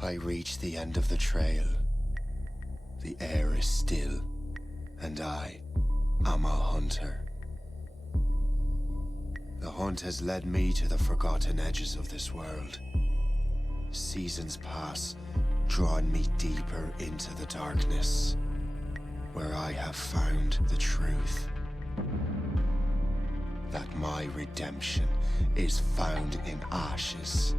I reach the end of the trail. The air is still, and I am a hunter. The hunt has led me to the forgotten edges of this world. Seasons pass, drawing me deeper into the darkness, where I have found the truth. That my redemption is found in ashes.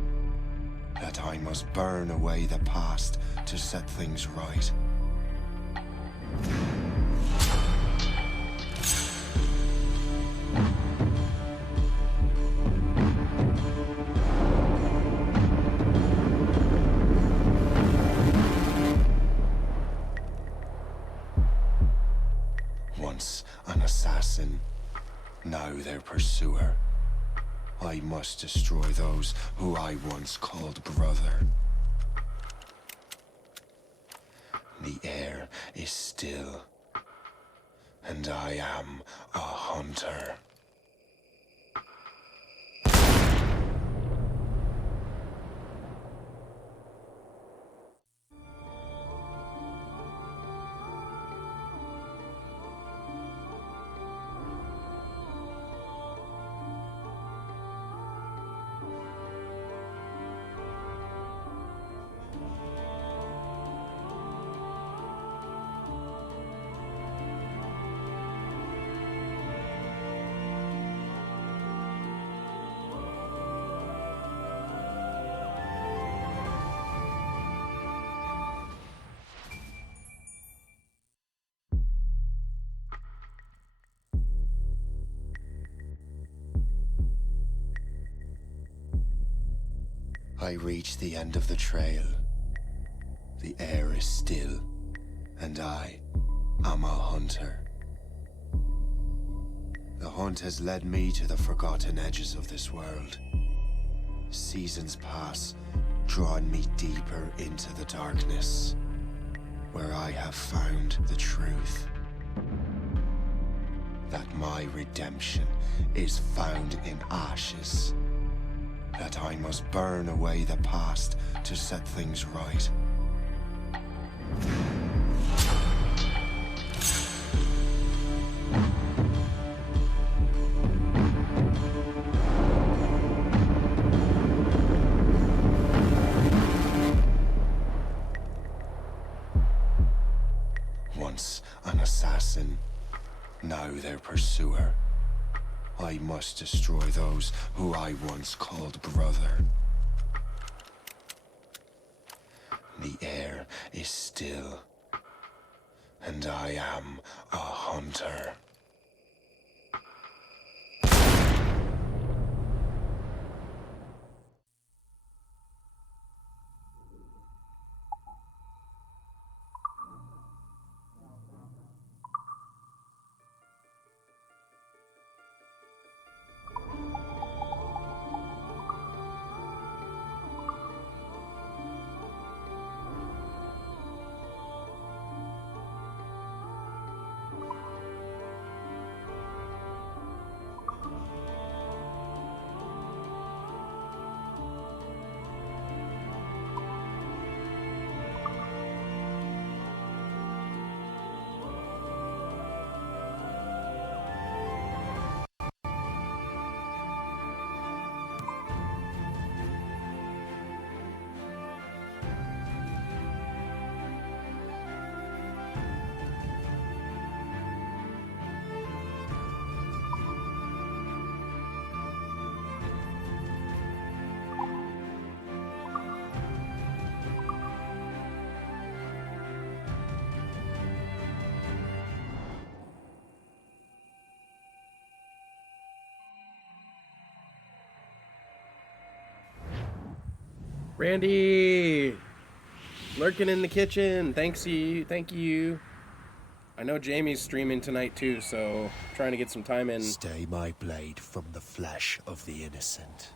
That I must burn away the past to set things right. Once an assassin, now their pursuer. I must destroy those who I once called brother. The air is still, and I am a hunter. I reach the end of the trail. The air is still, and I am a hunter. The hunt has led me to the forgotten edges of this world. Seasons pass, drawing me deeper into the darkness, where I have found the truth. That my redemption is found in ashes. That I must burn away the past to set things right. Once an assassin, now their pursuer. I must destroy those who I once called brother. The air is still, and I am a hunter. Randy, lurking in the kitchen. Thank you. I know Jamie's streaming tonight too, so trying to get some time in. Stay my blade from the flesh of the innocent.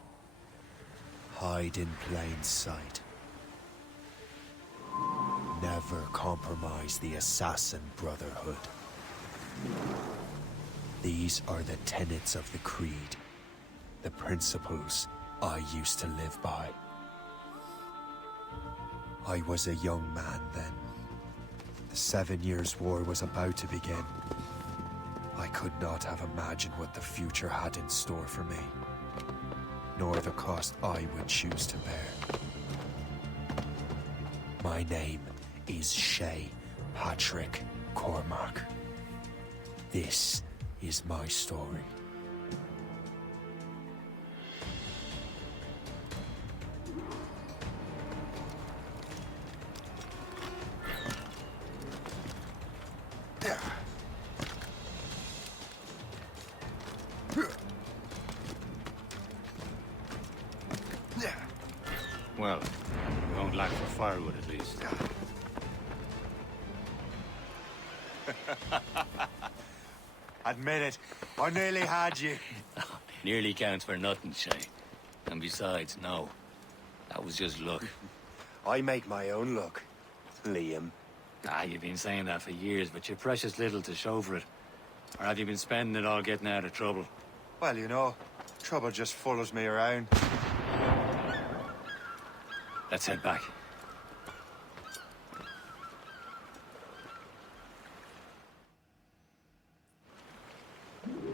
Hide in plain sight. Never compromise the Assassin Brotherhood. These are the tenets of the Creed, the principles I used to live by. I was a young man then. The 7 Years' War was about to begin. I could not have imagined what the future had in store for me, nor the cost I would choose to bear. My name is Shay Patrick Cormac. This is my story. Well, we won't lack for firewood at least. Admit it, I nearly had you. Nearly counts for nothing, Shay. And besides, no. That was just luck. I make my own luck, Liam. You've been saying that for years, but you're precious little to show for it. Or have you been spending it all getting out of trouble? Well, you know, trouble just follows me around. Let's head back.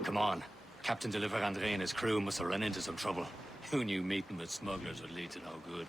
Come on. Captain de Andre and his crew must have run into some trouble. Who knew meeting with smugglers would lead to no good?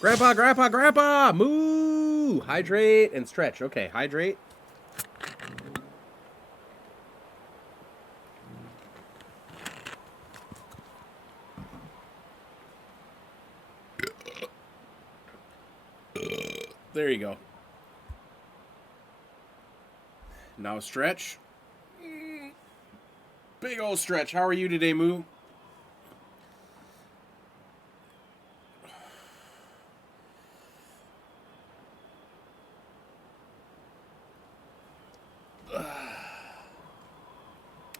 Grandpa! Moo! Hydrate and stretch. Okay, hydrate. There you go. Now stretch. Big old stretch. How are you today, Moo?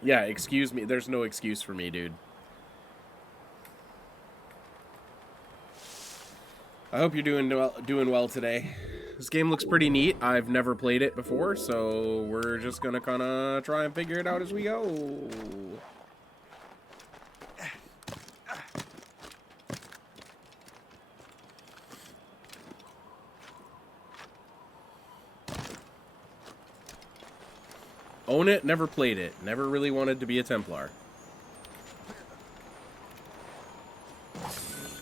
Yeah, excuse me. There's no excuse for me, dude. I hope you're doing well today. This game looks pretty neat. I've never played it before, so we're just gonna kind of try and figure it out as we go. Own it, never played it. Never really wanted to be a Templar.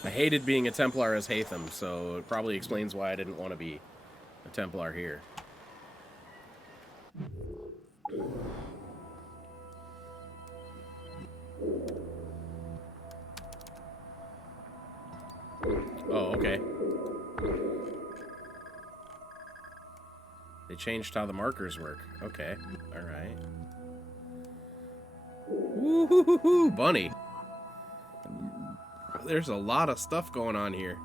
I hated being a Templar as Hatham, so it probably explains why I didn't want to be a Templar here. Oh, okay. They changed how the markers work. Okay. Alright. Woo-hoo-hoo-hoo, bunny. There's a lot of stuff going on here.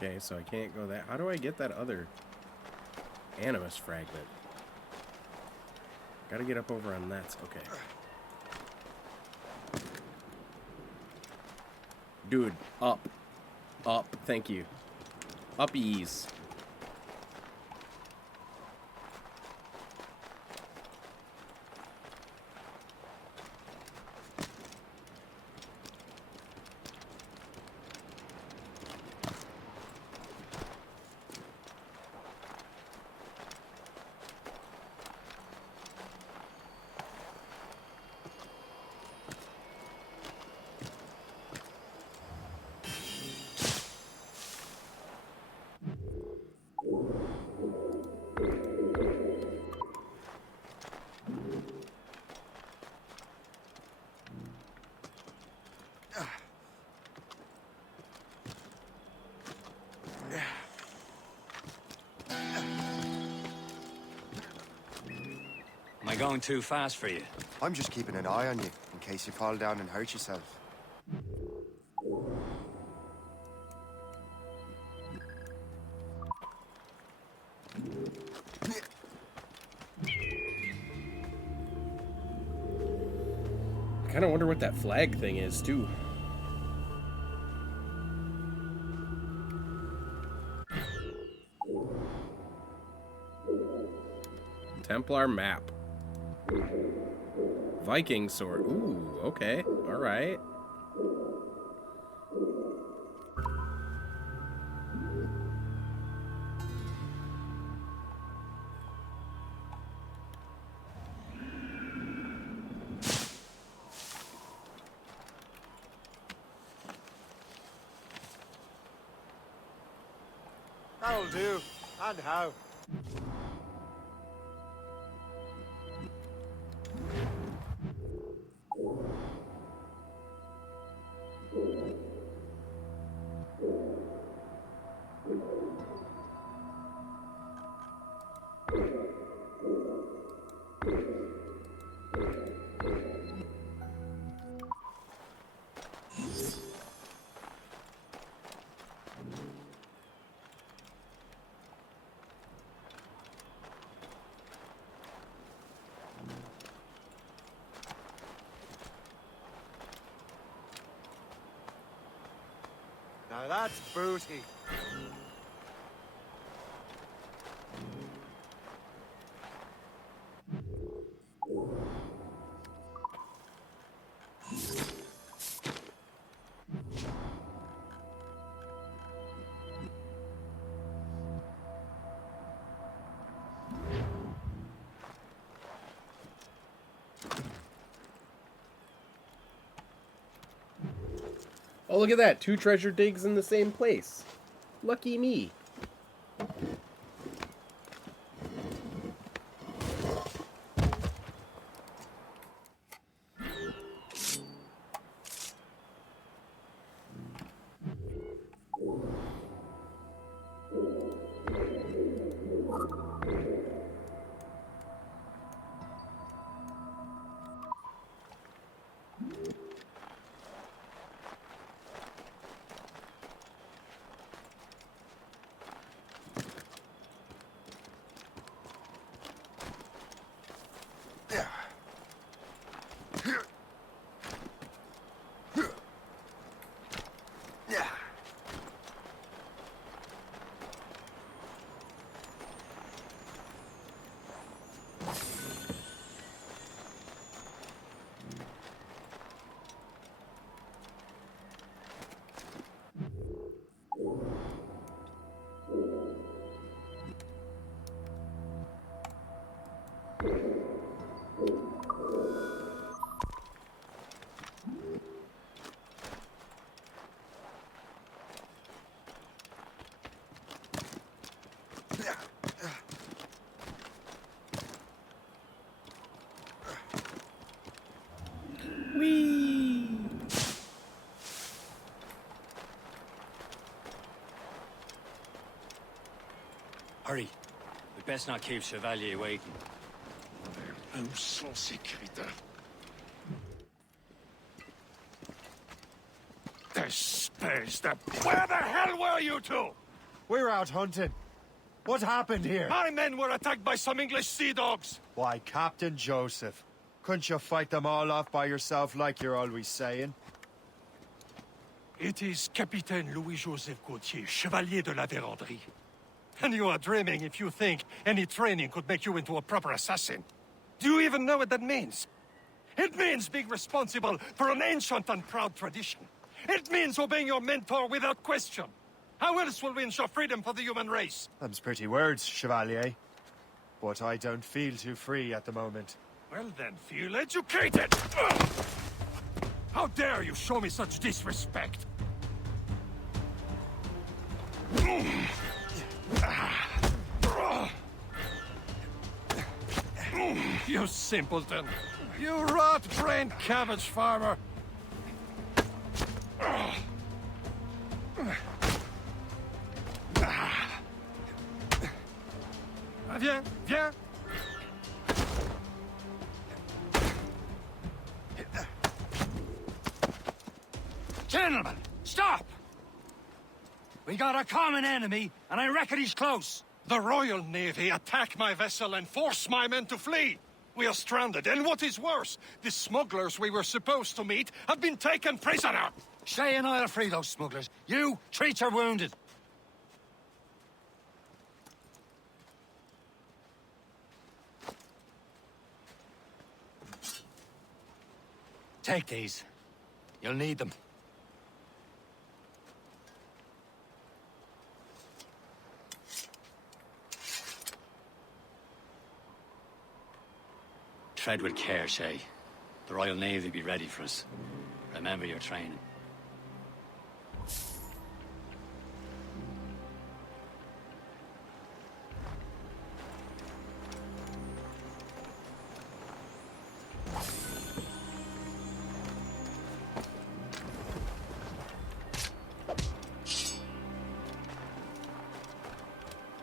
Okay, so I can't go that. How do I get that other Animus fragment? Gotta get up over on that. Okay. Dude, up. Up. Thank you. Up ease. Am I going too fast for you? I'm just keeping an eye on you, in case you fall down and hurt yourself. I kind of wonder what that flag thing is, too. Templar map. Viking sword. Ooh, okay. Alright. That'll do. And how? Now that's booty. Oh, look at that. 2 treasure digs in the same place. Lucky me. Whee! Hurry. We'd best not keep Chevalier waiting. Où sont ces crétins? Espèce de... Where the hell were you two? We're out hunting. What happened here? My men were attacked by some English sea dogs. Why, Captain Joseph. Couldn't you fight them all off by yourself like you're always saying? It is Capitaine Louis-Joseph Gauthier, Chevalier de la Vérendrye. And you are dreaming if you think any training could make you into a proper assassin. Do you even know what that means? It means being responsible for an ancient and proud tradition. It means obeying your mentor without question. How else will we ensure freedom for the human race? Them's pretty words, Chevalier. But I don't feel too free at the moment. Well then, feel educated! Ugh! How dare you show me such disrespect? You simpleton! You rot-brained cabbage farmer! Viens, viens! Gentlemen, stop! We got a common enemy, and I reckon he's close. The Royal Navy attack my vessel and force my men to flee! We are stranded, and what is worse, the smugglers we were supposed to meet have been taken prisoner! Shay and I'll free those smugglers. You, treat your wounded. Take these. You'll need them. Tread with care, Shay. The Royal Navy will be ready for us. Remember your training.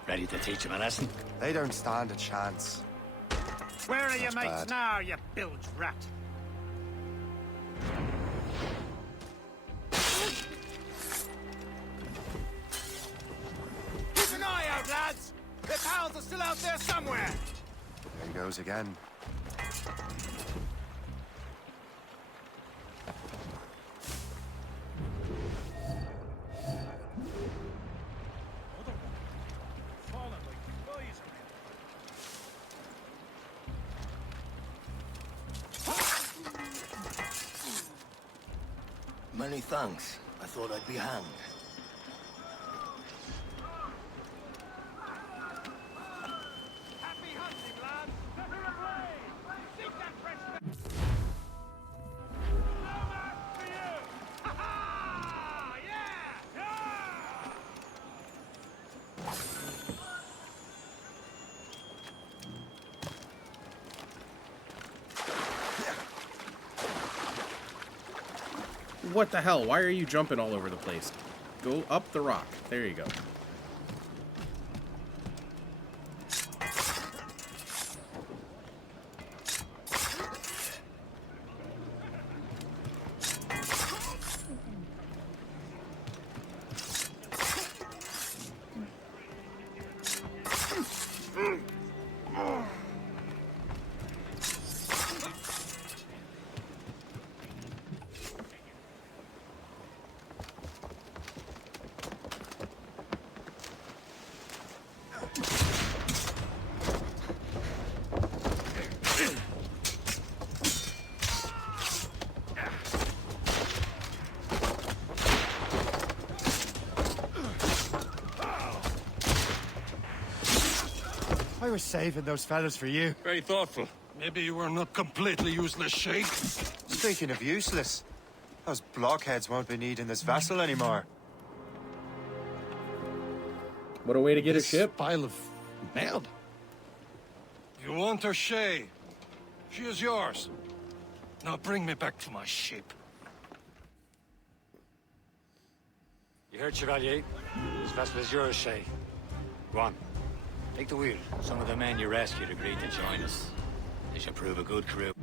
Ready to teach him a lesson? They don't stand a chance. Where are your That's mates bad. now, you bilge rat? Keep an eye out, lads! Their pals are still out there somewhere! There he goes again. Many thanks. I thought I'd be hanged. Happy hunting, lads! Better away! Seek that fresh... No match for you! Ha-ha! Yeah! Yeah! What the hell? Why are you jumping all over the place? Go up the rock. There you go. I was saving those fellas for you. Very thoughtful. Maybe you were not completely useless, Shay. Speaking of useless, those blockheads won't be needing this vessel anymore. What a way to get a This ship. pile of merd. You want her, Shay? She is yours. Now bring me back to my ship. You heard, Chevalier? This vessel is yours, Shay. Go on. Take the wheel. Some of the men you rescued agreed to join us. They should prove a good crew.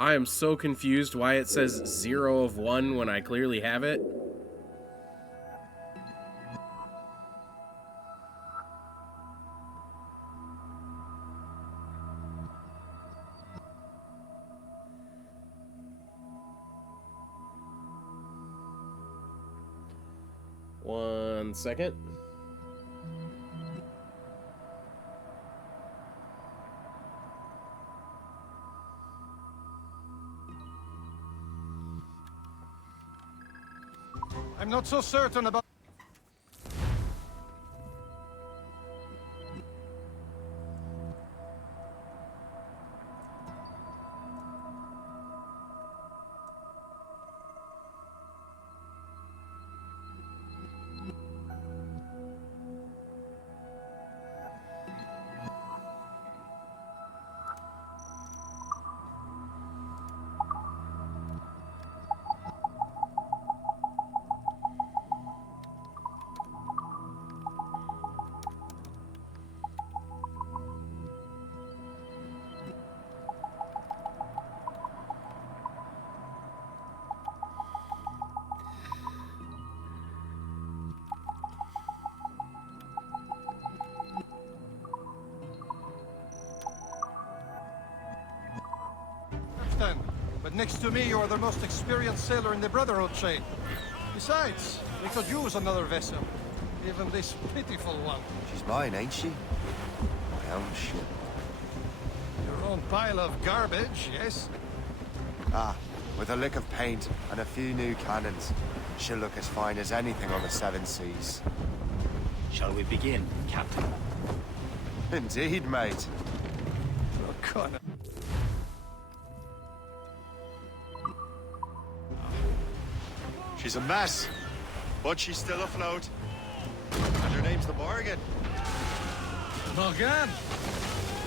I am so confused why it says 0 of 1 when I clearly have it. One second. I'm not so certain about... But next to me, you're the most experienced sailor in the Brotherhood chain. Besides, we could use another vessel. Even this pitiful one. She's mine, ain't she? My own ship. Your own pile of garbage, yes? Ah, with a lick of paint and a few new cannons, she'll look as fine as anything on the Seven Seas. Shall we begin, Captain? Indeed, mate. Oh, Connor. She's a mess, but she's still afloat. And her name's the Morgan. Morgan?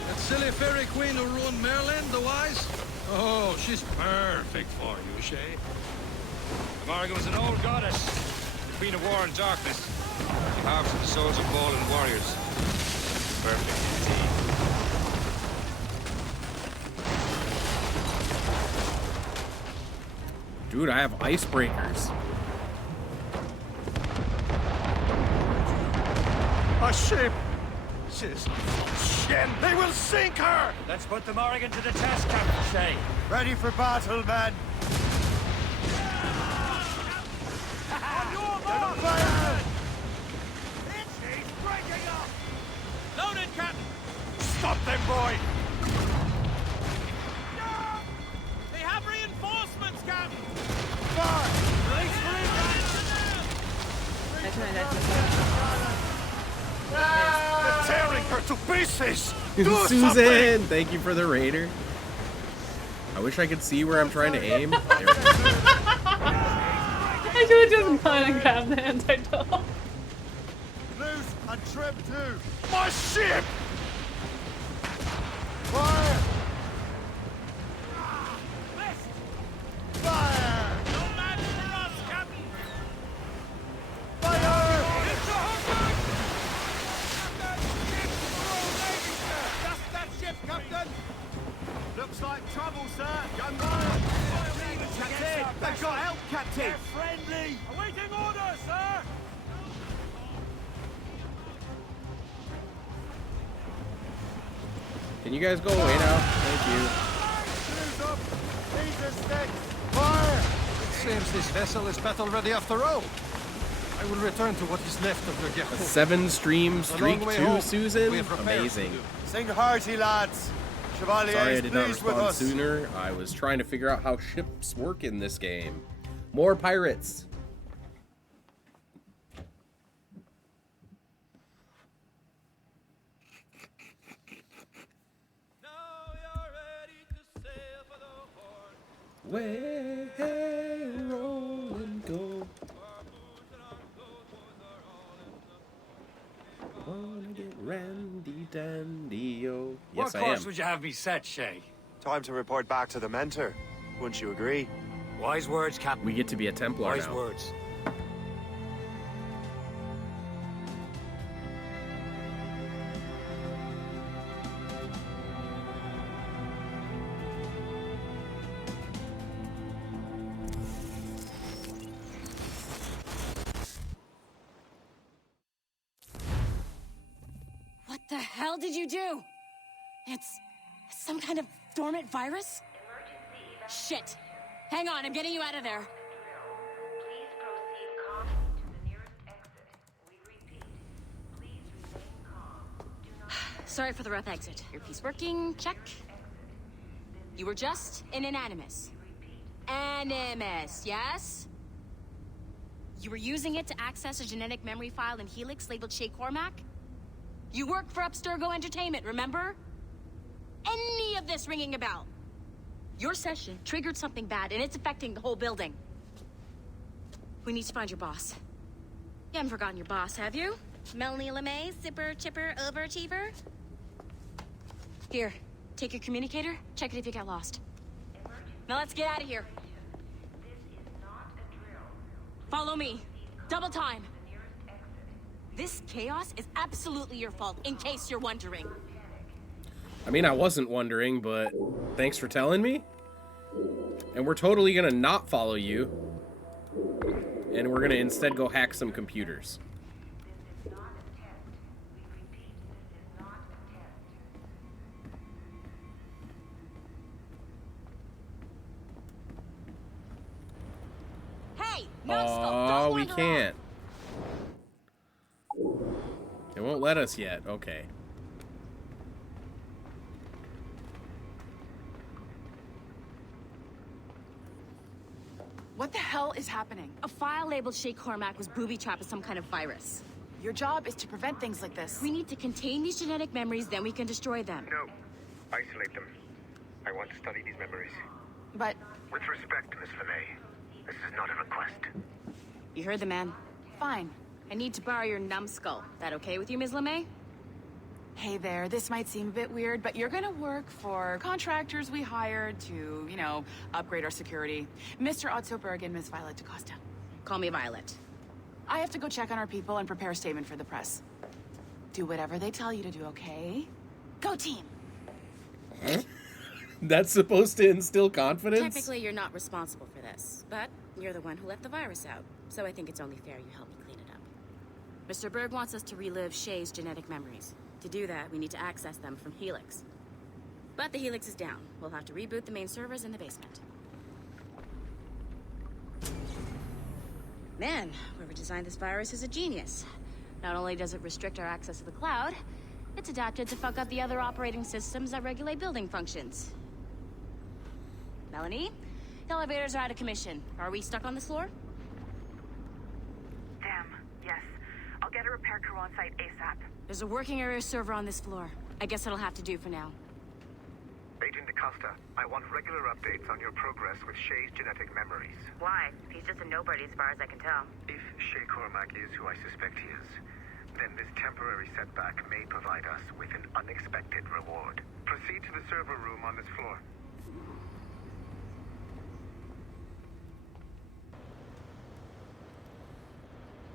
That silly fairy queen who ruined Merlin, the wise? Oh, she's perfect for you, Shay. The Morrigan was an old goddess, the queen of war and darkness. She harvested the souls of fallen warriors. Perfect indeed. Dude, I have icebreakers. A ship! She's shit! They will sink her! Let's put the Morrigan to the test, Captain Shay. Ready for battle, men! Fire! He's breaking up! Loaded, Captain! Stop them, boy! They have reinforcements, Captain! They're tearing her to pieces! Do something! Susan, thank you for the raider. I wish I could see where I'm trying to aim. There we go. I should have just gone and grabbed the antidote. Loose and trim too! My ship! Fire! Fire! No match for us, Captain! Fire! Just that ship, Captain! Looks like trouble, sir. Young man. Captain! They've got help, Captain! They're friendly! Awaiting orders, sir! Can you guys go away now? Thank you. Shoes up. These are sticks. Fire! It seems this vessel is battle ready after all. I will return to what is left of the A Yahoo. 7-stream streak long way too, home. Susan? We have repairs Amazing. to do. Sing hearty, lads. Chevalier Sorry I is did not pleased with respond us. sooner. I was trying to figure out how ships work in this game. More pirates. Where roll and go. Wanna get randy dandy-o. Yes, What I course am. would you have me set, Shay? Time to report back to the mentor. Wouldn't you agree? Wise words, Captain. We get to be a Templar Wise now. words. hell did you do? It's some kind of dormant virus? Shit. Hang on, I'm getting you out of there. Please proceed calmly to the nearest exit. We repeat, please remain calm. Do not Sorry for the rough exit. Your piece working, check. You were just an Animus. Animus, yes? You were using it to access a genetic memory file in Helix labeled Shay Cormac? You work for Abstergo Entertainment, remember? Any of this ringing a bell? Your session triggered something bad, and it's affecting the whole building. We need to find your boss. You haven't forgotten your boss, have you? Melanie LeMay, zipper, chipper, overachiever? Here, take your communicator, check it if you get lost. Now let's get out of here. Follow me. Double time. This chaos is absolutely your fault, in case you're wondering. I mean, I wasn't wondering, but thanks for telling me. And we're totally gonna not follow you. And we're gonna instead go hack some computers. Hey, Oh, we can't. It won't let us yet. Okay. What the hell is happening? A file labeled Shay Cormac was booby-trapped with some kind of virus. Your job is to prevent things like this. We need to contain these genetic memories, then we can destroy them. No. Isolate them. I want to study these memories. But... With respect, Miss LeMay, this is not a request. You heard the man. Fine. I need to borrow your numbskull. That okay with you, Ms. LeMay? Hey there, this might seem a bit weird, but you're gonna work for contractors we hired to, you know, upgrade our security. Mr. Otto Berg and Miss Violet DaCosta. Call me Violet. I have to go check on our people and prepare a statement for the press. Do whatever they tell you to do, okay? Go team! That's supposed to instill confidence? Technically, you're not responsible for this, but you're the one who let the virus out, so I think it's only fair you help me clean it up. Mr. Berg wants us to relive Shay's genetic memories. To do that, we need to access them from Helix. But the Helix is down. We'll have to reboot the main servers in the basement. Man, whoever designed this virus is a genius. Not only does it restrict our access to the cloud, it's adapted to fuck up the other operating systems that regulate building functions. Melanie, the elevators are out of commission. Are we stuck on this floor? Damn, yes. I'll get a repair crew on site ASAP. There's a working area server on this floor. I guess that'll have to do for now. Agent DaCosta, I want regular updates on your progress with Shay's genetic memories. Why? He's just a nobody as far as I can tell. If Shay Cormac is who I suspect he is, then this temporary setback may provide us with an unexpected reward. Proceed to the server room on this floor.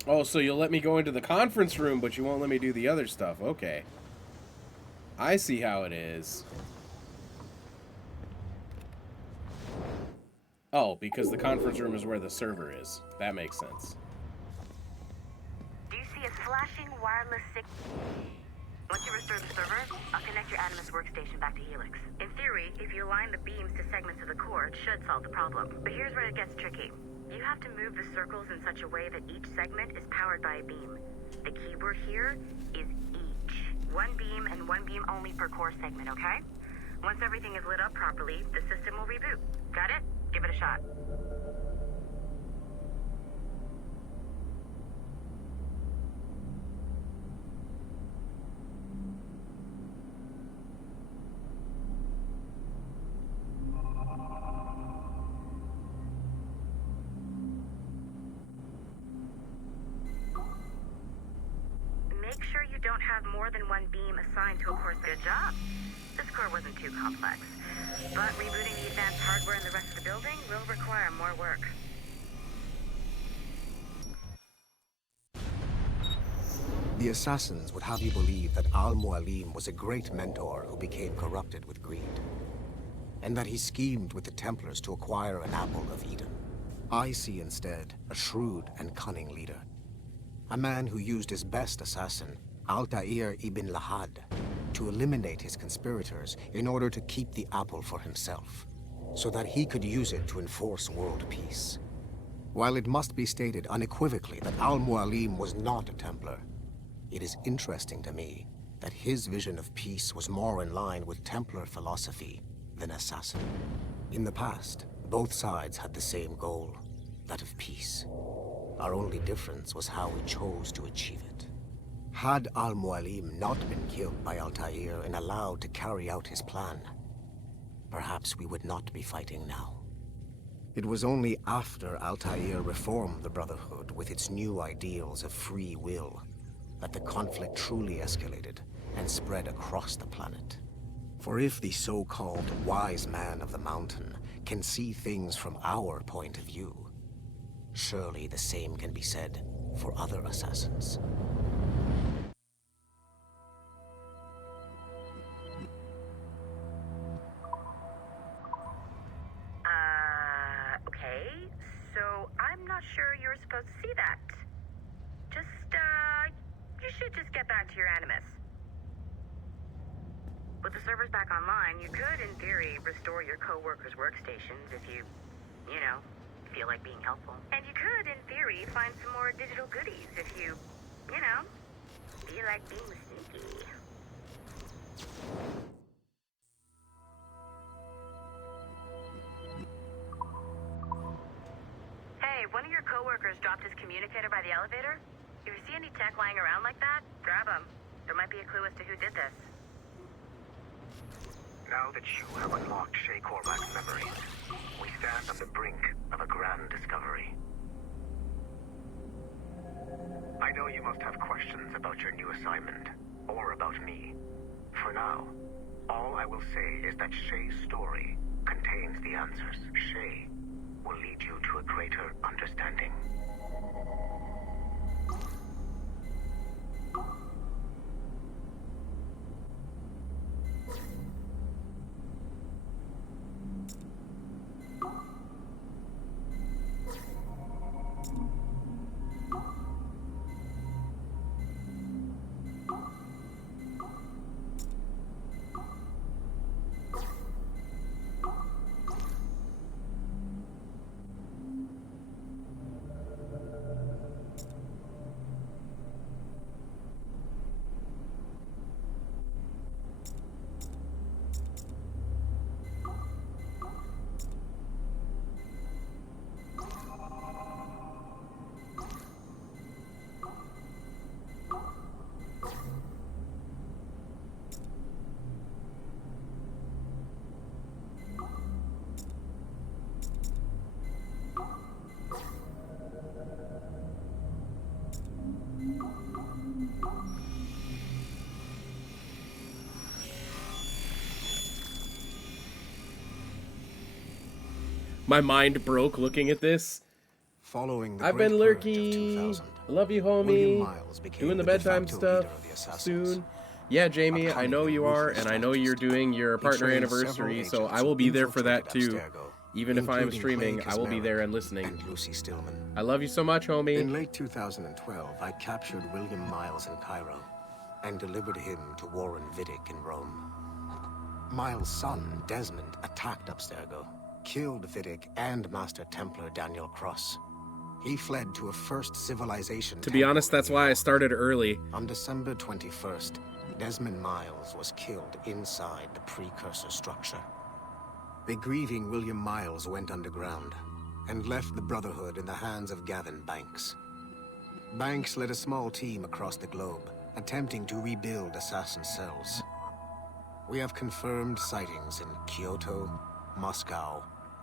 Oh, so you'll let me go into the conference room, but you won't let me do the other stuff. Okay. I see how it is. Oh, because the conference room is where the server is. That makes sense. Do you see a flashing wireless signal? Once you restore the server, I'll connect your Animus workstation back to Helix. In theory, if you align the beams to segments of the core, it should solve the problem. But here's where it gets tricky. You have to move the circles in such a way that each segment is powered by a beam. The keyword here is each. One beam and one beam only per core segment, okay? Once everything is lit up properly, the system will reboot. Got it? Give it a shot. Make sure you don't have more than one beam assigned to a core. Good job. This core wasn't too complex, but rebooting the advanced hardware in the rest of the building will require more work. The assassins would have you believe that Al-Mualim was a great mentor who became corrupted with greed, and that he schemed with the Templars to acquire an apple of Eden. I see instead a shrewd and cunning leader. A man who used his best assassin, Altair ibn Lahad, to eliminate his conspirators in order to keep the apple for himself, so that he could use it to enforce world peace. While it must be stated unequivocally that Al-Mualim was not a Templar, it is interesting to me that his vision of peace was more in line with Templar philosophy than assassin. In the past, both sides had the same goal, that of peace. Our only difference was how we chose to achieve it. Had Al-Mualim not been killed by Altair and allowed to carry out his plan, perhaps we would not be fighting now. It was only after Altair reformed the Brotherhood with its new ideals of free will that the conflict truly escalated and spread across the planet. For if the so-called wise man of the mountain can see things from our point of view, surely the same can be said for other assassins. Okay. So I'm not sure you're supposed to see that. You should just get back to your Animus. With the servers back online, you could, in theory, restore your co-workers' workstations if you feel like being helpful. And you could, in theory, find some more digital goodies if you feel like being sneaky. Hey, one of your co-workers dropped his communicator by the elevator. If you see any tech lying around like that, grab them. There might be a clue as to who did this. Now that you have unlocked Shay Cormac's memories, we stand on the brink of a grand discovery. I know you must have questions about your new assignment, or about me. For now, all I will say is that Shay's story contains the answers. Shay will lead you to a greater understanding. My mind broke looking at this. Following the I've Great been Purge of lurking. 2000, I love you, William homie. Miles became Doing the de bedtime facto stuff leader of the Assassins. soon. Yeah, Jamie, I know you are, and I know you're doing your He partner trained anniversary, several so I agents will who be there for that infiltrated too. Abstergo, Even if I'm including streaming, Plague I will be there and Kismeric listening. and Lucy Stillman. I love you so much, homie. In late 2012, I captured William Miles in Cairo and delivered him to Warren Vidic in Rome. Miles' son, Desmond, attacked Abstergo, killed Vidic and Master Templar Daniel Cross. He fled to a first civilization. To be honest, that's why I started early. On December 21st, Desmond Miles was killed inside the precursor structure. The grieving William Miles went underground and left the Brotherhood in the hands of Gavin Banks. Banks led a small team across the globe, attempting to rebuild assassin cells. We have confirmed sightings in Kyoto, Moscow,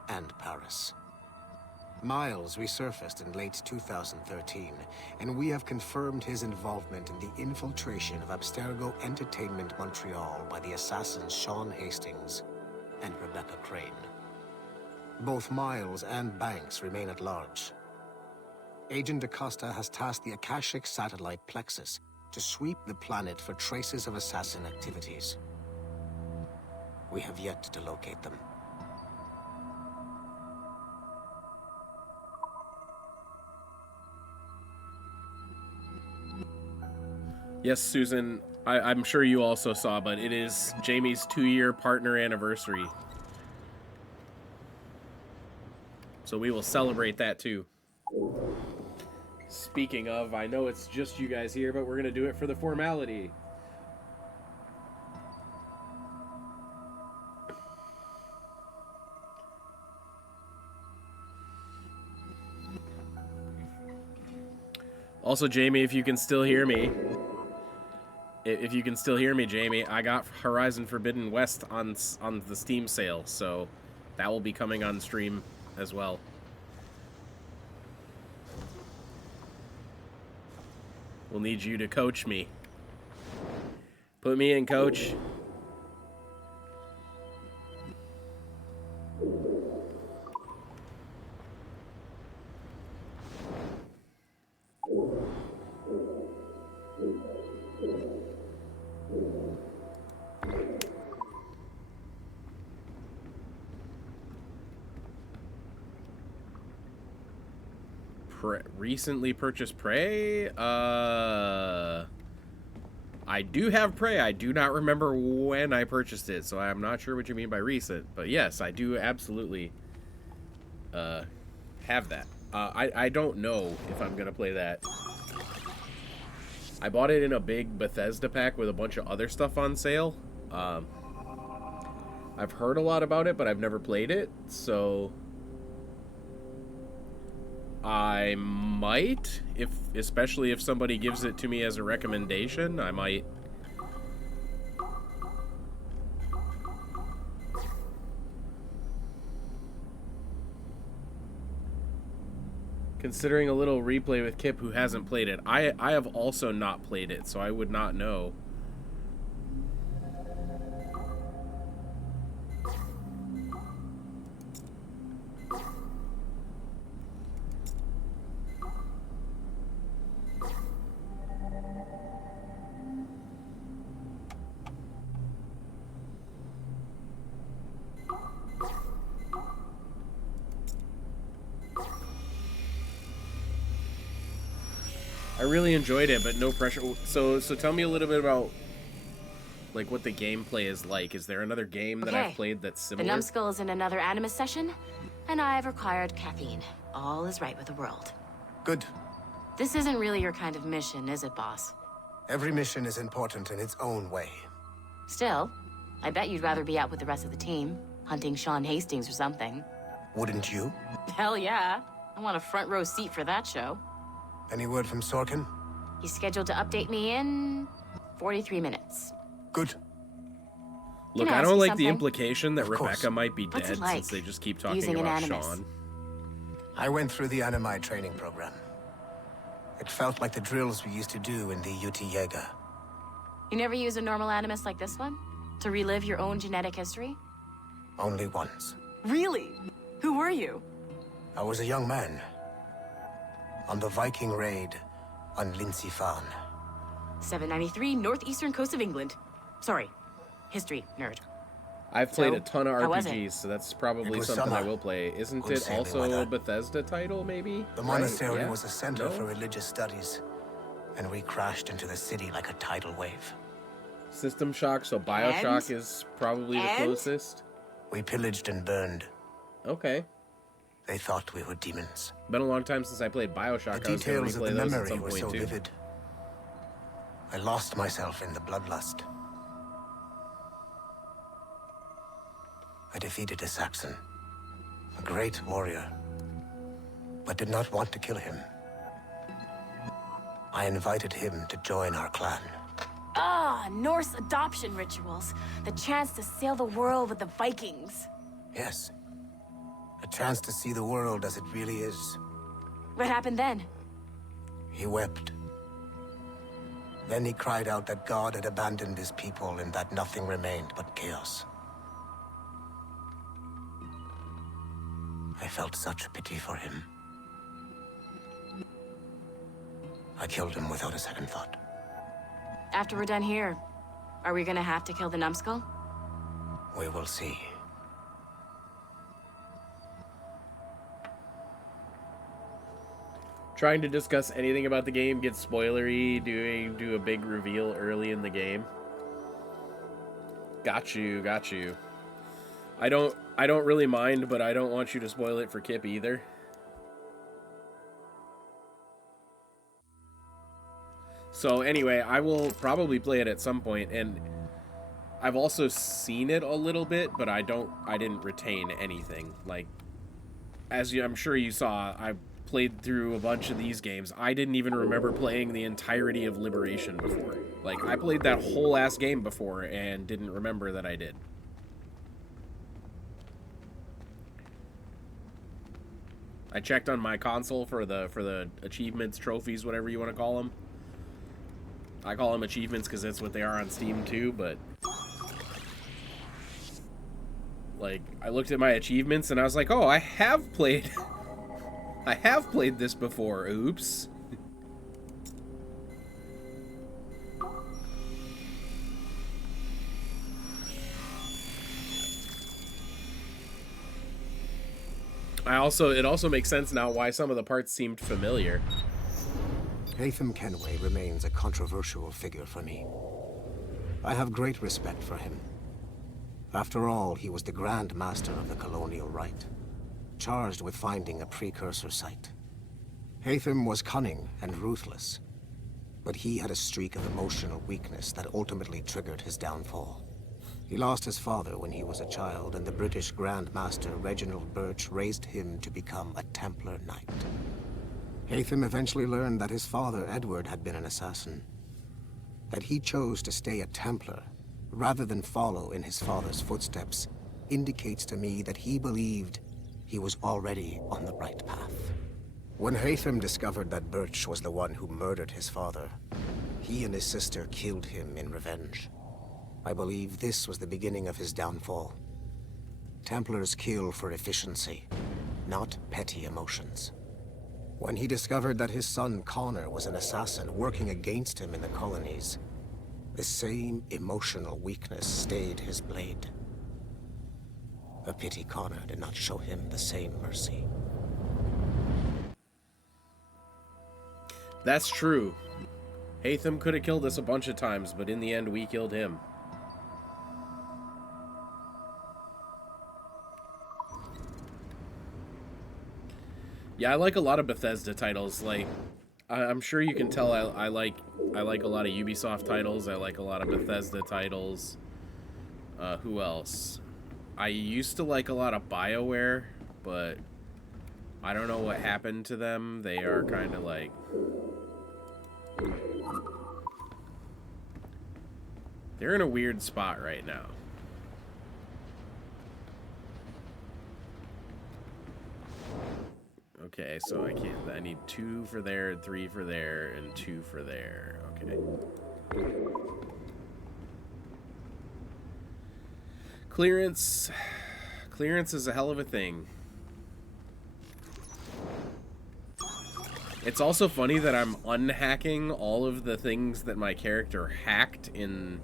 and Paris. Miles resurfaced in late 2013, and we have confirmed his involvement in the infiltration of Abstergo Entertainment Montreal by the assassins Sean Hastings and Rebecca Crane. Both Miles and Banks remain at large. Agent Acosta has tasked the Akashic satellite Plexus to sweep the planet for traces of assassin activities. We have yet to locate them. Yes, Susan, I'm sure you also saw, but it is Jamie's 2-year partner anniversary. So we will celebrate that too. Speaking of, I know it's just you guys here, but we're going to do it for the formality. Also, Jamie, if you can still hear me, Jamie, I got Horizon Forbidden West on the Steam sale, so that will be coming on stream as well. We'll need you to coach me. Put me in, coach. Recently purchased Prey? I do have Prey. I do not remember when I purchased it, so I'm not sure what you mean by recent. But yes, I do absolutely have that. I don't know if I'm going to play that. I bought it in a big Bethesda pack with a bunch of other stuff on sale. I've heard a lot about it, but I've never played it, so I might, especially if somebody gives it to me as a recommendation, I might. Considering a little replay with Kip, who hasn't played it. I have also not played it, so I would not know. I really enjoyed it, but no pressure. So tell me a little bit about, like, what the gameplay is like. Is there another game that I've played that's similar? The numbskull is in another Animus session, and I've required caffeine. All is right with the world. Good. This isn't really your kind of mission, is it, boss? Every mission is important in its own way. Still, I bet you'd rather be out with the rest of the team, hunting Sean Hastings or something. Wouldn't you? Hell yeah. I want a front row seat for that show. Any word from Sorkin? He's scheduled to update me in 43 minutes. Good. Look, I don't like the implication that Of course. Rebecca might be What's dead it like, since they just keep talking using an about Animus? Sean. I went through the Animi training program. It felt like the drills we used to do in the UT Jaeger. You never use a normal Animus like this one? To relive your own genetic history? Only once. Really? Who were you? I was a young man. On the Viking raid on Lindsey Farn. 793, northeastern coast of England. Sorry, history nerd. I've played So, a ton of how was RPGs, so that's probably was something I summer. will play. Isn't Good it sailing also weather. a Bethesda title, maybe? The Right? monastery Yeah? was a center No? for religious studies, and we crashed into the city like a tidal wave. System Shock, so Bioshock And? is probably the And? closest. We pillaged and burned. Okay. They thought we were demons. Been a long time since I played Bioshock. The I was going details to of replay the those at memory some were point so too. vivid. I lost myself in the bloodlust. I defeated a Saxon, a great warrior, but did not want to kill him. I invited him to join our clan. Ah, Norse adoption rituals. The chance to sail the world with the Vikings. Yes, a chance to see the world as it really is. What happened then? He wept. Then he cried out that God had abandoned his people and that nothing remained but chaos. I felt such pity for him. I killed him without a second thought. After we're done here, are we gonna have to kill the numbskull? We will see. Trying to discuss anything about the game gets spoilery. Do a big reveal early in the game. Got you. I don't really mind, but I don't want you to spoil it for Kip either. So anyway, I will probably play it at some point, and I've also seen it a little bit, but I didn't retain anything. Like, I'm sure you saw, I played through a bunch of these games. I didn't even remember playing the entirety of Liberation before. Like, I played that whole ass game before and didn't remember that I did. I checked on my console for the achievements, trophies, whatever you want to call them. I call them achievements because that's what they are on Steam too, but like, I looked at my achievements and I was like, oh, I have played this before. Oops. It also makes sense now why some of the parts seemed familiar. Haytham Kenway remains a controversial figure for me. I have great respect for him. After all, he was the Grand Master of the Colonial Rite, charged with finding a precursor site. Haytham was cunning and ruthless, but he had a streak of emotional weakness that ultimately triggered his downfall. He lost his father when he was a child, and the British Grand Master Reginald Birch raised him to become a Templar Knight. Haytham eventually learned that his father, Edward, had been an assassin. That he chose to stay a Templar, rather than follow in his father's footsteps, indicates to me that he believed he was already on the right path. When Haytham discovered that Birch was the one who murdered his father, he and his sister killed him in revenge. I believe this was the beginning of his downfall. Templars kill for efficiency, not petty emotions. When he discovered that his son Connor was an assassin working against him in the colonies, the same emotional weakness stayed his blade. A pity Connor did not show him the same mercy. That's true. Haytham could have killed us a bunch of times, but in the end we killed him. Yeah, I like a lot of Bethesda titles. Like, I'm sure you can tell I like a lot of Ubisoft titles. I like a lot of Bethesda titles. Who else? I used to like a lot of BioWare, but I don't know what happened to them. They are kind of like... They're in a weird spot right now. Okay, so I need 2 for there, 3 for there, and 2 for there. Okay. Clearance. Clearance is a hell of a thing. It's also funny that I'm unhacking all of the things that my character hacked in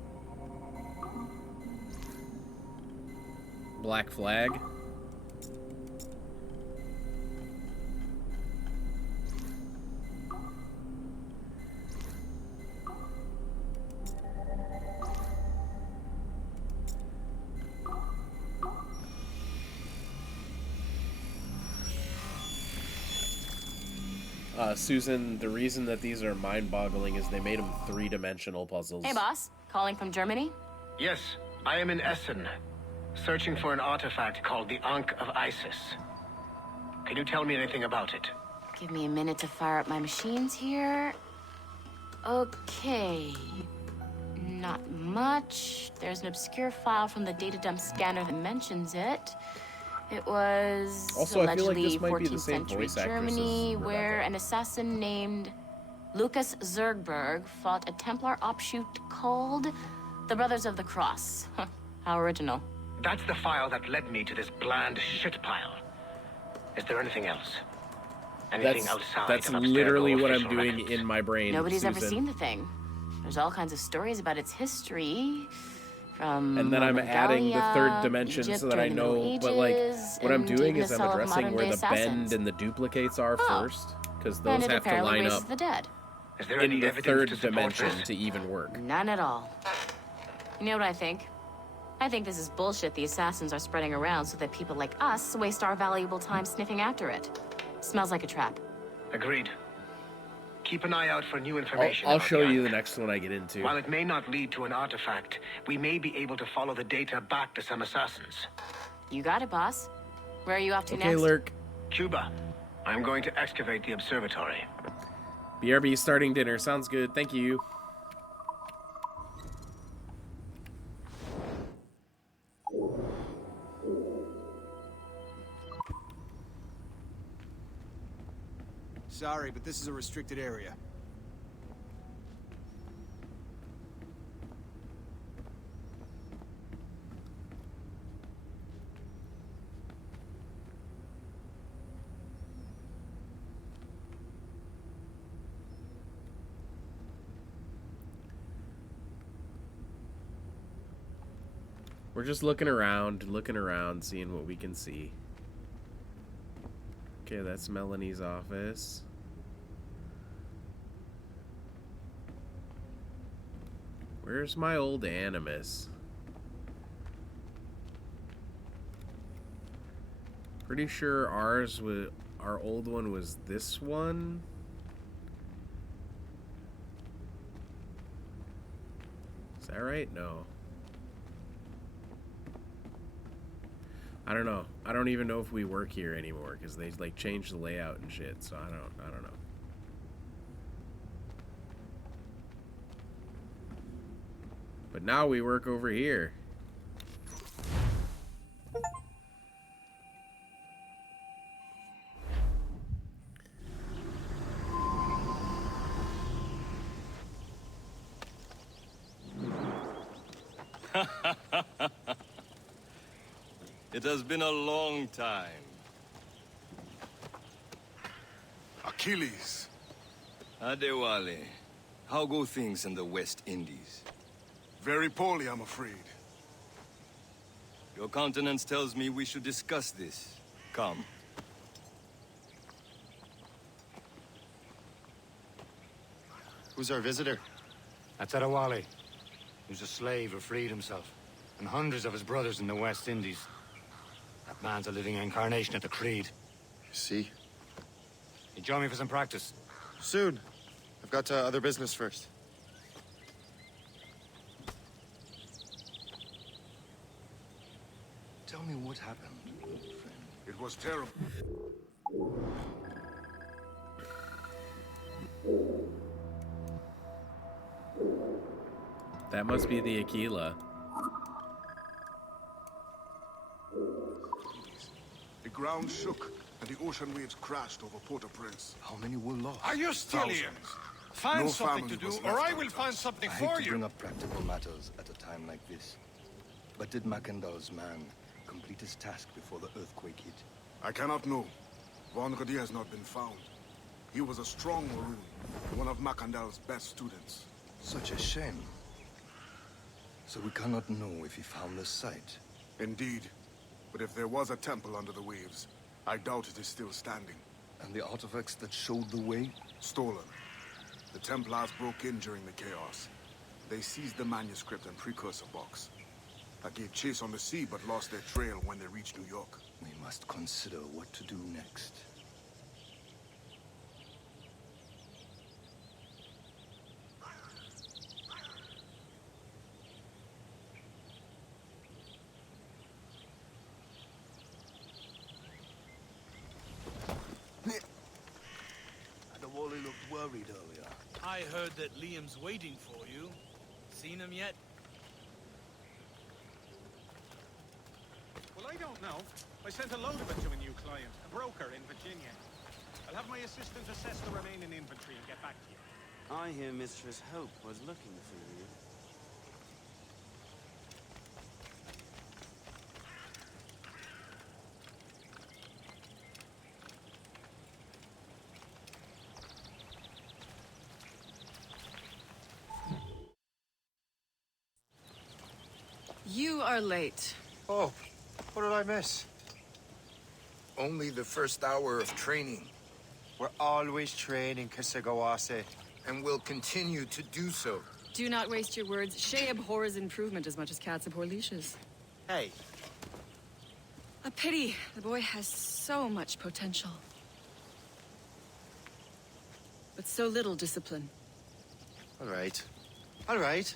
Black Flag. Susan, the reason that these are mind-boggling is they made them 3-dimensional puzzles. Hey, boss. Calling from Germany? Yes, I am in Essen, searching for an artifact called the Ankh of Isis. Can you tell me anything about it? Give me a minute to fire up my machines here. Okay. Not much. There's an obscure file from the data dump scanner that mentions it. It was also, I feel like allegedly this might be 14th the same century voice actress Germany, as where an assassin named Lucas Zergberg fought a Templar offshoot called the Brothers of the Cross. How original. That's the file that led me to this bland shit pile. Is there anything else? Anything outside? That's of upstairs literally what I'm official doing records? in my brain. Nobody's ever Susan. seen the thing. There's all kinds of stories about its history. From And then I'm Roman adding the Gallia, third dimension Egypt so that I during the know, Middle but like, Ages, what I'm and doing even is the I'm cell of addressing where modern-day the bend assassins. and the duplicates are Oh. first. Because And those it have to apparently line raises up the dead. Is there in any the evidence third to support dimension this? to even work. None at all. You know what I think? I think this is bullshit the assassins are spreading around so that people like us waste our valuable time sniffing after it. Smells like a trap. Agreed. Keep an eye out for new information. I'll about show the you island. the next one I get into. While it may not lead to an artifact, we may be able to follow the data back to some assassins. You got it, boss. Where are you off to Okay, next? Lurk. Cuba. I'm going to excavate the observatory. BRB starting dinner. Sounds good. Thank you. Sorry, but this is a restricted area. We're just looking around, seeing what we can see. Okay, that's Melanie's office. Where's my old Animus? Pretty sure our old one was this one. Is that right? No. I don't know. I don't even know if we work here anymore because they like changed the layout and shit. So I don't know. But now we work over here. It has been a long time. Achilles. Adewale, how go things in the West Indies? Very poorly, I'm afraid. Your countenance tells me we should discuss this. Come. Who's our visitor? That's Adewale. Who's a slave who freed himself. And hundreds of his brothers in the West Indies. That man's a living incarnation of the Creed. You see? You join me for some practice? Soon. I've got other business first. Tell me what happened, old friend. It was terrible. That must be the Aquila. The ground shook, and the ocean waves crashed over Port-au-Prince. How many were lost? Are you still Thousands. here? Find No something to family do, was or left I will untouched. find something I hate for to you. bring up practical matters at a time like this. But did Mackandal's man complete his task before the earthquake hit? I cannot know. Von Rodier has not been found. He was a strong Maroon, one of Macandal's best students. Such a shame. So we cannot know if he found the site. Indeed. But if there was a temple under the waves, I doubt it is still standing. And the artifacts that showed the way? Stolen. The Templars broke in during the chaos. They seized the manuscript and precursor box. I gave chase on the sea, but lost their trail when they reached New York. We must consider what to do next. Adewale looked worried earlier. I heard that Liam's waiting for you. Seen him yet? Well, I don't know. I sent a load of it to a new client, a broker in Virginia. I'll have my assistant assess the remaining inventory and get back to you. I hear Mistress Hope was looking for you. You are late. Oh, what did I miss? Only the first hour of training. We're always training Kisagawase. And will continue to do so. Do not waste your words. Shay abhors improvement as much as cats abhor leashes. Hey. A pity. The boy has so much potential. But so little discipline. All right. All right.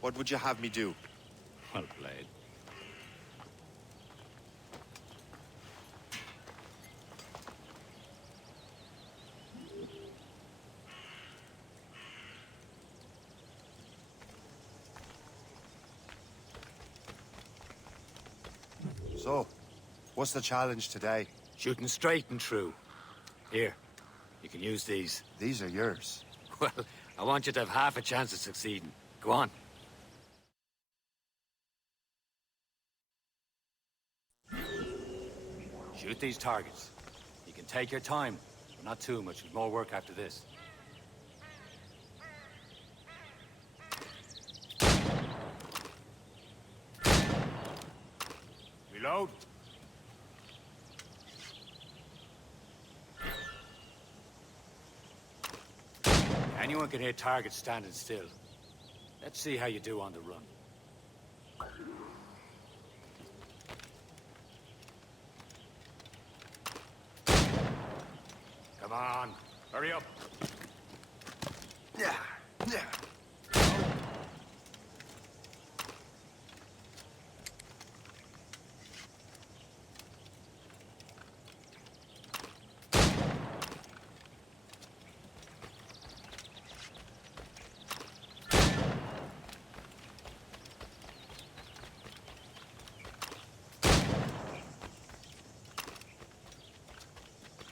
What would you have me do? Well played. So, what's the challenge today? Shooting straight and true. Here, you can use these. These are yours. Well, I want you to have half a chance of succeeding. Go on. Shoot these targets. You can take your time, but not too much. There's more work after this. Reload. Anyone can hit targets standing still. Let's see how you do on the run. Come on, hurry up. Yeah, yeah.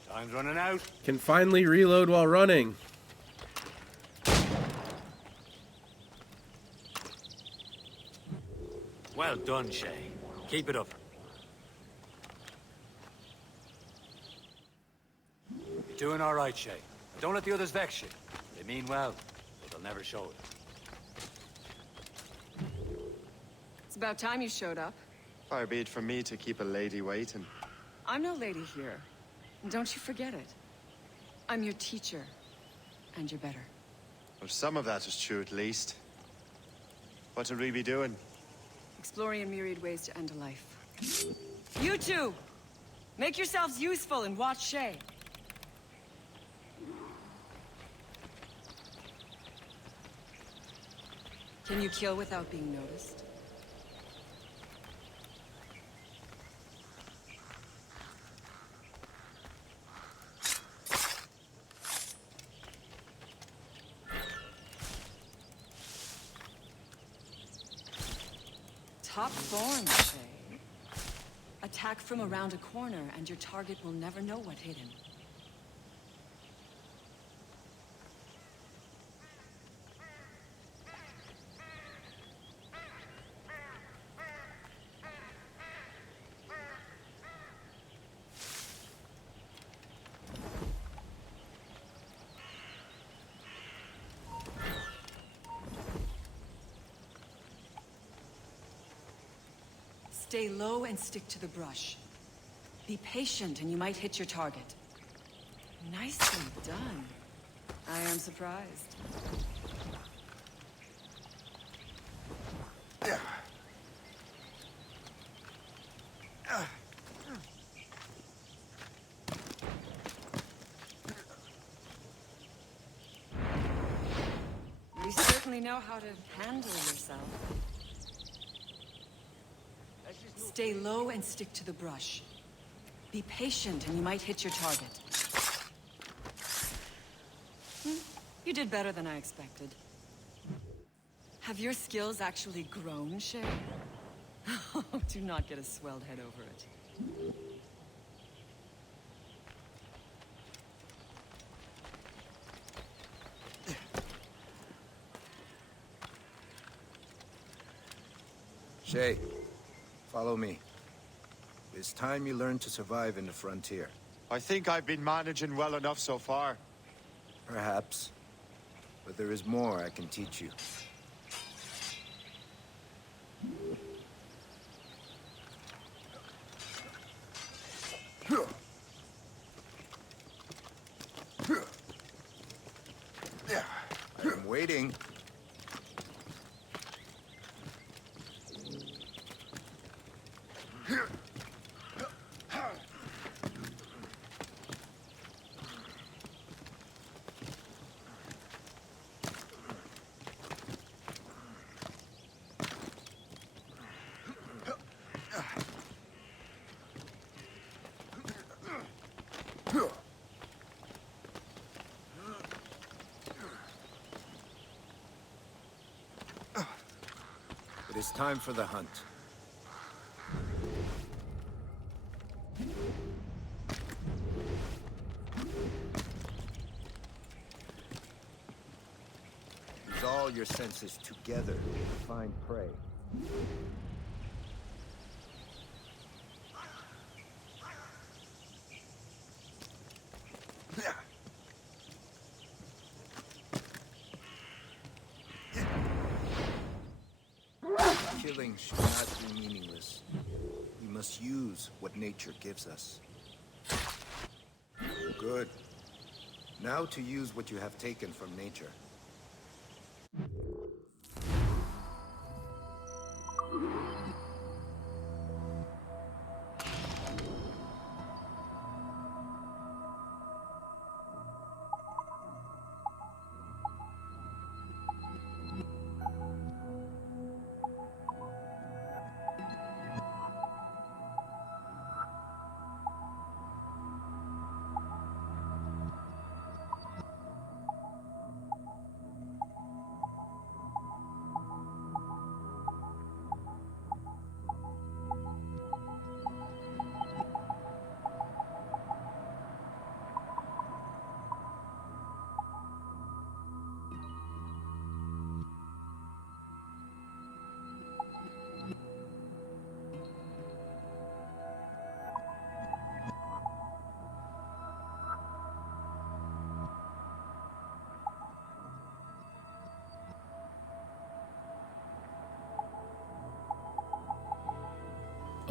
Time's running out. Can finally reload while running. Well done, Shay. Keep it up. You're doing all right, Shay. Don't let the others vex you. They mean well, but they'll never show it. It's about time you showed up. Far be it from me to keep a lady waiting. I'm no lady here. And don't you forget it. I'm your teacher. And you're better. Well, some of that is true at least. What will we be doing? Exploring a myriad ways to end a life. You two! Make yourselves useful and watch Shay. Can you kill without being noticed? Top form, Shay. Attack from around a corner, and your target will never know what hit him. Stay low and stick to the brush. Be patient and you might hit your target. Nicely done. I am surprised. You certainly know how to handle yourself. Stay low and stick to the brush. Be patient and you might hit your target. You did better than I expected. Have your skills actually grown, Shay? Do not get a swelled head over it. Shay, follow me. It's time you learn to survive in the frontier. I think I've been managing well enough so far. Perhaps. But there is more I can teach you. waiting. It is time for the hunt. Use all your senses together to find prey. Killing should not be meaningless. We must use what nature gives us. Good. Now to use what you have taken from nature.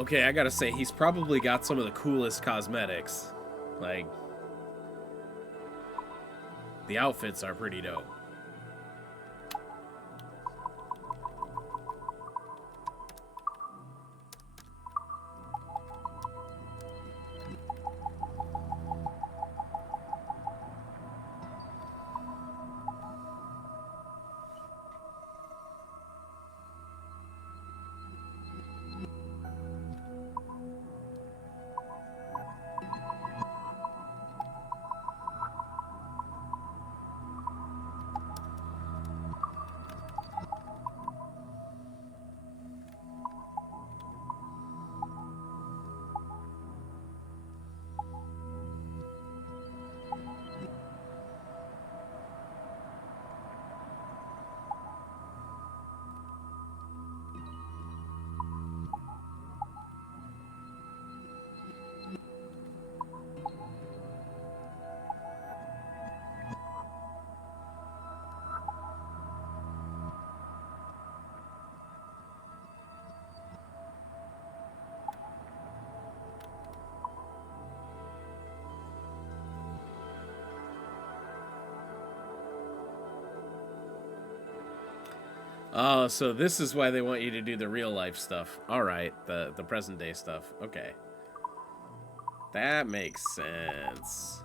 Okay, I gotta say, he's probably got some of the coolest cosmetics. Like, the outfits are pretty dope. Oh, so this is why they want you to do the real life stuff. Alright, the present day stuff. Okay. That makes sense.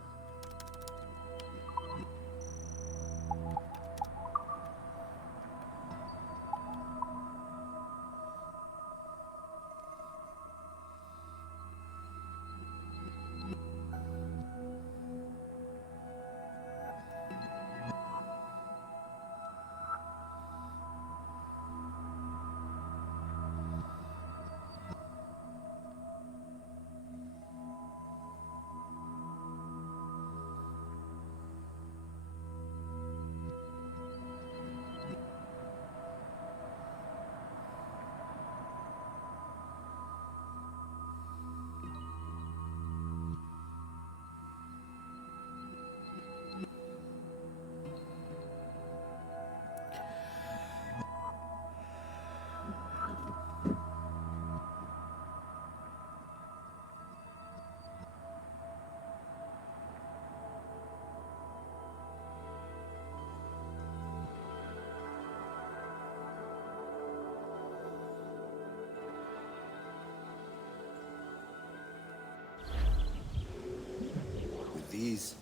these,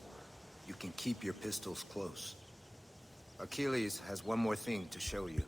you can keep your pistols close. Achilles has one more thing to show you.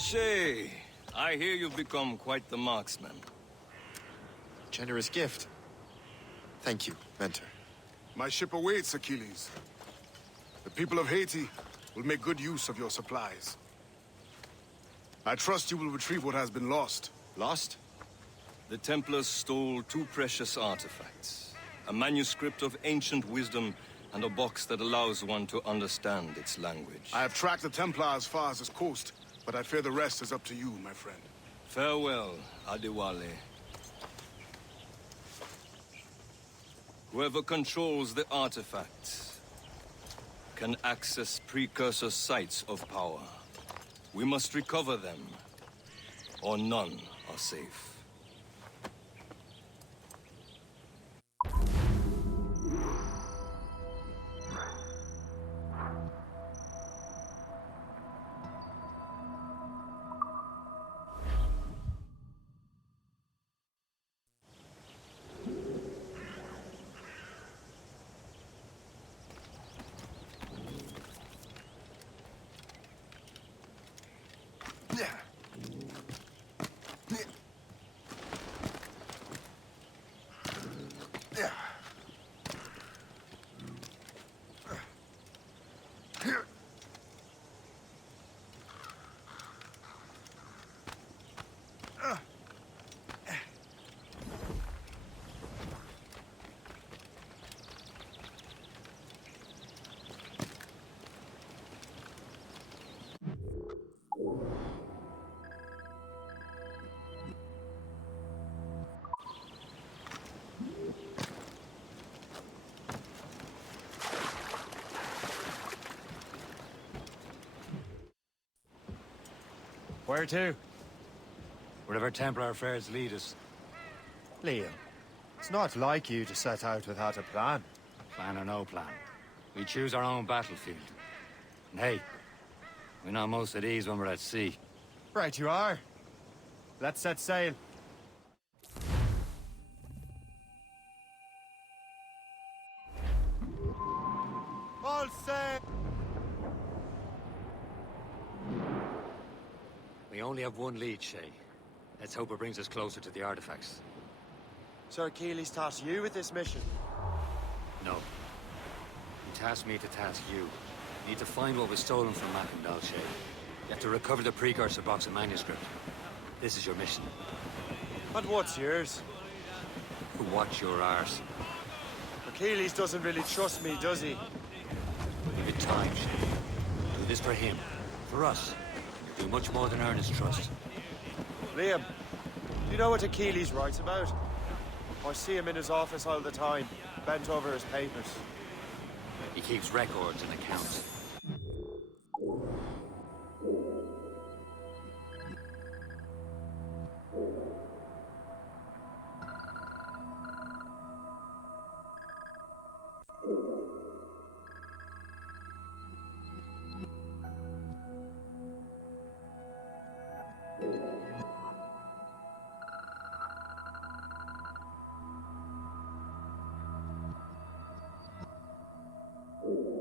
Shay, I hear you've become quite the marksman. Generous gift. Thank you, Mentor. My ship awaits, Achilles. The people of Haiti will make good use of your supplies. I trust you will retrieve what has been lost. Lost? The Templars stole 2 precious artifacts. A manuscript of ancient wisdom and a box that allows one to understand its language. I have tracked the Templar as far as this coast, but I fear the rest is up to you, my friend. Farewell, Adewale. Whoever controls the artifacts can access precursor sites of power. We must recover them, or none are safe. Where to? Wherever Templar affairs lead us. Liam, it's not like you to set out without a plan. Plan or no plan. We choose our own battlefield. And hey, we're not most at ease when we're at sea. Right you are. Let's set sail. All sail! We only have one lead, Shay. Let's hope it brings us closer to the artifacts. Sir Achilles tasked you with this mission. No. He tasked me to task you. You need to find what was stolen from Mackandal, Shay. You have to recover the precursor box and manuscript. This is your mission. And what's yours? Watch your arse. Achilles doesn't really trust me, does he? Give it time, Shay. Do this for him. For us. You'll do much more than earn his trust. Liam, do you know what Achilles writes about? I see him in his office all the time, bent over his papers. He keeps records and accounts. Ooh.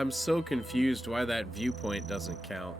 I'm so confused why that viewpoint doesn't count.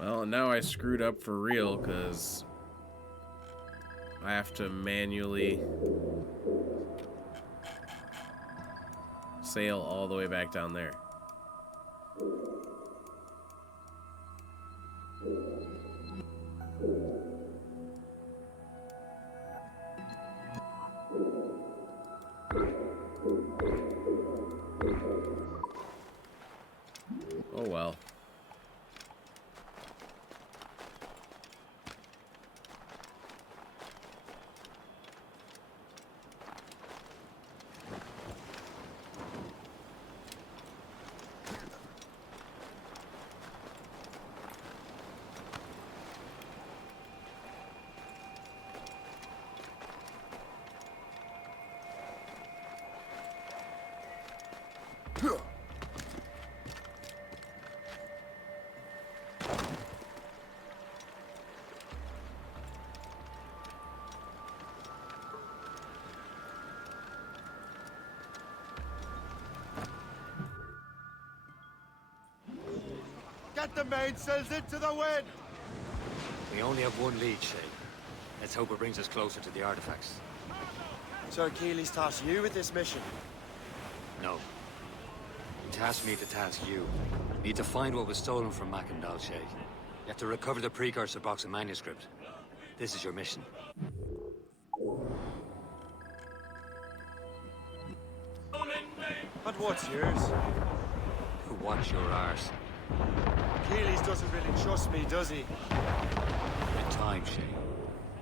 Well, now I screwed up for real, because I have to manually sail all the way back down there. Oh well. Get the mainsails into the wind! We only have one lead, Shay. Let's hope it brings us closer to the artifacts. So Achilles tasked you with this mission? No. He tasked me to task you. We need to find what was stolen from Mackandal, Shay. You have to recover the precursor box of manuscript. This is your mission. And what's yours? What's your arse? Achilles doesn't really trust me, does he? With time, Shay.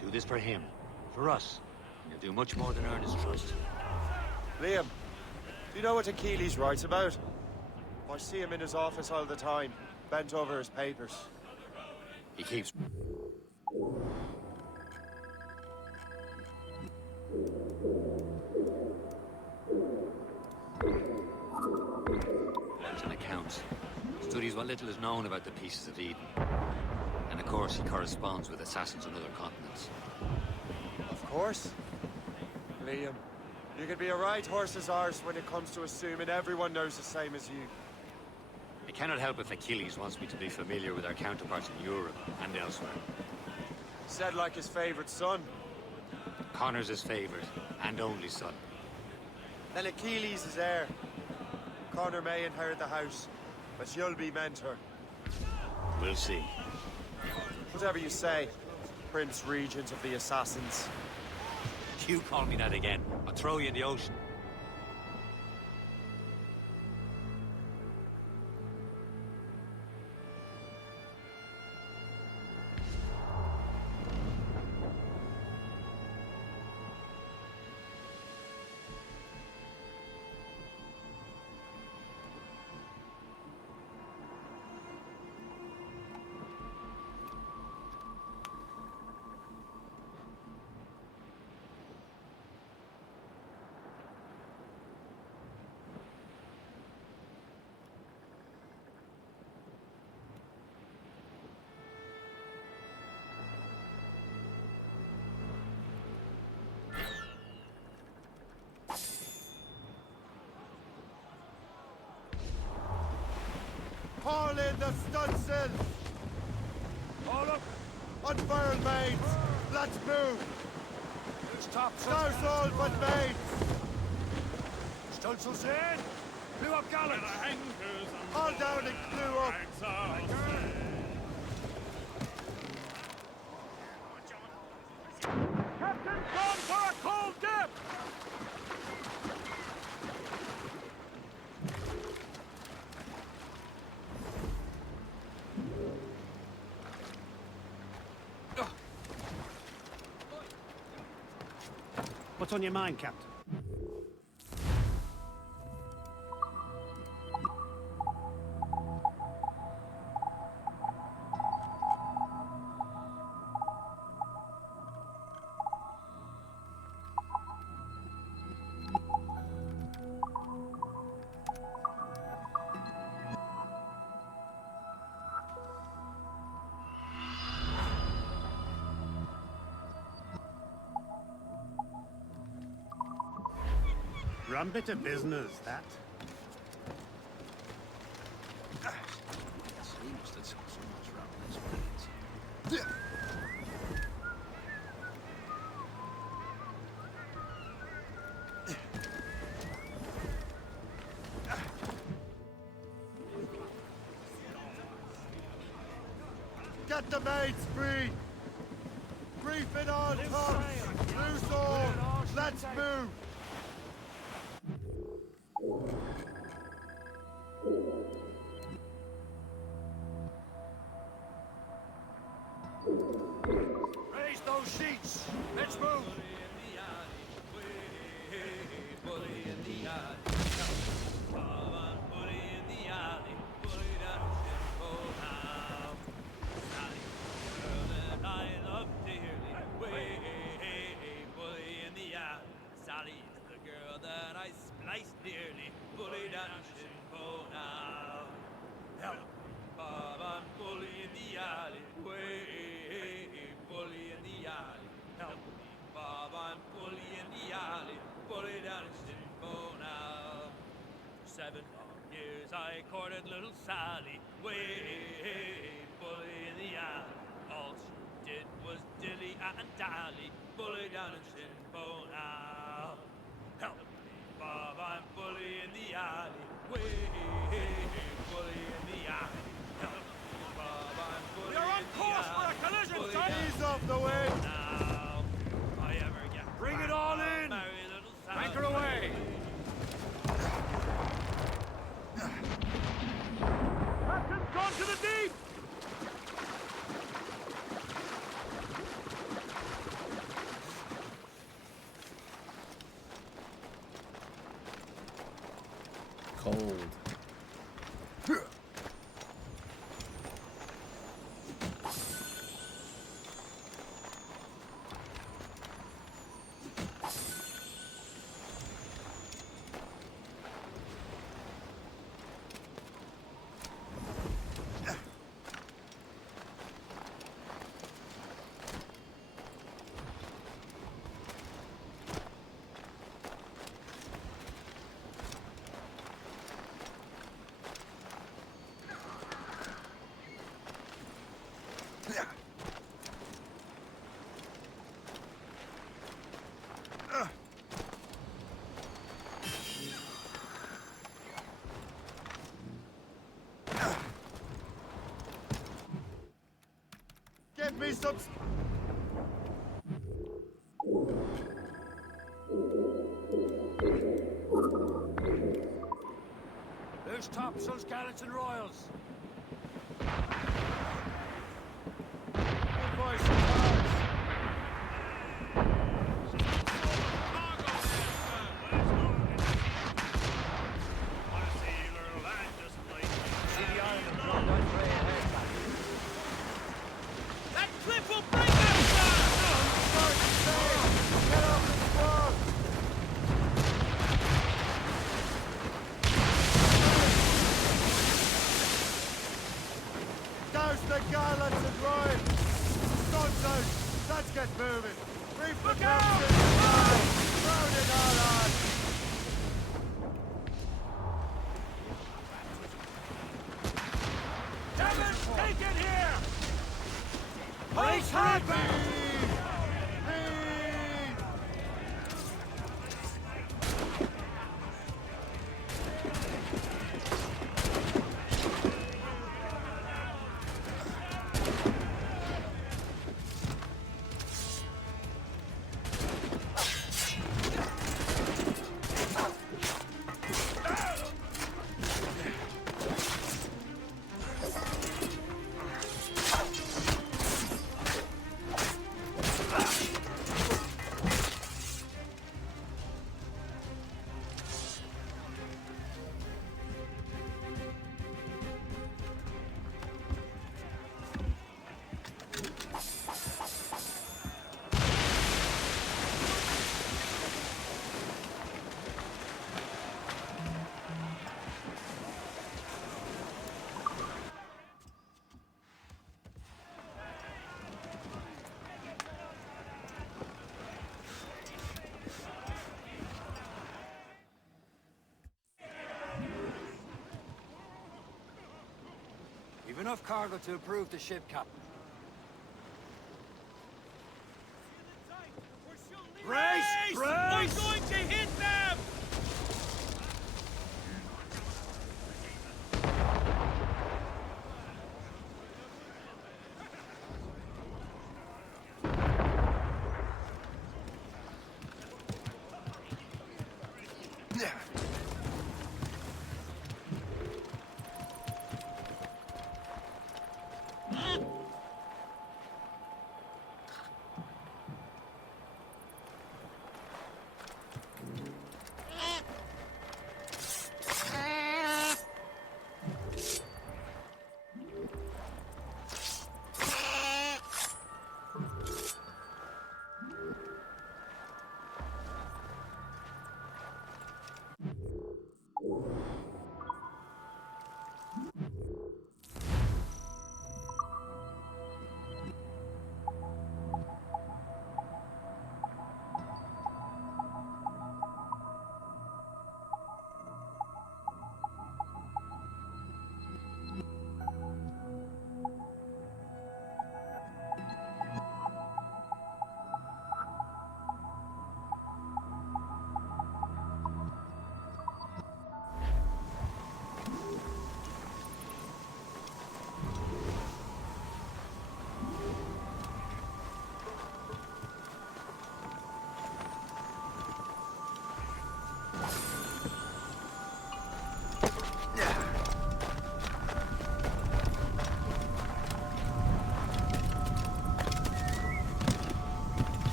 Do this for him. For us. And you'll do much more than earn his trust. Liam, do you know what Achilles writes about? I see him in his office all the time, bent over his papers. He keeps... and accounts. Studies what little is known about the pieces of Eden. And of course he corresponds with assassins on other continents. Of course. Liam, you can be a right horse's arse when it comes to assuming everyone knows the same as you. I cannot help if Achilles wants me to be familiar with our counterparts in Europe and elsewhere. Said like his favorite son. Connor's his favorite and only son. Then Achilles is heir. Connor may inherit the house, but you'll be mentor. We'll see. Whatever you say, Prince Regent of the Assassins. You call me that again, I'll throw you in the ocean. Haul in the stunsails! All up! Unfurl mains! Let's move! Stop! Stars all but mains! Stolzels in! Blew up gallant! Haul down and clew up! What's on your mind, Captain? Rum bit of business, that. Get the mates free! Brief it on, Tom! Loose all! Let's move! Raise those sheets! Let's move! Sally is the girl that I spliced dearly. Bully down Shinpo now. Help me, Bob, I'm bully in the alleyway. Bully in the alley. Help me, Bob, I'm bully in the alley. Bully down Shinpo now. For 7 long years I courted little Sally. Way, bully in the alley. All she did was dilly and dally. Bully down in Shinpo now. Help me, Bob, I'm bully in the alley. Way, bully in the alley. Help me, Bob, I'm bully You're on in the course for a alley. collision, Bully son! down Ease off the way! now. If I ever get Bring it back, all I'll in! marry little Sally. Anchor away! Captain's gone to the deep! Cold. Give me some... There's topsails, gallants, and royals. Good voice, Charles. That cliff will break us! Get off the squad! Douse the gallants and royal! Guns out! Let's get moving! Reef the captain! Round it all on! Devon, take it here! Race happy! enough cargo to approve the ship, Captain. Brace! We're going to hit them!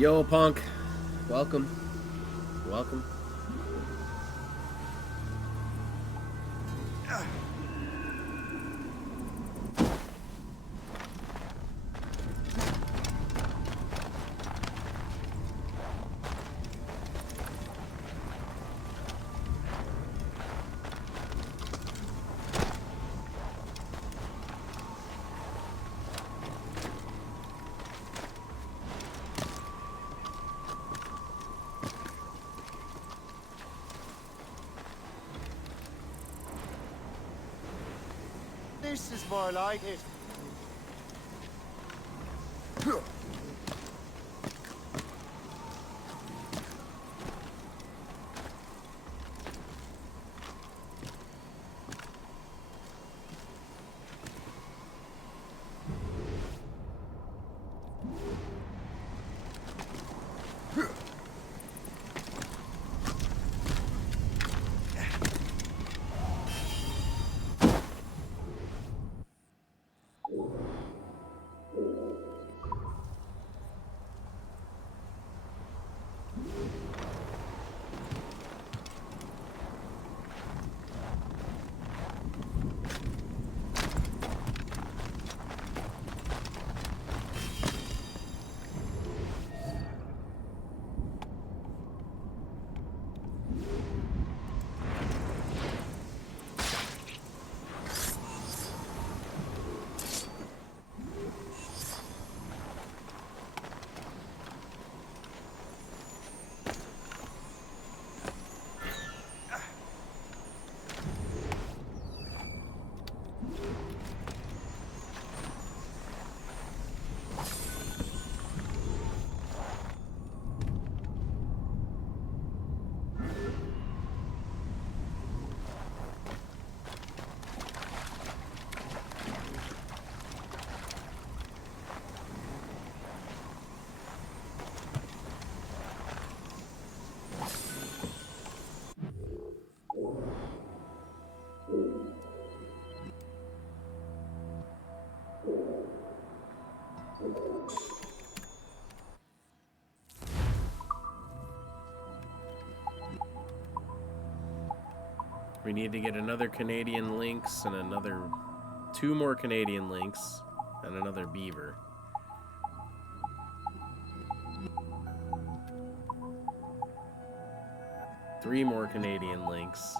Yo, punk. Welcome. Welcome. This is more like it. We need to get another Canadian lynx and another 2 more Canadian lynx and another beaver. Three more Canadian lynx.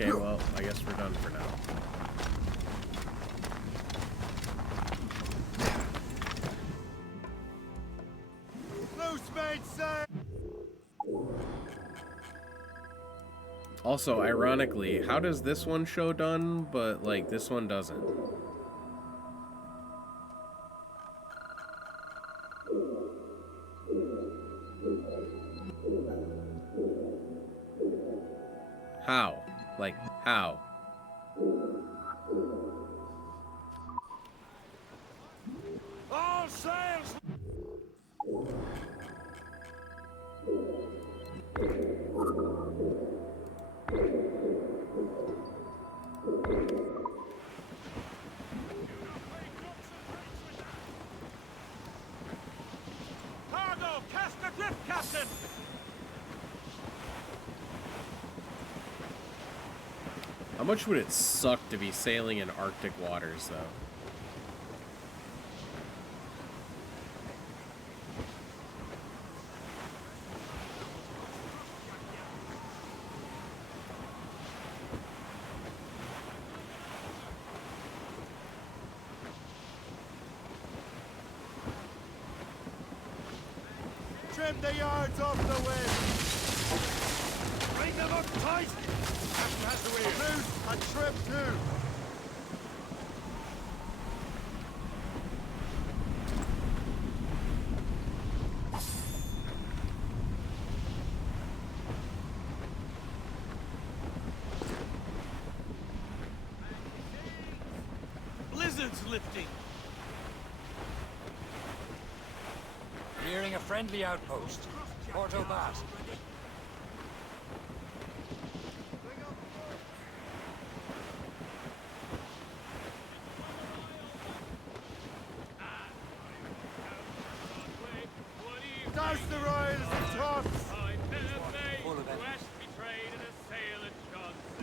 Okay, well, I guess we're done for now. Loose mate, sir! Also, ironically, how does this one show done, but, like, this one doesn't? How? Like, how? All sails! Cargo, cast adrift, Captain! How much would it suck to be sailing in Arctic waters, though? Trim the yards off the wind! Bring them up tight! Captain has the wheel. Loose and trim too! Blizzard's lifting. Nearing a friendly outpost. Porto Basque. Douse the royals and tops!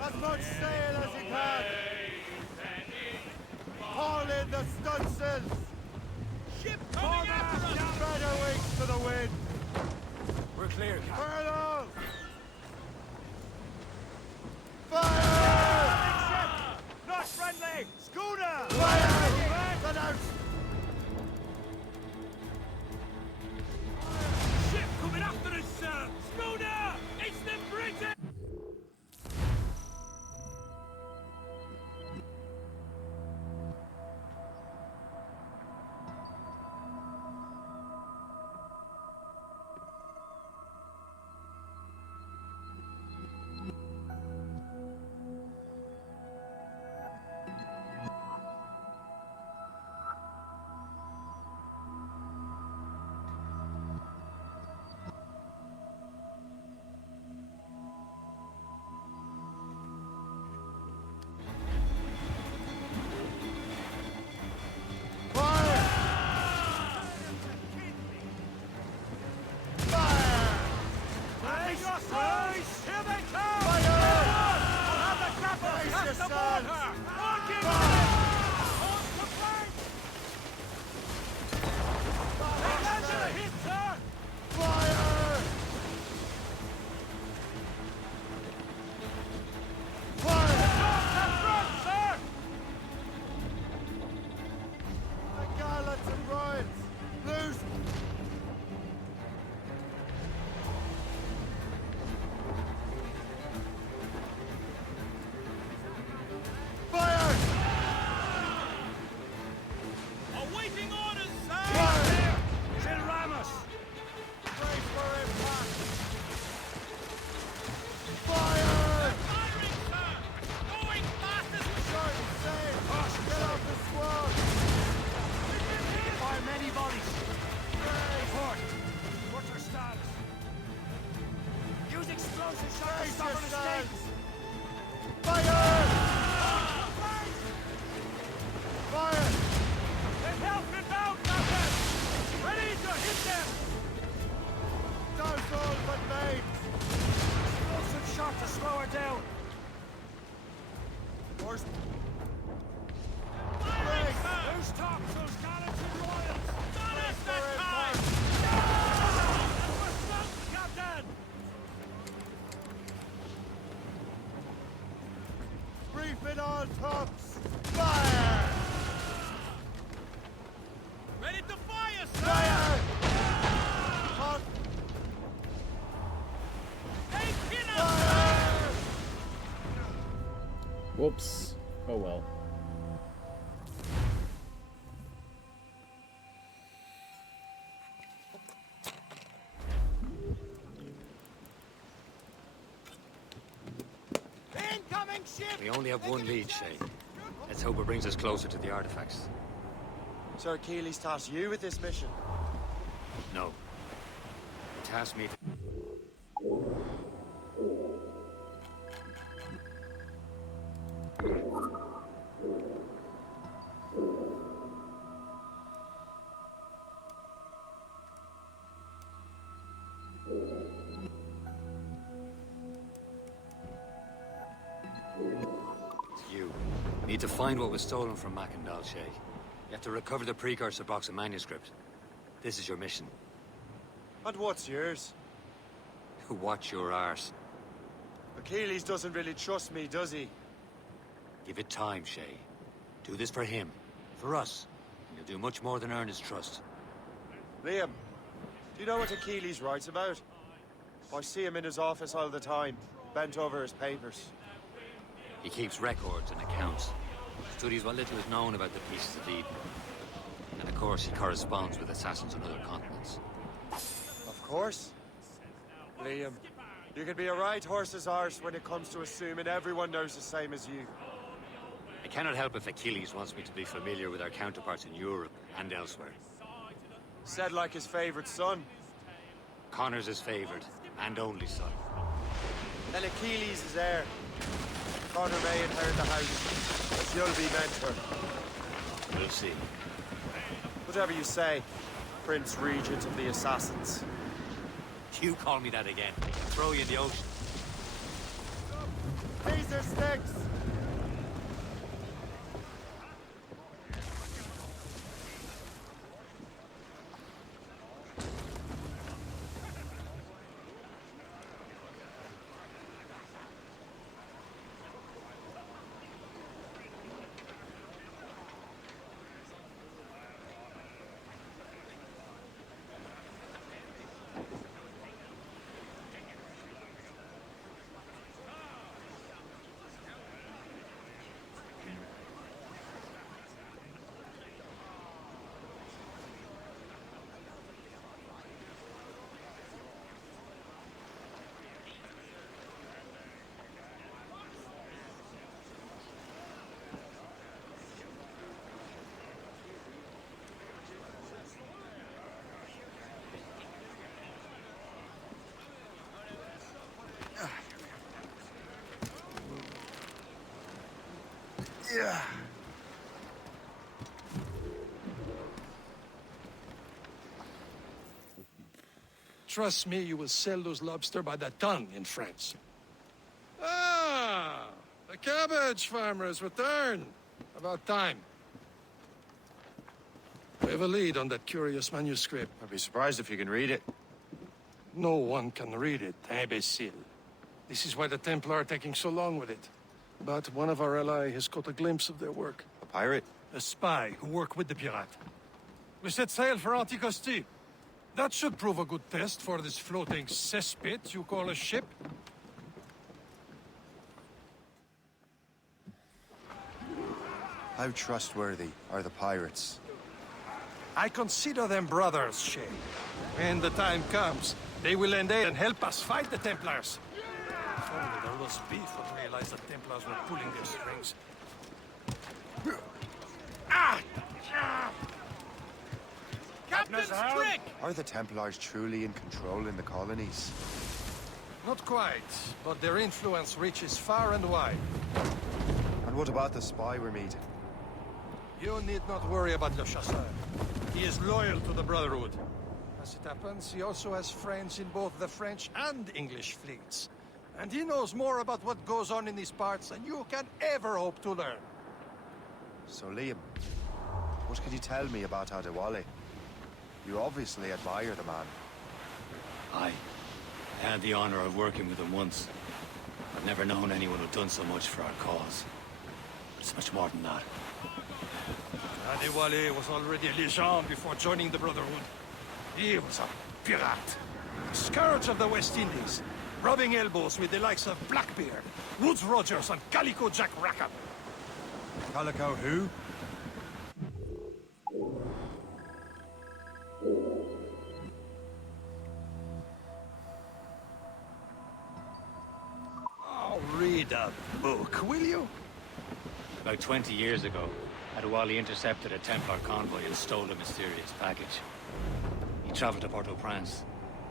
As much sail as you can! Haul in the stunsails! Ship coming after us! Spread our wings to the wind! We're clear, Captain. Colonel! Fire! Big ship! Not friendly! Schooner! Fire! Let out! Ship coming after us, sir! Schooner! It's the British! Who's tops those gallants and royals? Not us that time! We're sunk, Captain! Reefing on tops! Fire! Ready to fire, sir! Fire! Hot! Hey, get up! Fire! Whoops. Oh well. Incoming ship! We only have one lead, Shay. Let's hope it brings us closer to the artifacts. Sir Keeley's tasked you with this mission. No. He tasked me to... You need to find what was stolen from Mackendal, Shay. You have to recover the precursor box of manuscript. This is your mission. And what's yours? Watch your arse. Achilles doesn't really trust me, does he? Give it time, Shay. Do this for him. For us. And you'll do much more than earn his trust. Liam, do you know what Achilles writes about? I see him in his office all the time, bent over his papers. He keeps records and accounts. Studies what little is known about the pieces of Eden. And of course, he corresponds with assassins on other continents. Of course. Liam, you can be a right horse's arse when it comes to assuming everyone knows the same as you. I cannot help if Achilles wants me to be familiar with our counterparts in Europe and elsewhere. Said like his favorite son. Connor's his favored and only son. Then Achilles is heir. Connor may inherit the house, but you'll be mentor. We'll see. Whatever you say, Prince Regent of the Assassins. You call me that again. I'll throw you in the ocean. These are sticks! Yeah. Trust me, you will sell those lobster by the ton in France. Ah, the cabbage farmer has returned. About time. We have a lead on that curious manuscript. I'd be surprised if you can read it. No one can read it, imbecile. This is why the Templar are taking so long with it. But one of our allies has caught a glimpse of their work. A pirate? A spy who worked with the pirate. We set sail for Anticosti. That should prove a good test for this floating cesspit you call a ship. How trustworthy are the pirates? I consider them brothers, Shay. When the time comes, they will lend aid and help us fight the Templars. If only the roast beef would realize the Templars were pulling their strings. Captain's trick! Are the Templars truly in control in the colonies? Not quite, but their influence reaches far and wide. And what about the spy we're meeting? You need not worry about Le Chasseur. He is loyal to the Brotherhood. As it happens, he also has friends in both the French and English fleets. And he knows more about what goes on in these parts than you can ever hope to learn. So, Liam, what can you tell me about Adewale? You obviously admire the man. I had the honor of working with him once. I've never known anyone who'd done so much for our cause. It's much more than that. Adewale was already a legend before joining the Brotherhood. He was a pirate. A scourge of the West Indies. Rubbing elbows with the likes of Blackbeard, Woodes Rogers, and Calico Jack Rackham. Calico who? Oh, read a book, will you? About 20 years ago, Adewale intercepted a Templar convoy and stole a mysterious package. He traveled to Port-au-Prince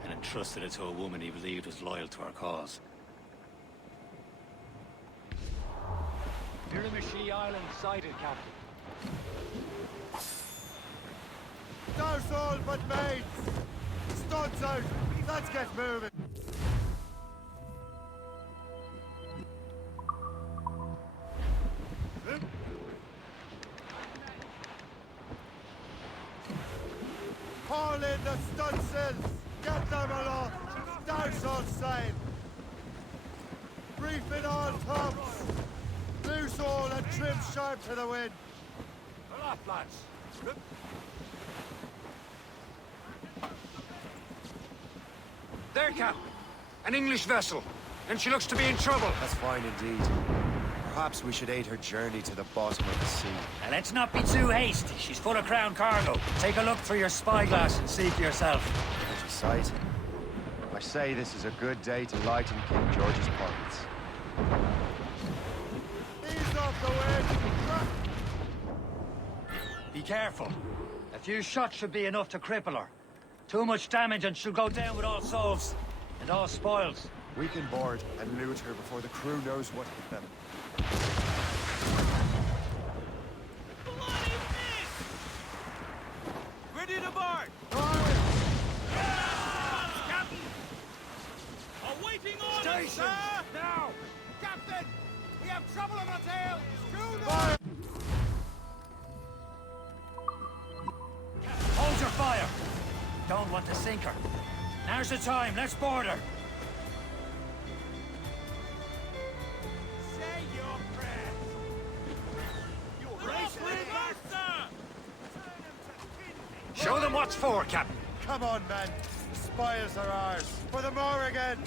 and entrusted it to a woman he believed was loyal to our cause. Miramichi Island sighted, Captain. Douse all but mates! Studs out! Let's get moving! Haul in the stunsails! Get them aloft! Douse all sail! Reef in all tops! Loose all and trim sharp to the wind! Aloft, lads! There, Captain. An English vessel. And she looks to be in trouble. That's fine indeed. Perhaps we should aid her journey to the bottom of the sea. Now let's not be too hasty. She's full of crown cargo. Take a look through your spyglass and see for yourself. Pretty sight. I say this is a good day to lighten King George's pockets. Ease off the wind! Be careful. A few shots should be enough to cripple her. Too much damage and she'll go down with all souls. And all spoils. We can board and loot her before the crew knows what hit them. Ready to board! Captain! Awaiting orders, sir! Now! Captain! We have trouble on our tail! Schooner! Hold your fire! Don't want to sink her. Now's the time, let's board her! Say your prayers! Race with sir! Show them what's for, Captain. Come on, men. The spoils are ours. For the Morrigan!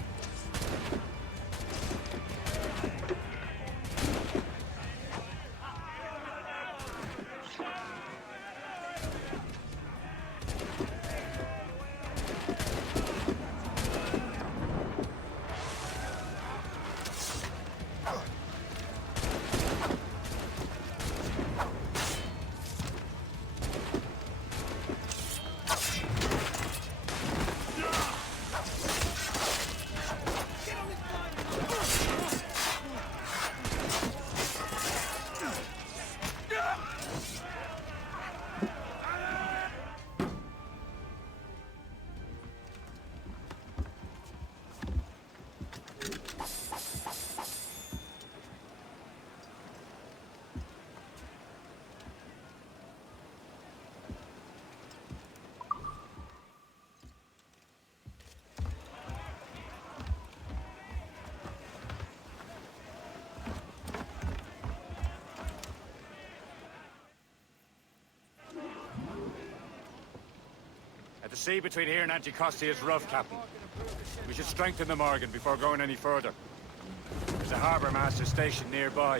The sea between here and Anticosti is rough, Captain. We should strengthen the Morgan before going any further. There's a harbour master station nearby.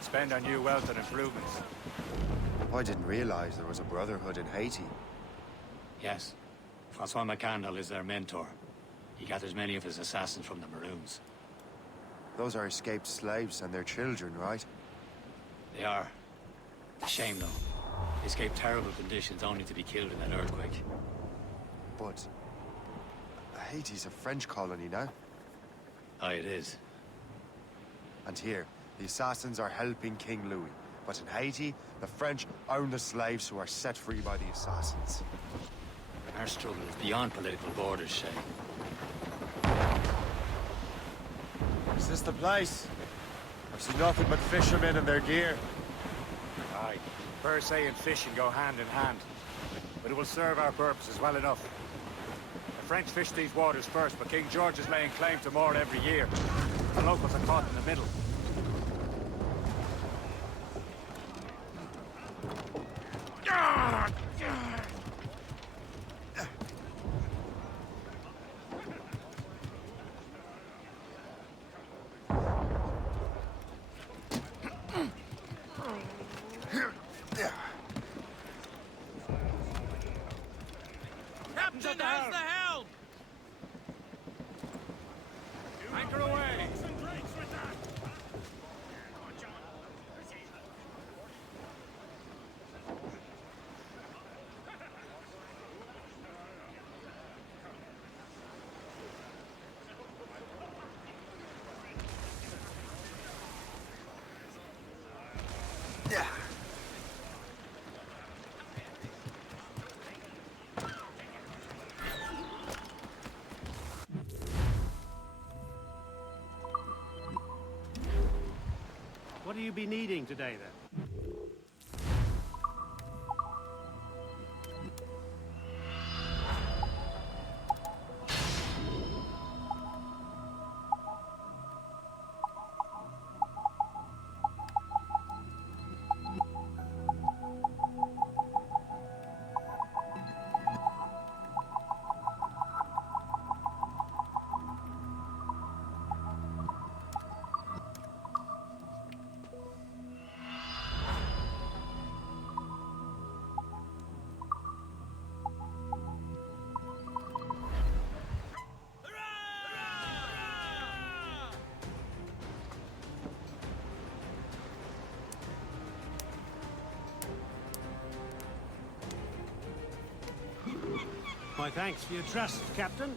Spend our new wealth on improvements. I didn't realize there was a brotherhood in Haiti. Yes. Francois McCandle is their mentor. He gathers many of his assassins from the Maroons. Those are escaped slaves and their children, right? They are. It's a shame, though. They escaped terrible conditions only to be killed in that earthquake. But Haiti's a French colony now. Aye, it is. And here, the assassins are helping King Louis. But in Haiti, the French own the slaves who are set free by the assassins. Our struggle is beyond political borders, Shay. Is this the place? I've seen nothing but fishermen and their gear. Aye. Per se and fishing go hand in hand. But it will serve our purposes well enough. The French fish these waters first, but King George is laying claim to more every year. The locals are caught in the middle. Captain, how's the helm? Anchor away! What do you be needing today, then? My thanks for your trust, Captain.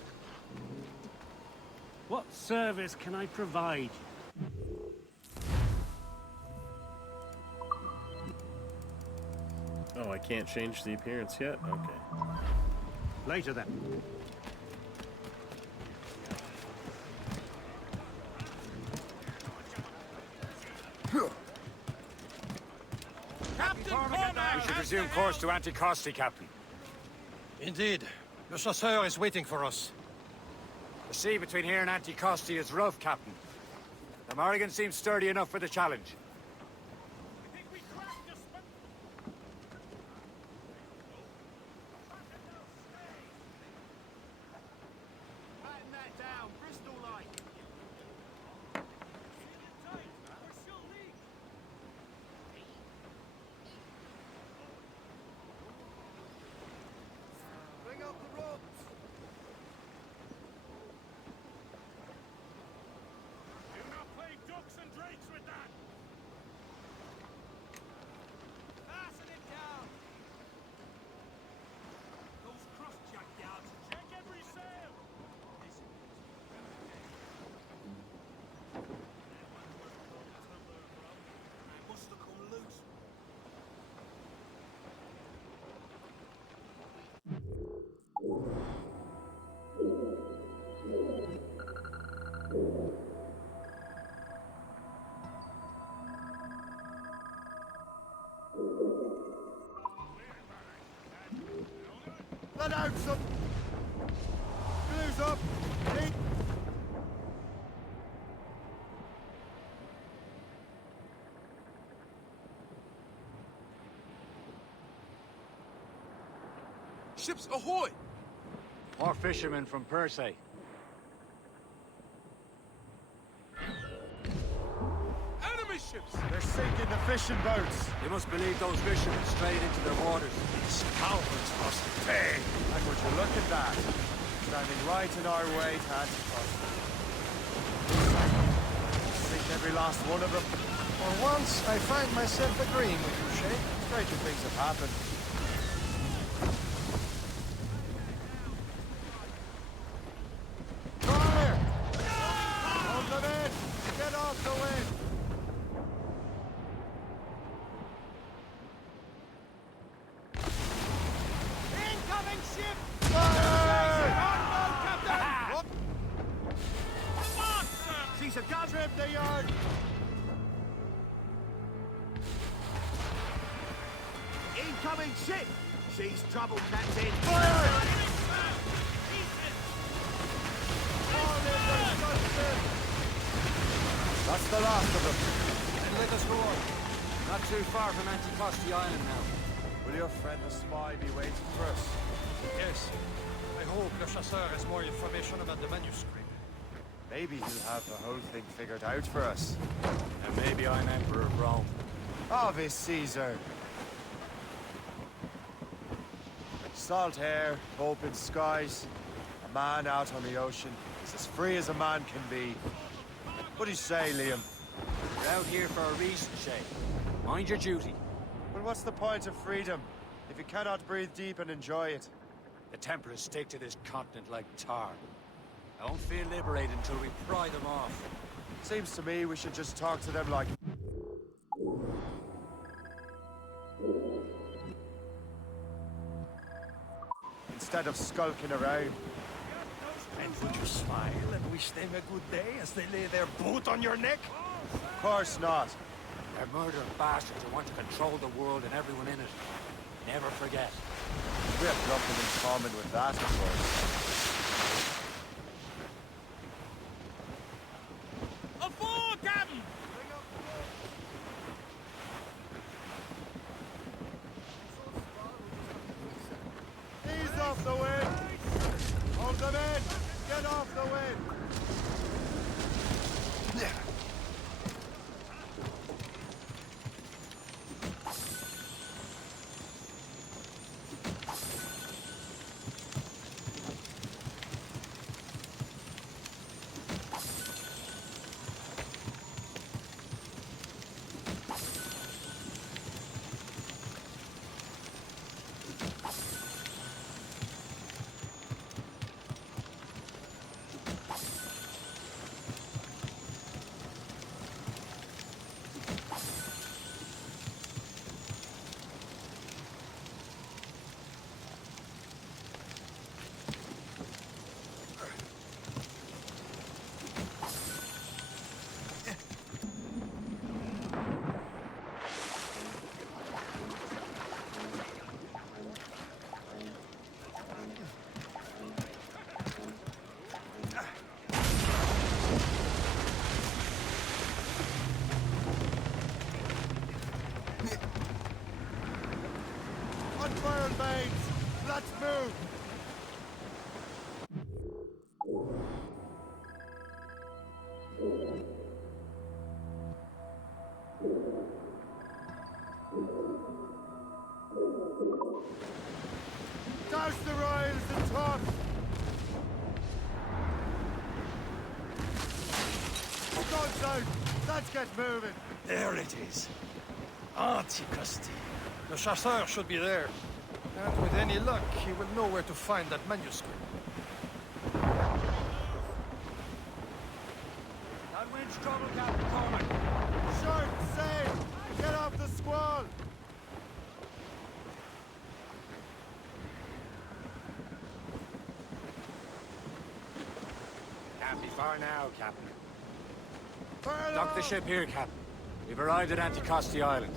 What service can I provide? Oh, I can't change the appearance yet? Okay. Later, then. Captain Cormac! We should resume course to Anticosti, Captain. Indeed. Le chasseur is waiting for us. The sea between here and Anticosti is rough, Captain. The Morrigan seems sturdy enough for the challenge. Batten that down, Bristol-like. Bring up the ropes! Do not play ducks and drakes with that! Fasten it down! Those cross-jack yards, check every sail! I must have come loose. Let out some... Blues up! Keep... Ships ahoy! More fishermen from Persay. Enemy ships! They're sinking the fishing boats! You must believe those fishermen strayed into their waters. Scoundrels must pay! Like what you're looking at. Standing right in our way to Anticosti. Sink every last one of them. For once, I find myself agreeing with you, Shay. Stranger things have happened. Fire! Hold them in! Get off the wind! Incoming ship! Fire! On board, Captain! Come on, sir! He's a gun! Trim the yard! Incoming ship! She's trouble, Captain! Fire! That's the last of them. Then let us go on. Not too far from Anticosti Island now. Will your friend the spy be waiting for us? Yes. I hope Le Chasseur has more information about the manuscript. Maybe he'll have the whole thing figured out for us. And maybe I'm Emperor of Rome. Of his Caesar. Salt air, open skies. A man out on the ocean is as free as a man can be. What do you say, Liam? We're out here for a reason, Shay. Mind your duty. Well, what's the point of freedom if you cannot breathe deep and enjoy it? The Templars stick to this continent like tar. I won't feel liberated until we pry them off. Seems to me we should just talk to them like... instead of skulking around. And would you smile and wish them a good day as they lay their boot on your neck? Of course not. They're murdering bastards who want to control the world and everyone in it. Never forget. We have nothing in common with that, of course. Aboard, Captain! Ease off the wind! Hold them in! Get off the wind! Unfurled mains! Let's move! Douse the royals and talk! Guns out! Let's get moving! There it is. Anticosti. Le Chasseur should be there. And with any luck, he will know where to find that manuscript. That wind's trouble, Captain Cormac. Short, safe! Get off the squall! Can't be far now, Captain. Furlough! Dock the ship here, Captain. We've arrived at Anticosti Island.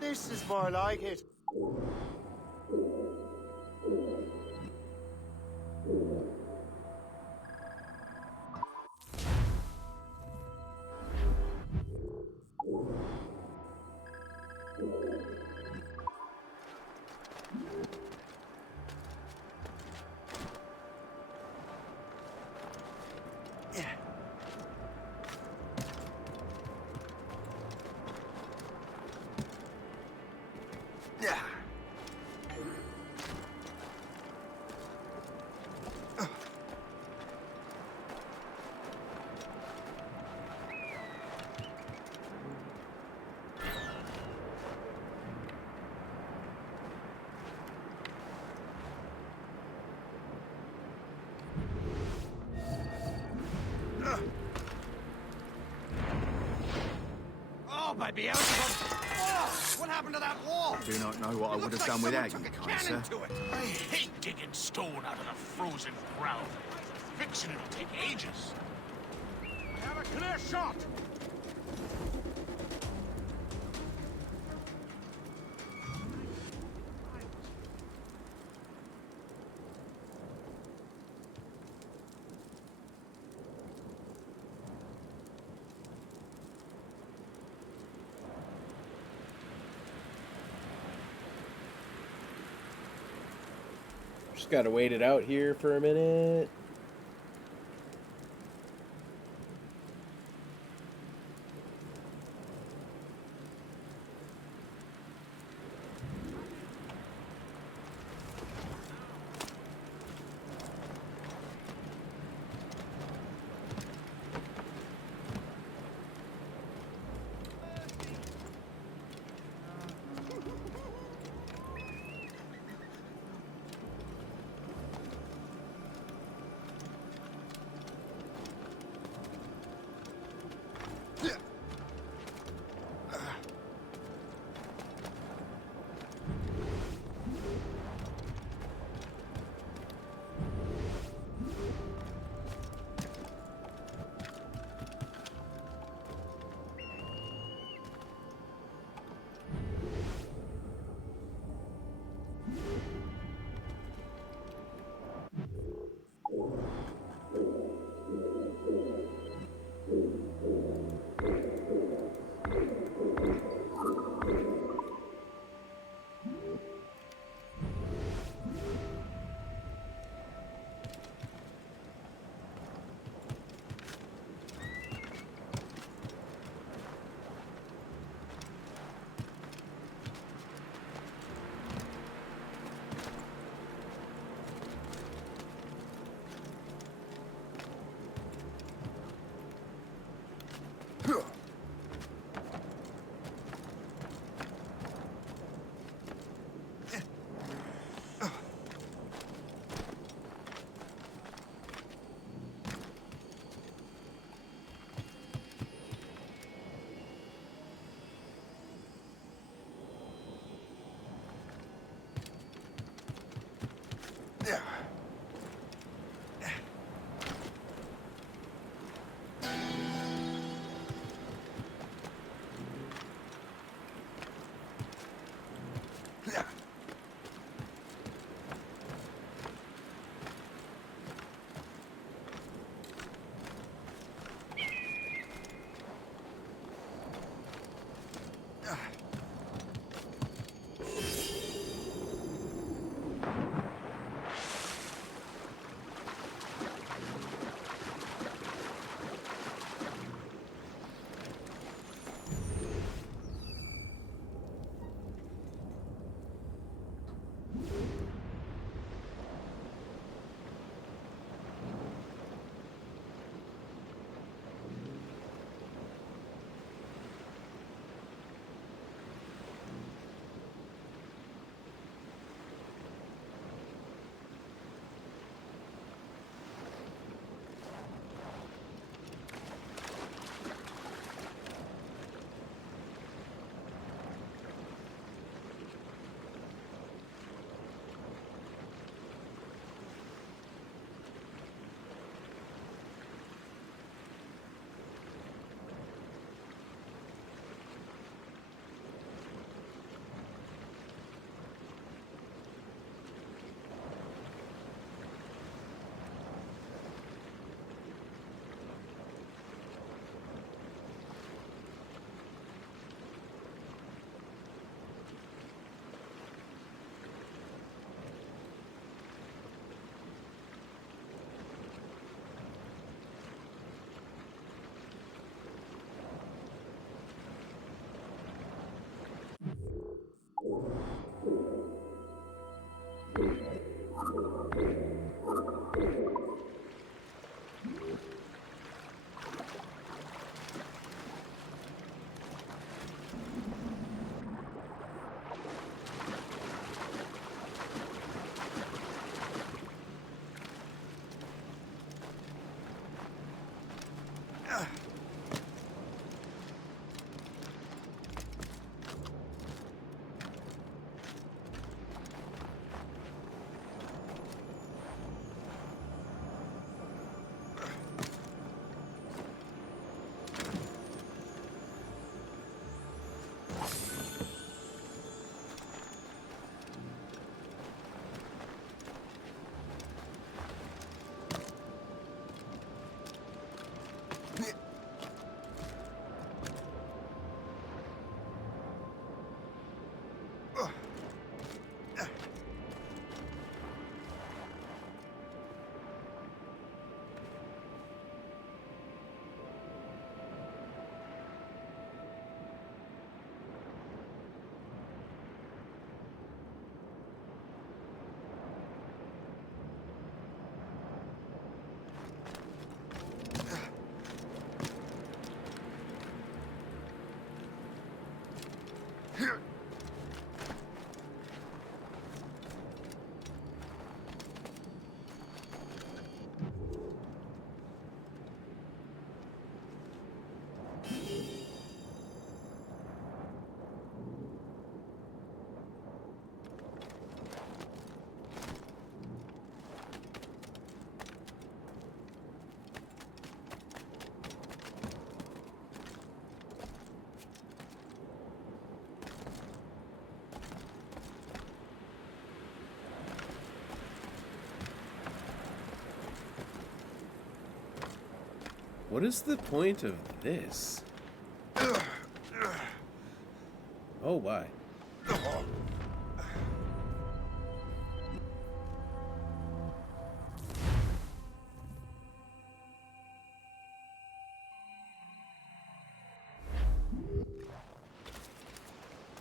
This is more like it. Oh, baby, what happened to that wall? I do not know what I would have done without you, kind sir. I hate digging stone out of the frozen ground. Fixing it'll take ages. I have a clear shot. Just gotta wait it out here for a minute. What is the point of this? Oh, why?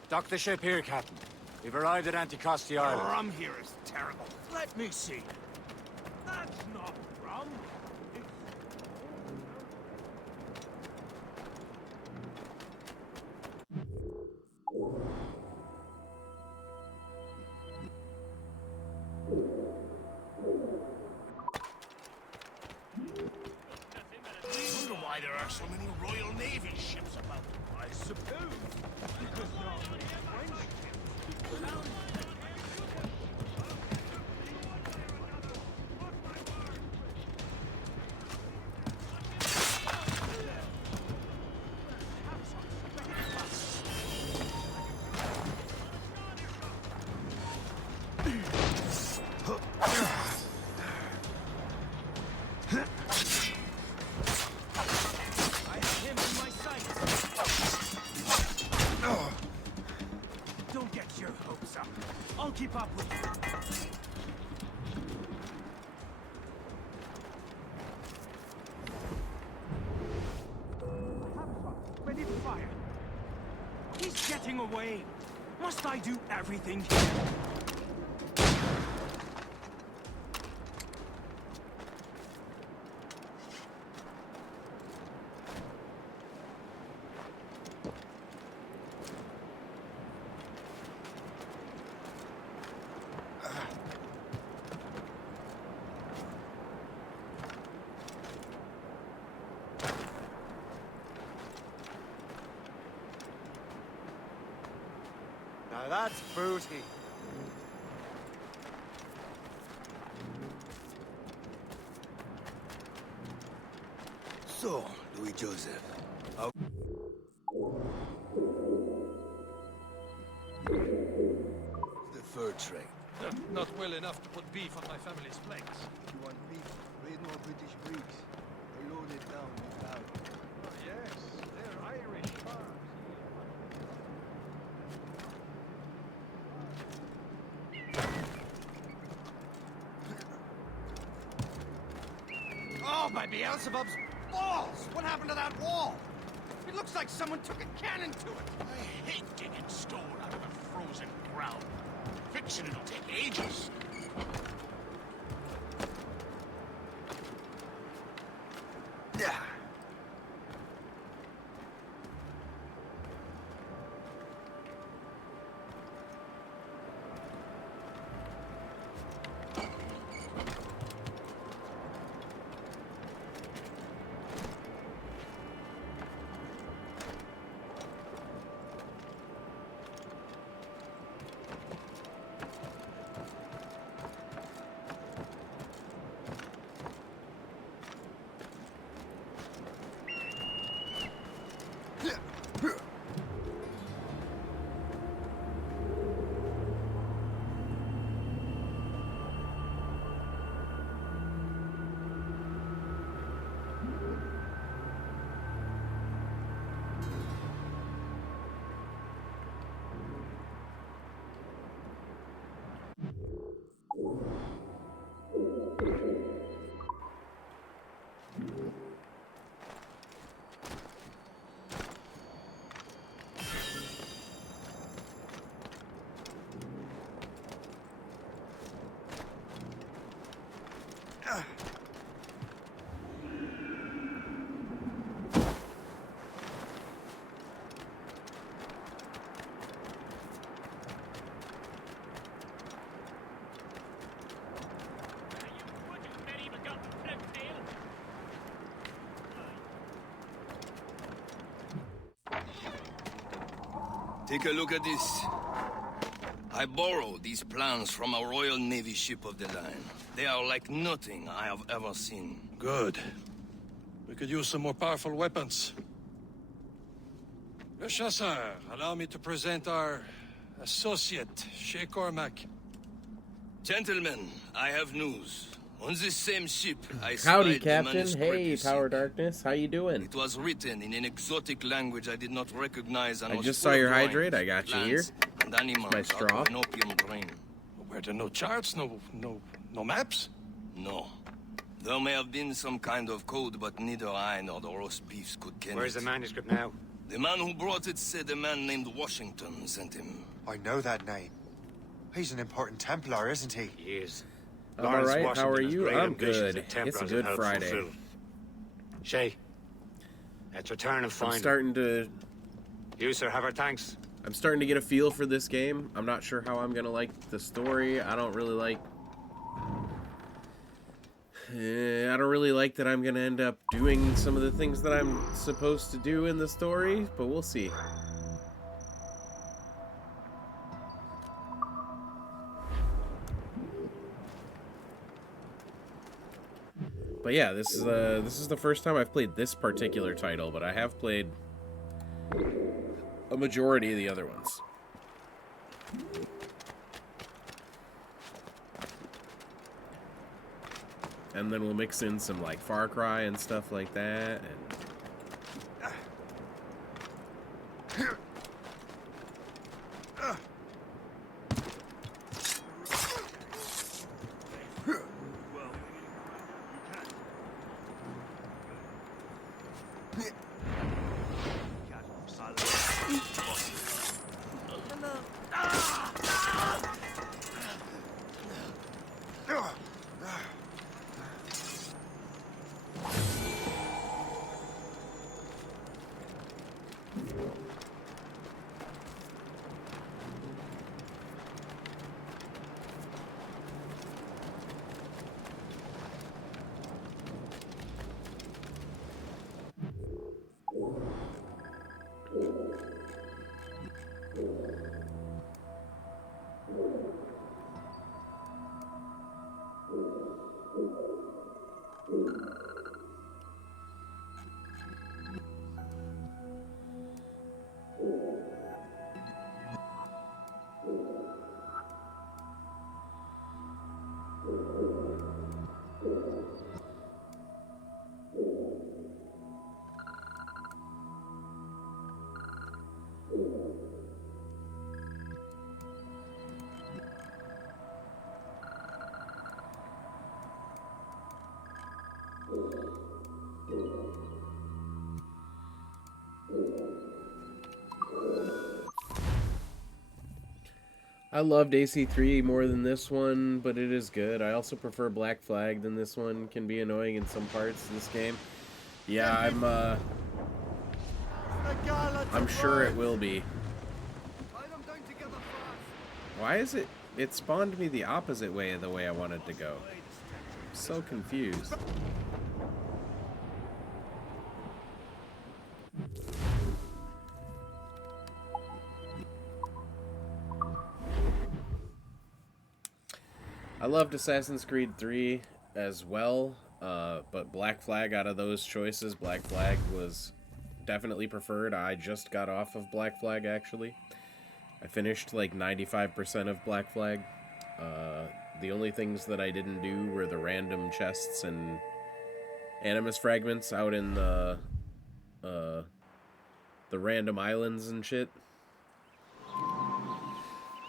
Dock the ship here, Captain. We've arrived at Anticosti The Island. rum here is terrible. Let me see. That's not rum. I wonder why there are so many Royal Navy ships about. I suppose because there are many French ships. Don't get your hopes up. I'll keep up with you. Ready to fire. He's getting away. Must I do everything here? Now that's booty. So, Louis Joseph, how... The fur trade. Not well enough to put beef on my family's plates. You want beef? Raid more British Greeks. They load it down with powder. Oh, yes, they're Irish farms. Oh, by Beelzebub's balls! What happened to that wall? It looks like someone took a cannon to it. I hate digging stone out of the frozen ground. Fixing it'll take ages. Yeah. Take a look at this. I borrowed these plans from a Royal Navy ship of the line. They are like nothing I have ever seen. Good. We could use some more powerful weapons. Le Chasseur, allow me to present our associate, Shay Cormac. Gentlemen, I have news. On this same ship, I Howdy, spied the Captain. manuscript Hey, you Power sent. Darkness. How you doing? It was written in an exotic language I did not recognize and I was just full saw of your drawings, hydrate. I got you here. plants, and animals My out straw. of an opium brain. Were there no charts, no maps? No. There may have been some kind of code, but neither I nor the roast beefs could ken Where's it. the manuscript now? The man who brought it said a man named Washington sent him. I know that name. He's an important Templar, isn't he? He is. I'm Lawrence alright. How Washington are has you? great I'm ambitions good. that It's a Templars good have helped Friday. fulfill. Shay, let's return and find I'm starting to... You, sir, have our thanks. I'm starting to get a feel for this game. I'm not sure how I'm gonna like the story. I don't really like that I'm gonna end up doing some of the things that I'm supposed to do in the story, but we'll see. But yeah, this is the first time I've played this particular title, but I have played a majority of the other ones. And then we'll mix in some like Far Cry and stuff like that. And I loved AC3 more than this one, but it is good. I also prefer Black Flag than this one. Can be annoying in some parts of this game. Yeah, I'm sure it will be. Why is it? It spawned me the opposite way of the way I wanted to go. I'm so confused. I loved Assassin's Creed 3 as well, but Black Flag, out of those choices, Black Flag was definitely preferred. I just got off of Black Flag, actually. I finished like 95% of Black Flag. The only things that I didn't do were the random chests and Animus fragments out in the random islands and shit.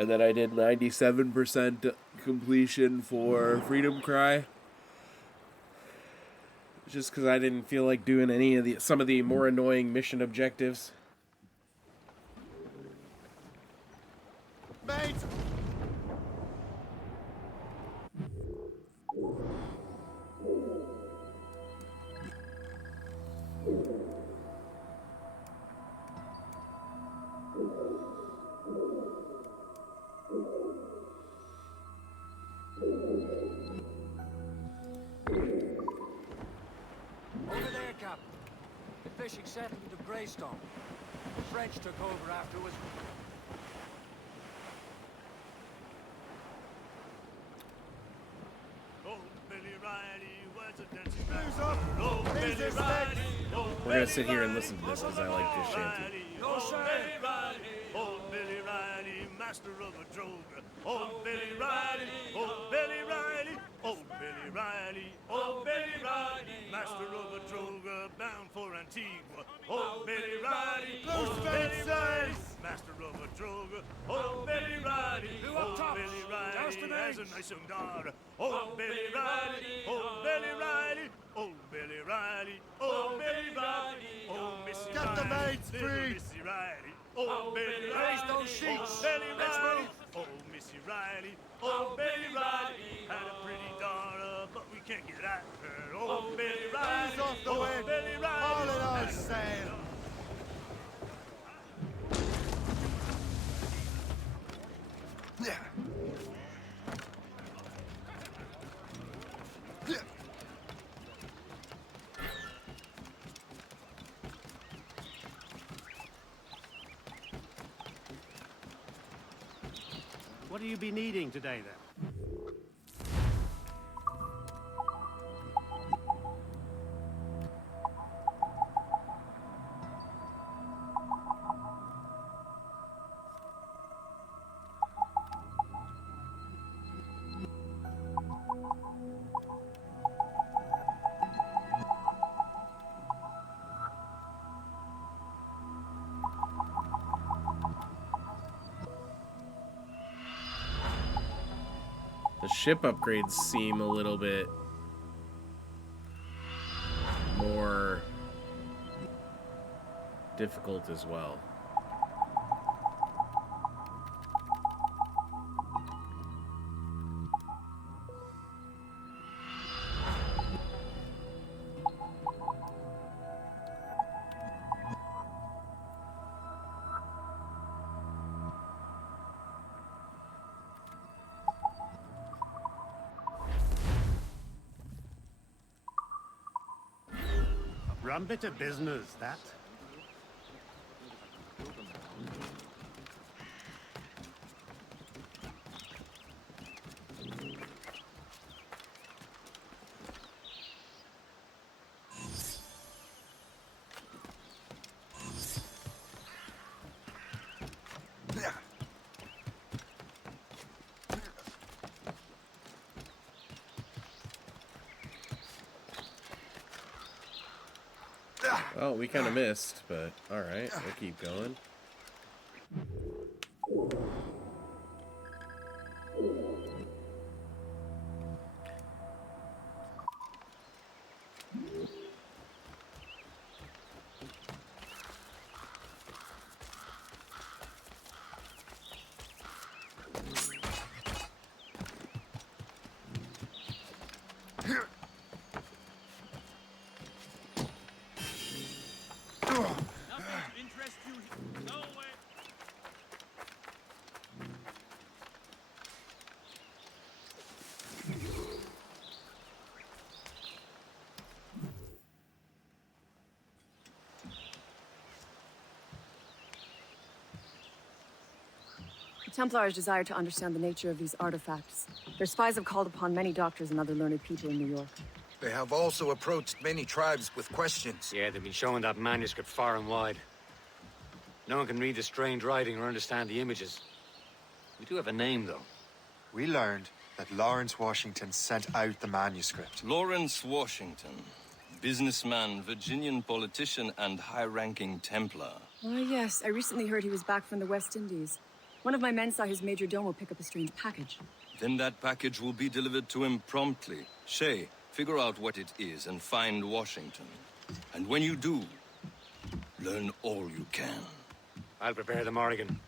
And then I did 97% completion for Freedom Cry. Just because I didn't feel like doing any of some of the more annoying mission objectives. Mate! Over there, Captain. The fishing settlement of Greystone. The French took over after it was... We're gonna sit here and listen to this because I like this shanty. No, sir! master of a droga. Old Billy Riley, old Billy Riley, old Billy Riley, old Billy Riley, master of a droga bound for Antigua. Old Billy Riley, old Billy Riley, master of a droga. Old Billy Riley, old Billy Riley has a nice young daughter. Old Billy Riley, old Billy Riley, old Billy Riley, old Billy Riley, old Missy Get the Riley, mates little free. Missy Riley, old Billy Riley, those sheets. old Billy Riley, old Missy Riley, old Billy Riley had a pretty daughter, but we can't get at her. Old Billy Riley, Ease off the old wind. Billy Riley, All in all, had a sail. What do you be needing today, then? The ship upgrades seem a little bit more difficult as well. Rum bit of business, that. Well, we kind of missed, but alright, we'll keep going. The Templars desire to understand the nature of these artifacts. Their spies have called upon many doctors and other learned people in New York. They have also approached many tribes with questions. Yeah, they've been showing that manuscript far and wide. No one can read the strange writing or understand the images. We do have a name, though. We learned that Lawrence Washington sent out the manuscript. Lawrence Washington. Businessman, Virginian politician, and high-ranking Templar. Ah, yes. I recently heard he was back from the West Indies. One of my men saw his major domo pick up a strange package. Then that package will be delivered to him promptly. Shay, figure out what it is and find Washington. And when you do, learn all you can. I'll prepare the Morrigan.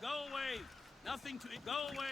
Go away! Nothing to it. Go away!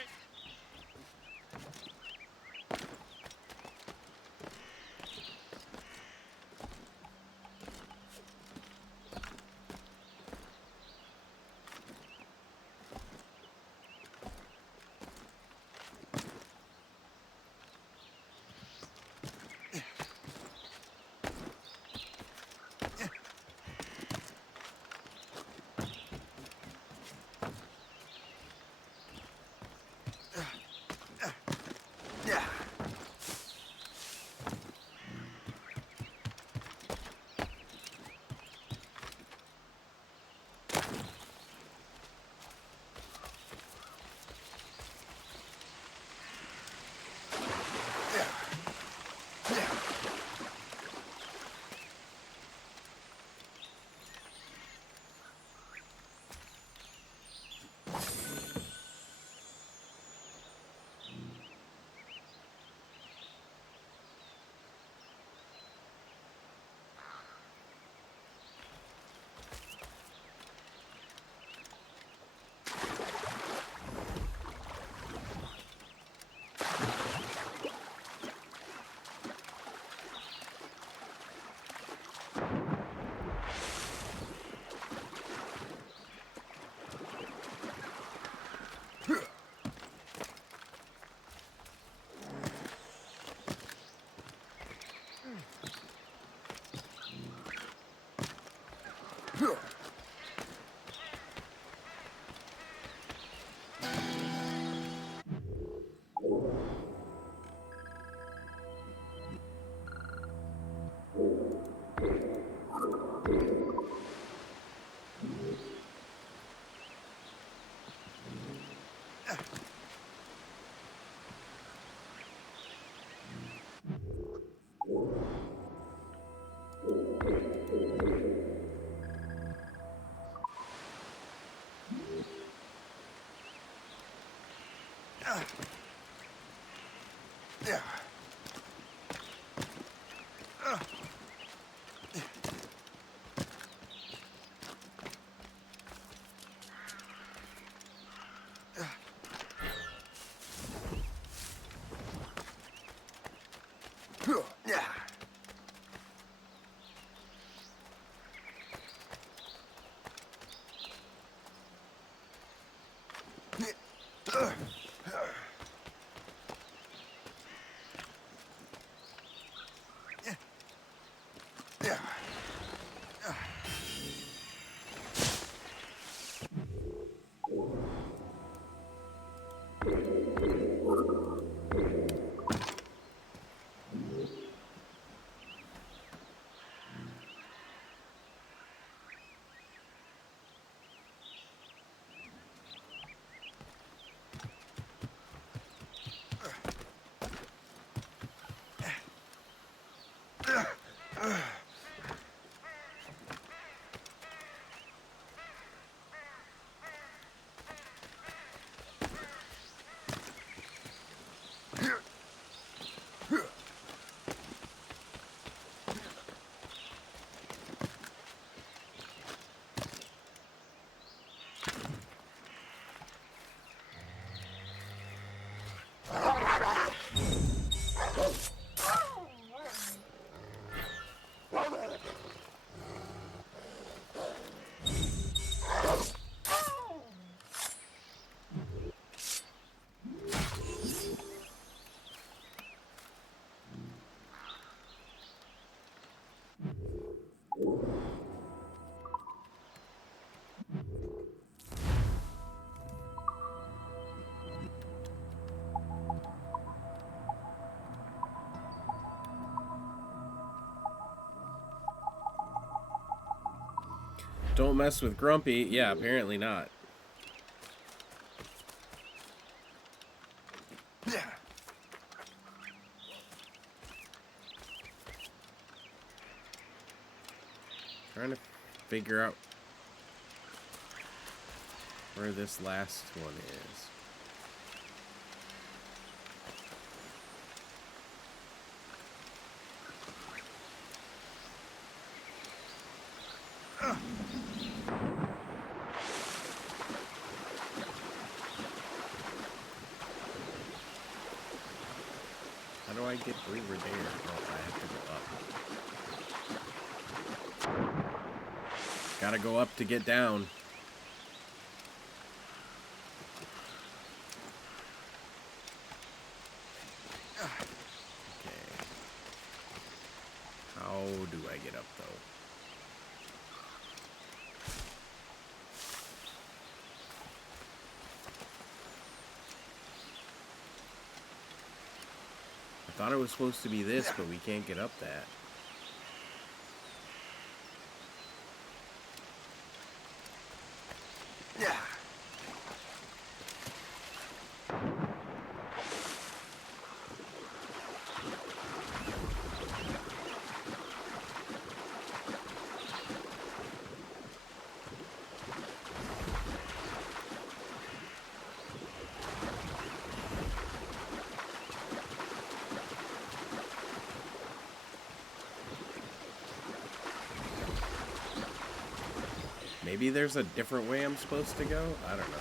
Don't mess with Grumpy. Yeah, apparently not. Trying to figure out where this last one is. How do I get over there? Oh, I have to go up. Gotta go up to get down. Okay. How do I get up, though? I thought it was supposed to be this, but we can't get up that. Maybe there's a different way I'm supposed to go? I don't know.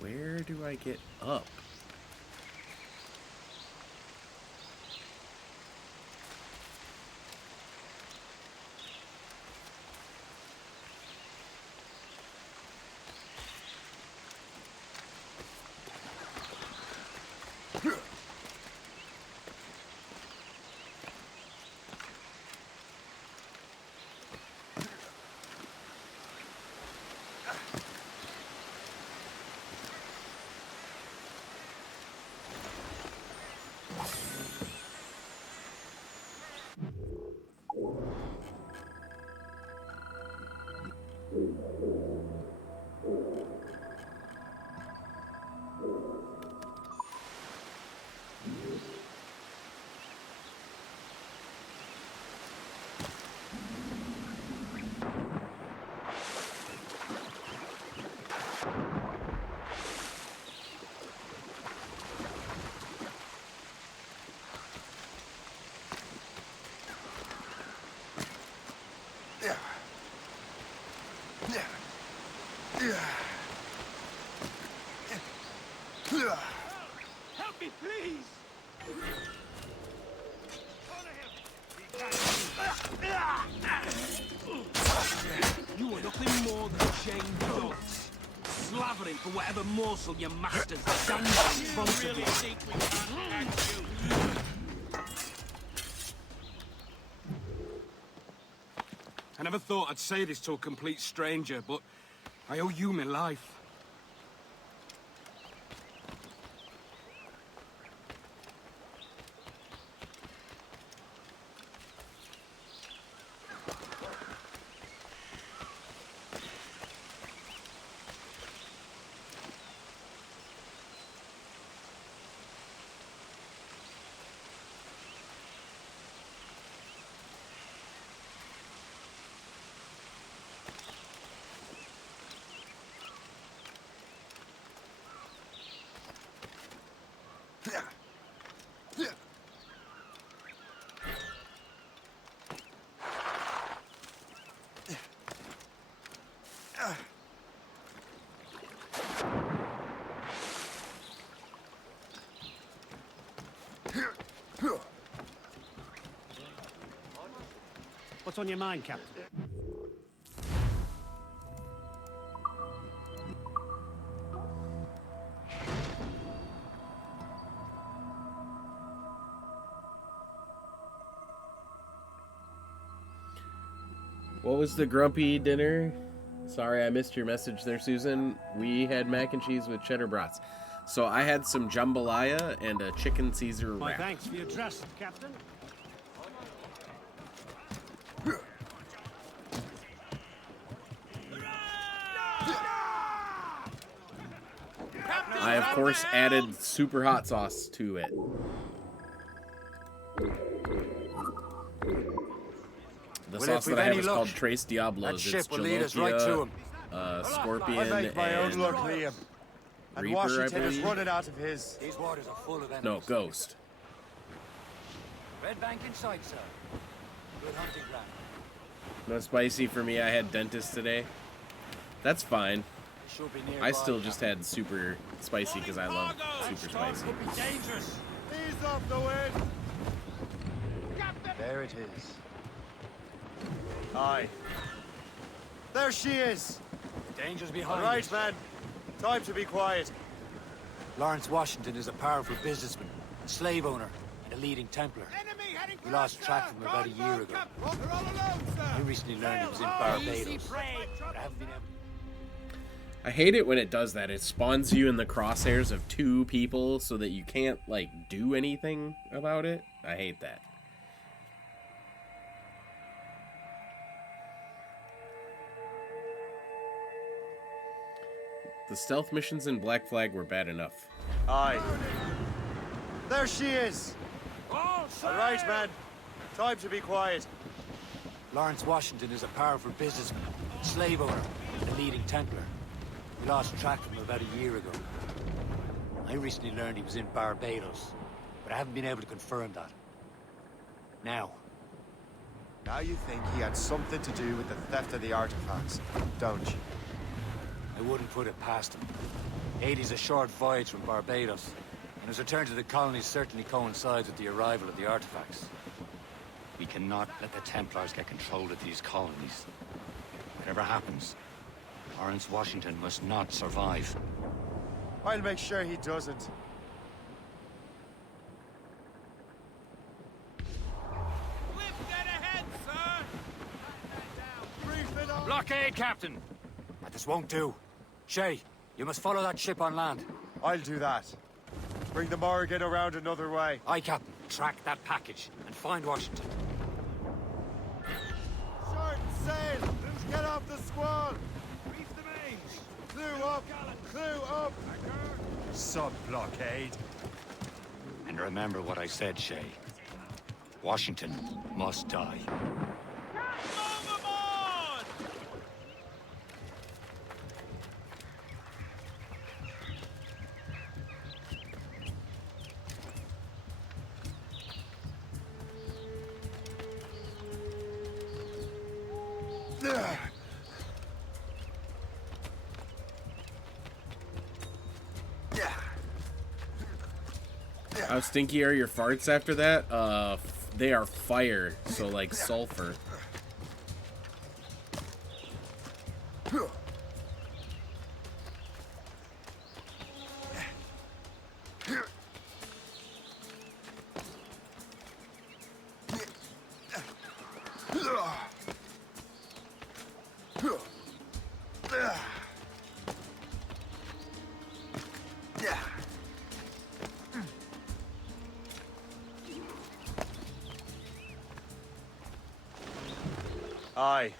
Where do I get up? Help me, please! You are nothing more than chained dogs, slavering for whatever morsel your masters stand in front of you. I never thought I'd say this to a complete stranger, but I owe you my life. What's on your mind, Captain? What was the grumpy dinner? Sorry, I missed your message there, Susan. We had mac and cheese with cheddar brats. So I had some jambalaya and a chicken Caesar My wrap. thanks for your trust, Captain. I, of course, added super hot sauce to it. The sauce that I have is called Tres Diablos. It's Jolokia, Scorpion, I make my own and luck, Liam. And Reaper, Washington I is believe. running out of his. These waters are full of enemies. No, Ghost. Red bank in sight, sir. Good hunting ground. No spicy for me. I had dentist today. That's fine. Should be I nearby. still just had super spicy because I love super spicy. Could be dangerous. Ease off the wind. There it is. Aye. There she is. Danger's behind All right, us. man. Time to be quiet. Lawrence Washington is a powerful businessman, slave owner, and a leading Templar. We lost track of him about a year ago. I recently learned he was in Barbados, but I haven't been able to... I hate it when it does that. It spawns you in the crosshairs of two people so that you can't, like, do anything about it. I hate that. The stealth missions in Black Flag were bad enough. Aye. There she is. All right, man. Time to be quiet. Lawrence Washington is a powerful businessman, slave owner, and a leading Templar. We lost track of him about a year ago. I recently learned he was in Barbados, but I haven't been able to confirm that. Now Now you think he had something to do with the theft of the artifacts, don't you? I wouldn't put it past him. 80's a short voyage from Barbados, and his return to the colonies certainly coincides with the arrival of the artifacts. We cannot let the Templars get control of these colonies. Whatever happens, Lawrence Washington must not survive. I'll make sure he doesn't. Blockade, Captain! But this won't do. Shay, you must follow that ship on land. I'll do that. Bring the Morrigan around another way. Aye, Captain. Track that package and find Washington. Short sail! Get off the squall! Reef the mains! Clue up! Clue up! Sub-blockade. And remember what I said, Shay. Washington must die. How stinky are your farts after that? They are fire, so like sulfur. Aye.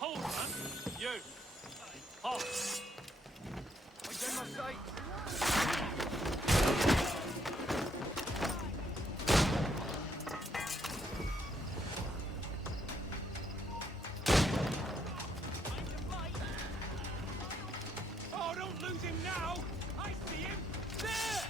Hold, man! You! Halt! I get my sight! Oh, don't lose him now! I see him! There!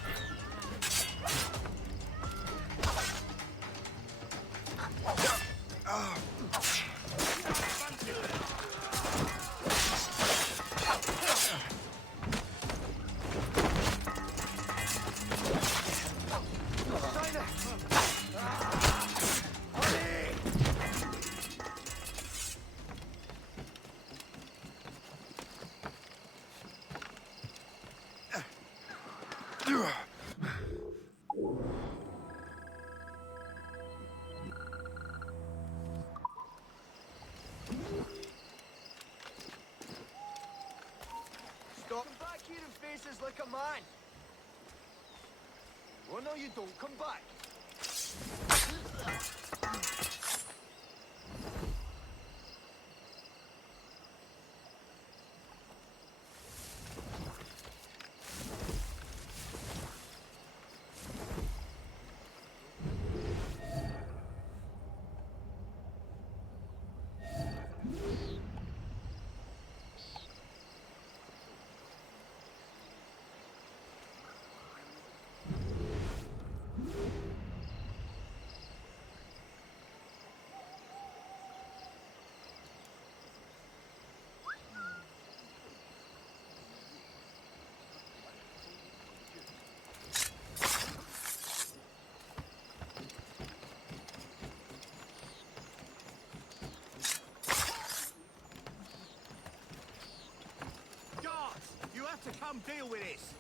Stop. Come back here and face us like a man. Oh no, you don't. Come back. deal with this.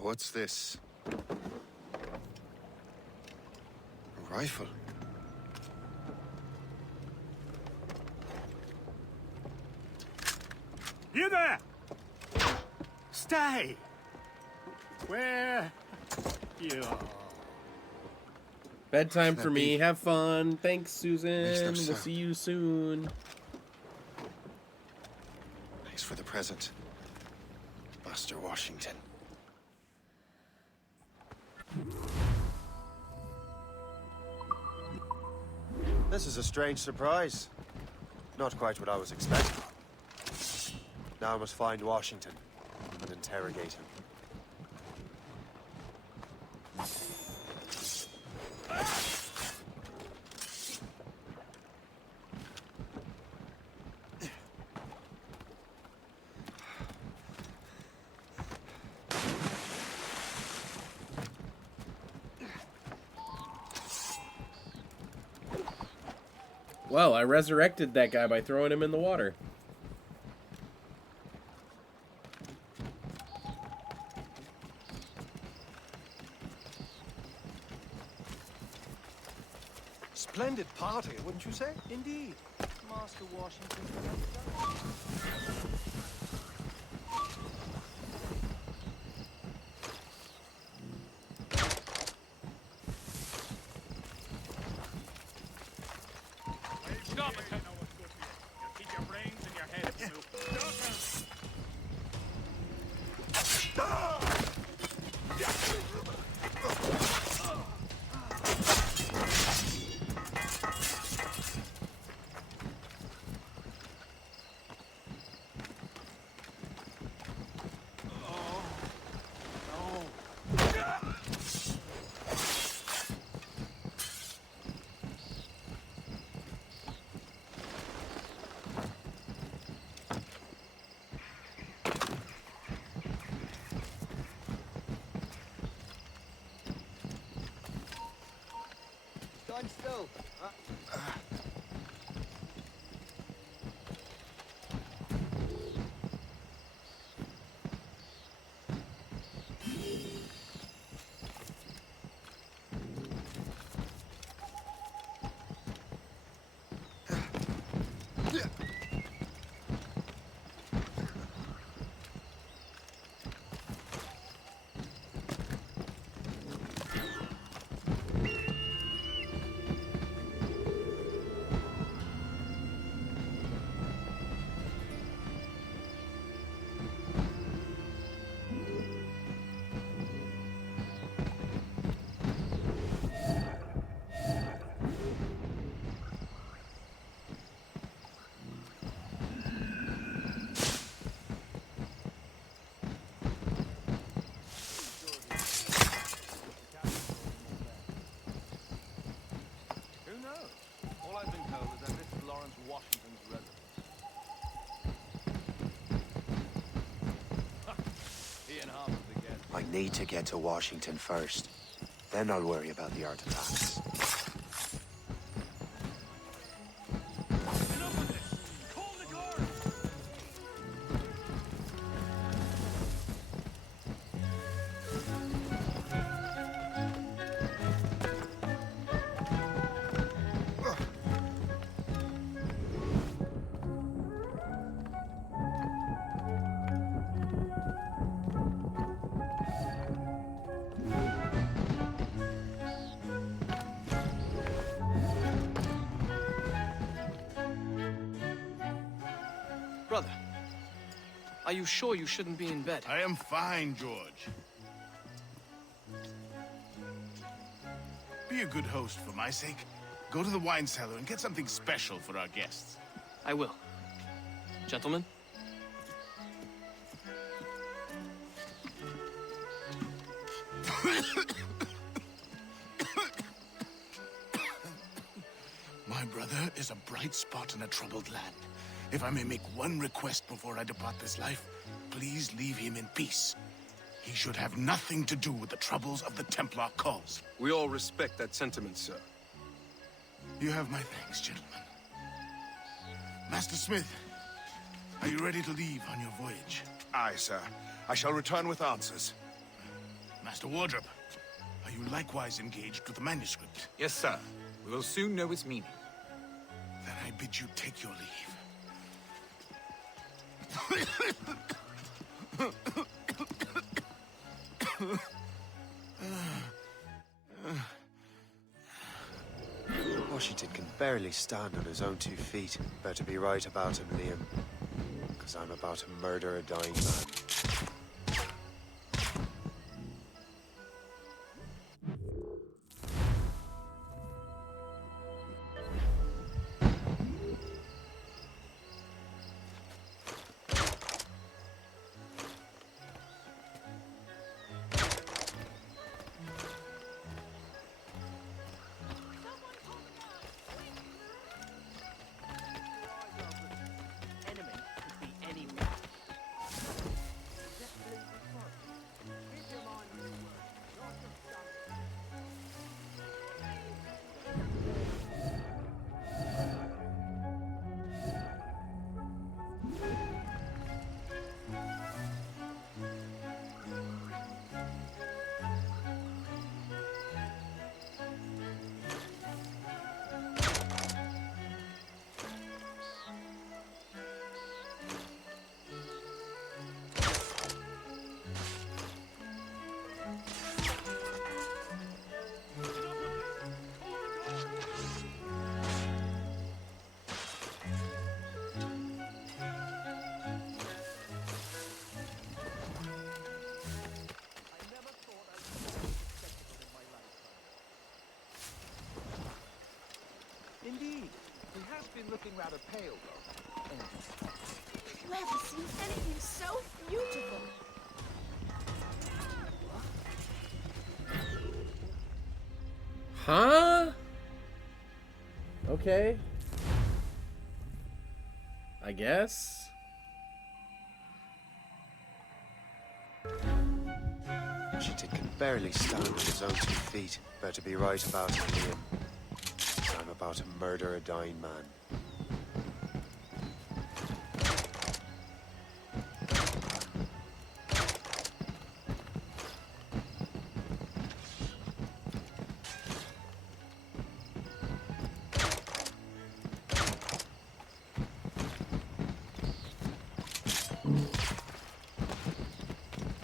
What's this? A rifle? You there! Stay! Where you are. Bedtime Can for that me. be? Have fun. Thanks, Susan. Makes no We'll sound. see you soon. Thanks for the present, Master Washington. This is a strange surprise. Not quite what I was expecting. Now I must find Washington and interrogate him. Well, I resurrected that guy by throwing him in the water. Splendid party, wouldn't you say? Indeed. Master Washington. Stop it! I know what's good for you. You'll keep your brains in your head, Snoop. Stand still. Who knows? All I've been told is that this is Lawrence Washington's residence. He and half of the guests. I need to get to Washington first. Then I'll worry about the artifacts. Brother, are you sure you shouldn't be in bed? I am fine, George. Be a good host for my sake. Go to the wine cellar and get something special for our guests. I will. Gentlemen? My brother is a bright spot in a troubled land. If I may make one request before I depart this life, please leave him in peace. He should have nothing to do with the troubles of the Templar cause. We all respect that sentiment, sir. You have my thanks, gentlemen. Master Smith, are you ready to leave on your voyage? Aye, sir. I shall return with answers. Master Wardrop, are you likewise engaged with the manuscript? Yes, sir. We will soon know its meaning. Then I bid you take your leave. Washington can barely stand on his own 2 feet. Better be right about him, Liam. Because I'm about to murder a dying man. Indeed. He has been looking rather pale, though. Never seen anything so beautiful. Huh? Okay. I guess. Washington can barely stand on his own 2 feet. Better be right about him, Liam. I'm about to murder a dying man.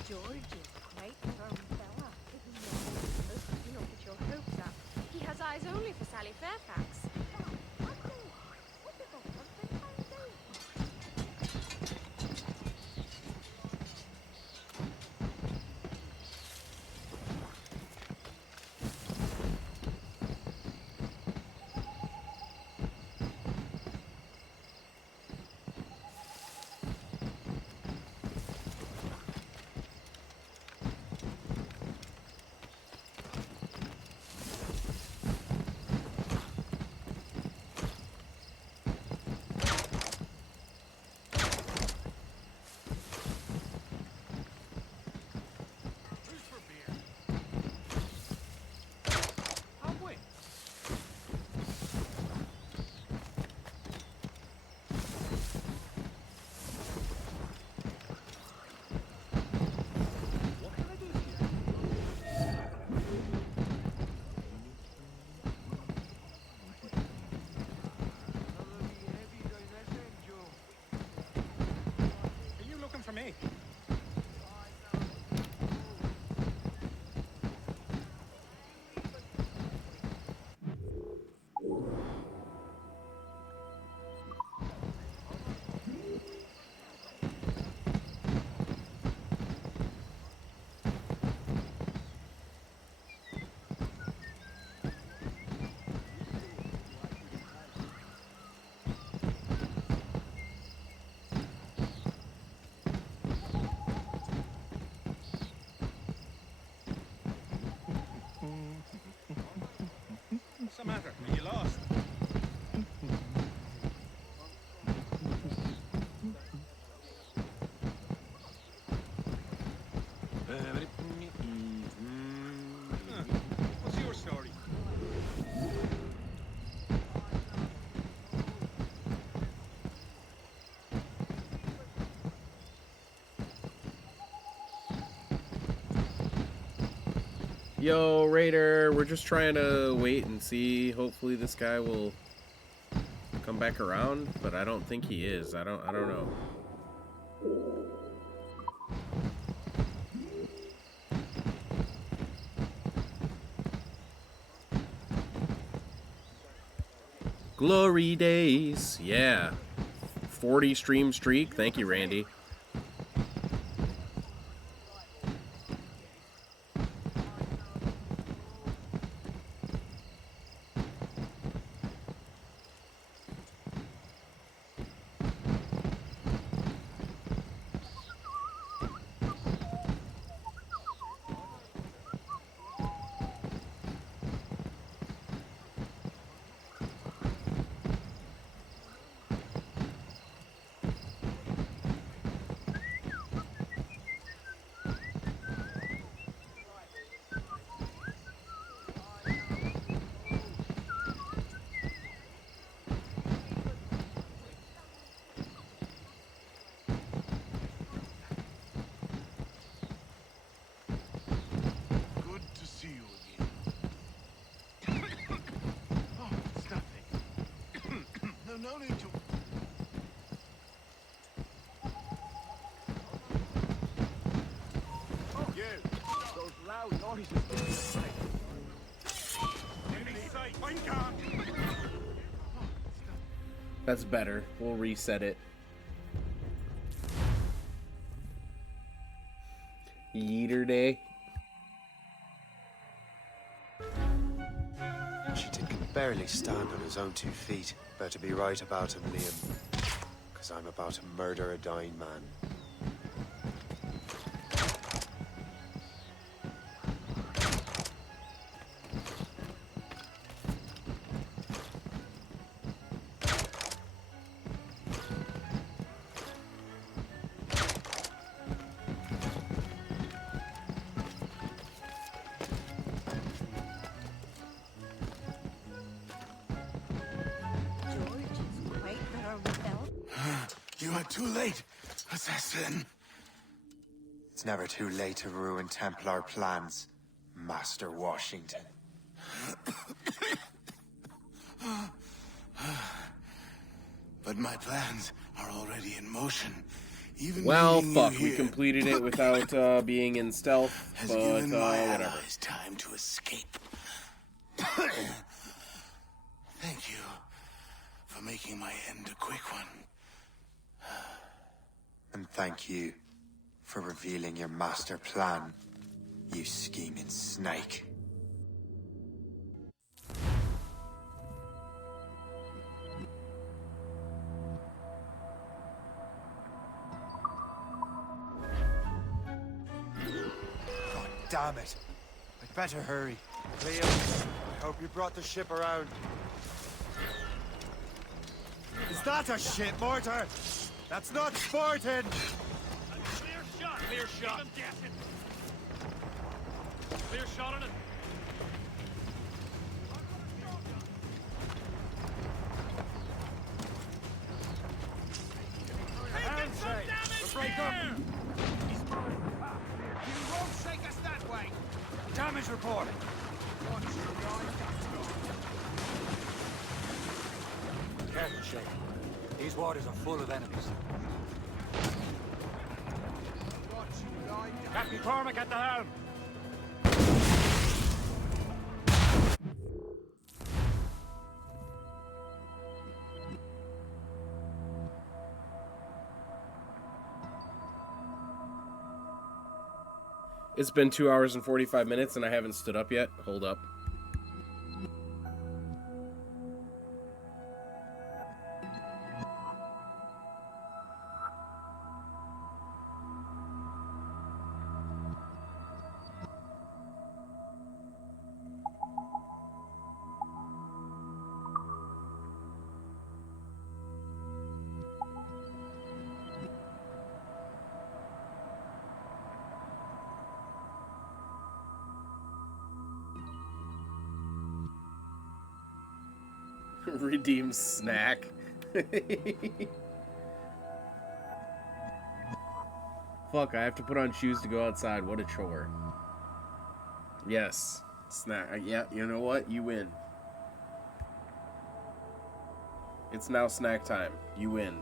George is quite a firm fella. You don't get your hopes up. He has eyes only for Sally Fairfax. Yo, Raider, we're just trying to wait and see. Hopefully this guy will come back around, but I don't think he is. I don't know. Glory days. Yeah. 40 stream streak. Thank you, Randy. Good to see you again. Oh, it's nothing. No need to. You! Those loud noises. Enemy sight. Find guard. That's better. We'll reset it. Yeeter day. Washington can barely stand on his own 2 feet. Better be right about him, Liam. Because I'm about to murder a dying man. You are too late, assassin. It's never too late to ruin Templar plans, Master Washington. But my plans are already in motion. Even Well, being fuck. you We here completed it without being in stealth, has but given my whatever. allies time to escape. Thank you for making my end a quick one. And thank you for revealing your master plan, you scheming snake. God damn it. I'd better hurry. Liam, I hope you brought the ship around. Is that a ship mortar? That's not sporting! Clear shot! Clear shot! Keep him guessing. Clear shot on it. Handshake! The break up! You won't take us that way. Damage reported. Careful, Shane. These waters are full of enemies. Captain Cormac at the helm. It's been 2 hours and 45 minutes and I haven't stood up yet. Hold up. Redeem snack. Fuck, I have to put on shoes to go outside. What a chore. Yes. Snack. Yeah, you know what? You win. It's now snack time. You win.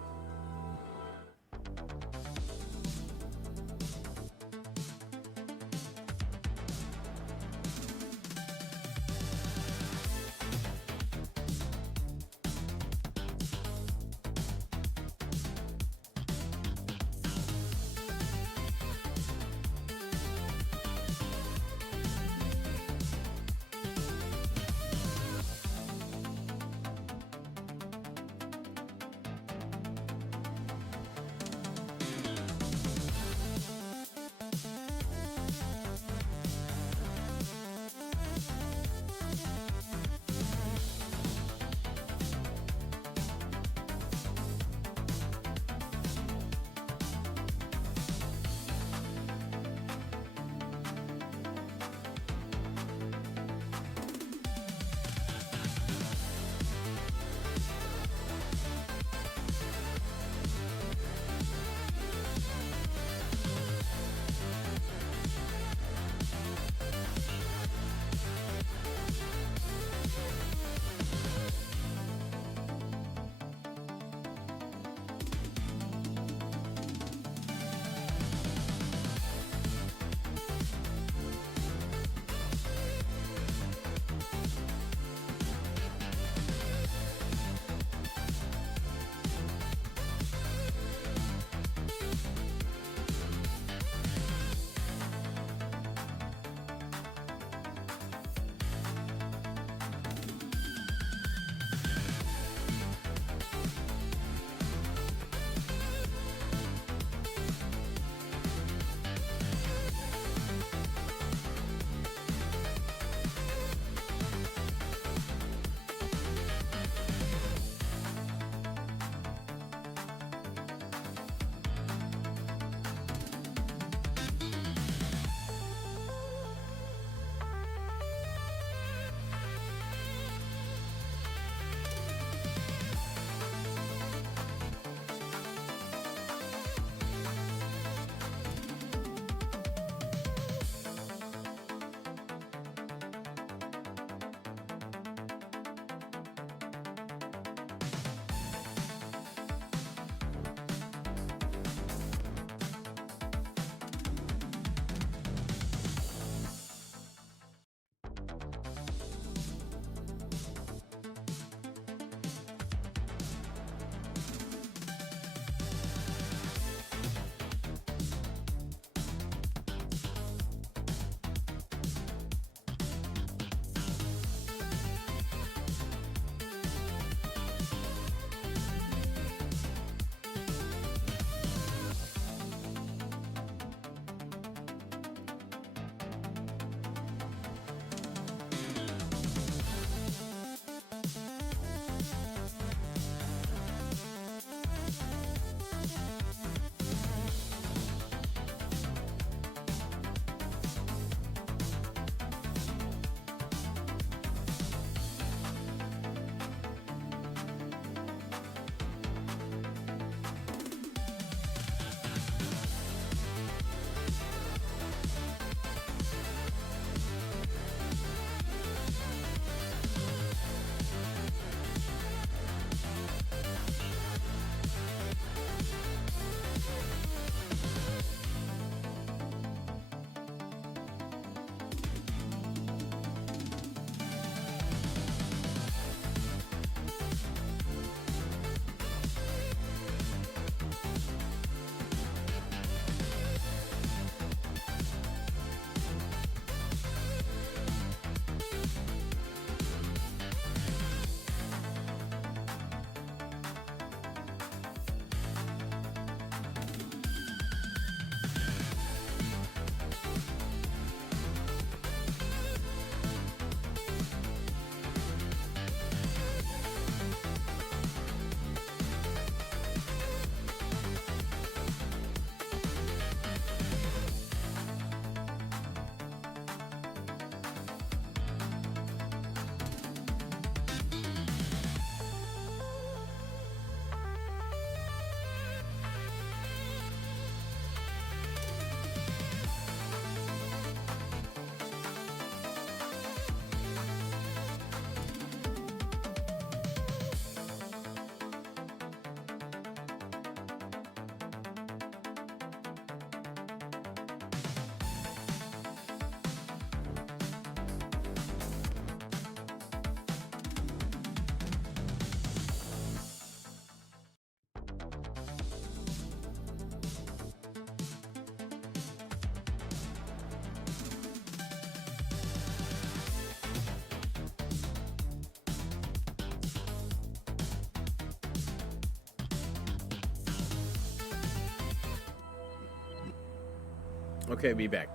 Okay, be back.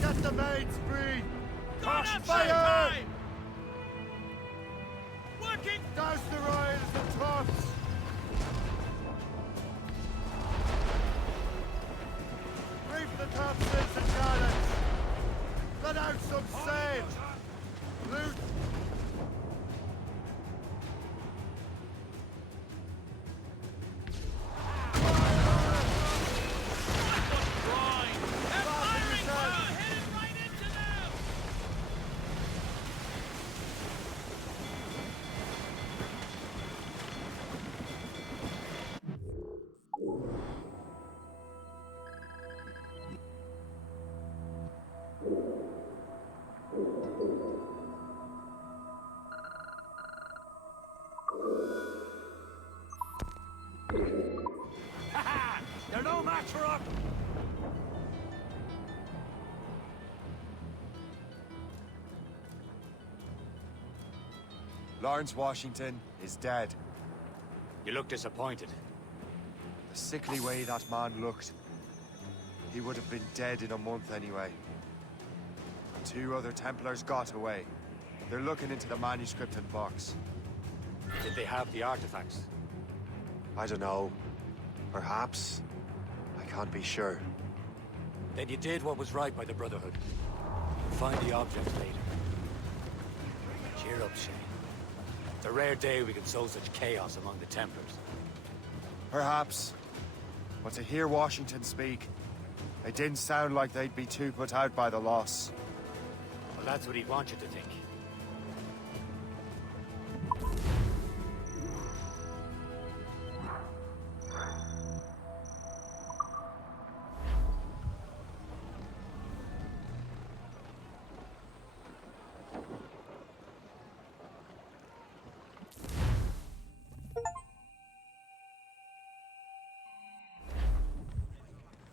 Get the mains free! Caution, Fire! time! Working! Douse the royals and tops! Reef the topsails and gallants! Let out some sail! Loot! They're no match for us! Lawrence Washington is dead. You look disappointed. The sickly way that man looked. He would have been dead in a month anyway. 2 other Templars got away. They're looking into the manuscript and box. Did they have the artifacts? I don't know. Perhaps. I can't be sure. Then you did what was right by the Brotherhood. We'll find the object later. Cheer up, Shane. It's a rare day we can sow such chaos among the Templars. Perhaps. But to hear Washington speak, it didn't sound like they'd be too put out by the loss. Well, that's what he'd want you to think.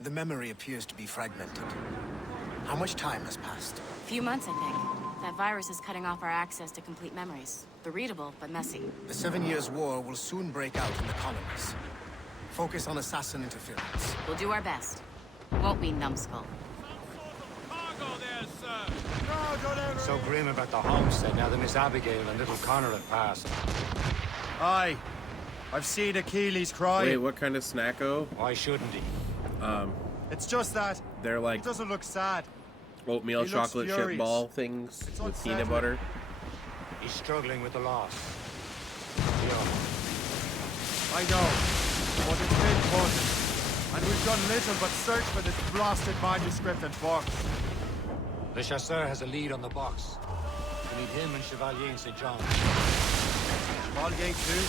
The memory appears to be fragmented. How much time has passed? A few months, I think. That virus is cutting off our access to complete memories. They're readable, but messy. The 7 Years' War will soon break out in the colonies. Focus on assassin interference. We'll do our best. Won't we, numbskull? So grim about the homestead now that Miss Abigail and little Connor have passed. Aye. I've seen Achilles cry. Wait, what kind of snacko? Why shouldn't he? It's just that they're like he doesn't look sad. oatmeal He looks chocolate chip furious. ball things It's with unsettling. peanut butter. He's struggling with the loss. I know, but it's been fun. And we've done little but search for this blasted manuscript and box. Le Chasseur has a lead on the box. We need him and Chevalier in St. John. Chevalier too?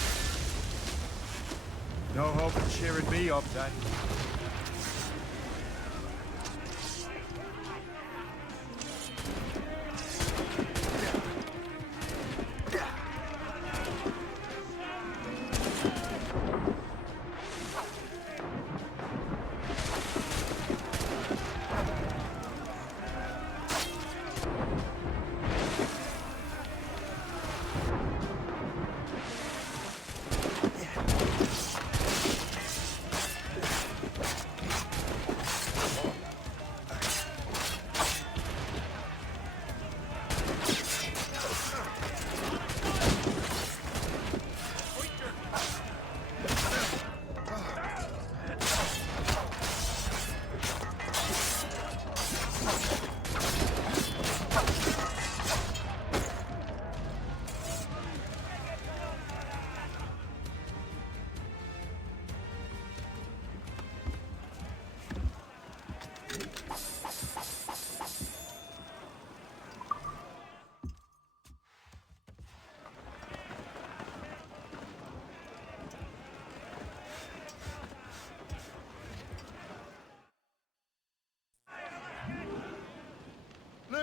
No hope of cheering me up then.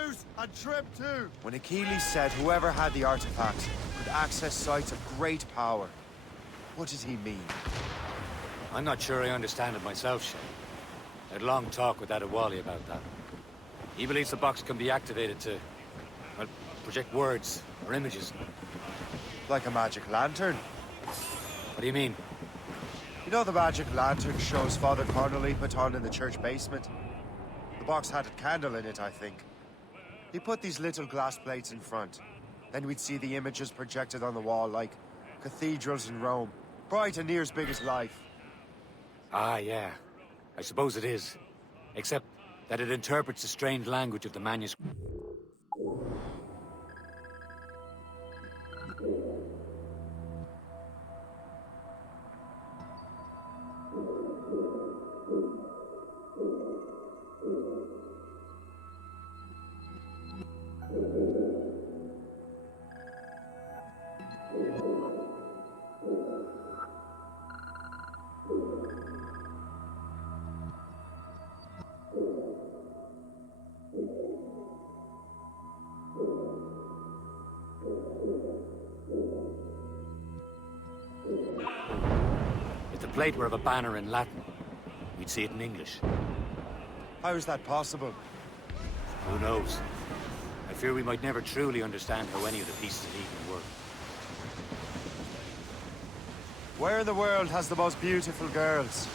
Zeus and Trim too. When Achilles said whoever had the artifacts could access sites of great power, what did he mean? I'm not sure I understand it myself, Shay. I had a long talk with Adewale about that. He believes the box can be activated to, well, project words or images. Like a magic lantern? What do you mean? You know the magic lantern shows Father Connolly put on in the church basement? The box had a candle in it, I think. He put these little glass plates in front. Then we'd see the images projected on the wall like cathedrals in Rome. Bright and near as big as life. Ah, yeah. I suppose it is. Except that it interprets the strange language of the manuscript. If the plate were of a banner in Latin, we'd see it in English. How is that possible? Who knows? I fear we might never truly understand how any of the pieces of Eden work. Where in the world has the most beautiful girls?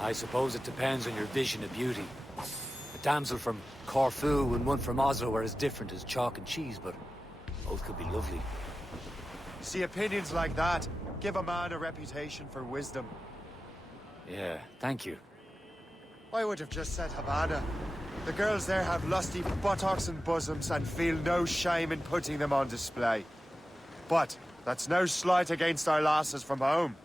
I suppose it depends on your vision of beauty. A damsel from Corfu and one from Oslo are as different as chalk and cheese, but both could be lovely. See, opinions like that give a man a reputation for wisdom. Yeah, thank you. I would have just said Havana. The girls there have lusty buttocks and bosoms and feel no shame in putting them on display. But that's no slight against our lasses from home.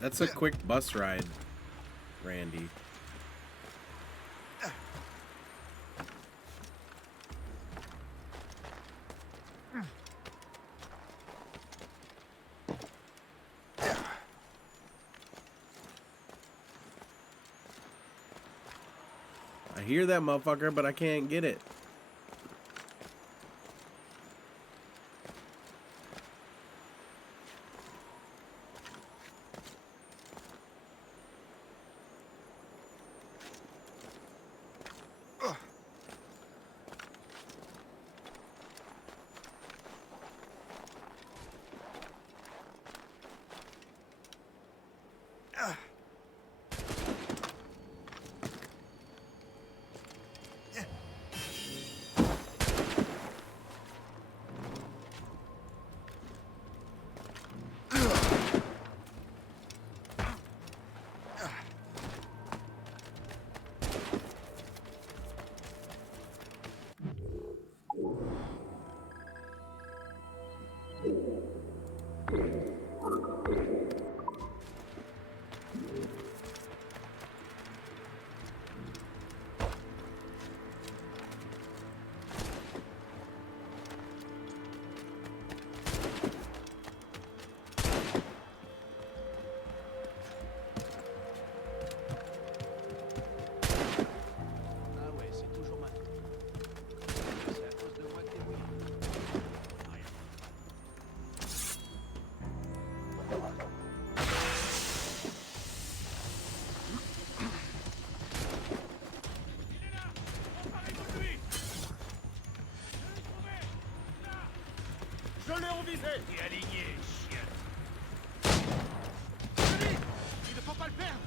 That's a quick bus ride, Randy. I hear that motherfucker, but I can't get it. Je l'ai revisé. T'es aligné, chien. Tenez, il ne faut pas le perdre.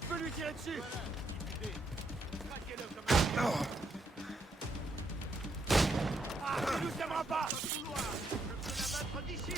Je peux lui tirer dessus. Traquez-le comme un... Ah, il nous tiendra pas. Je peux l'abattre d'ici.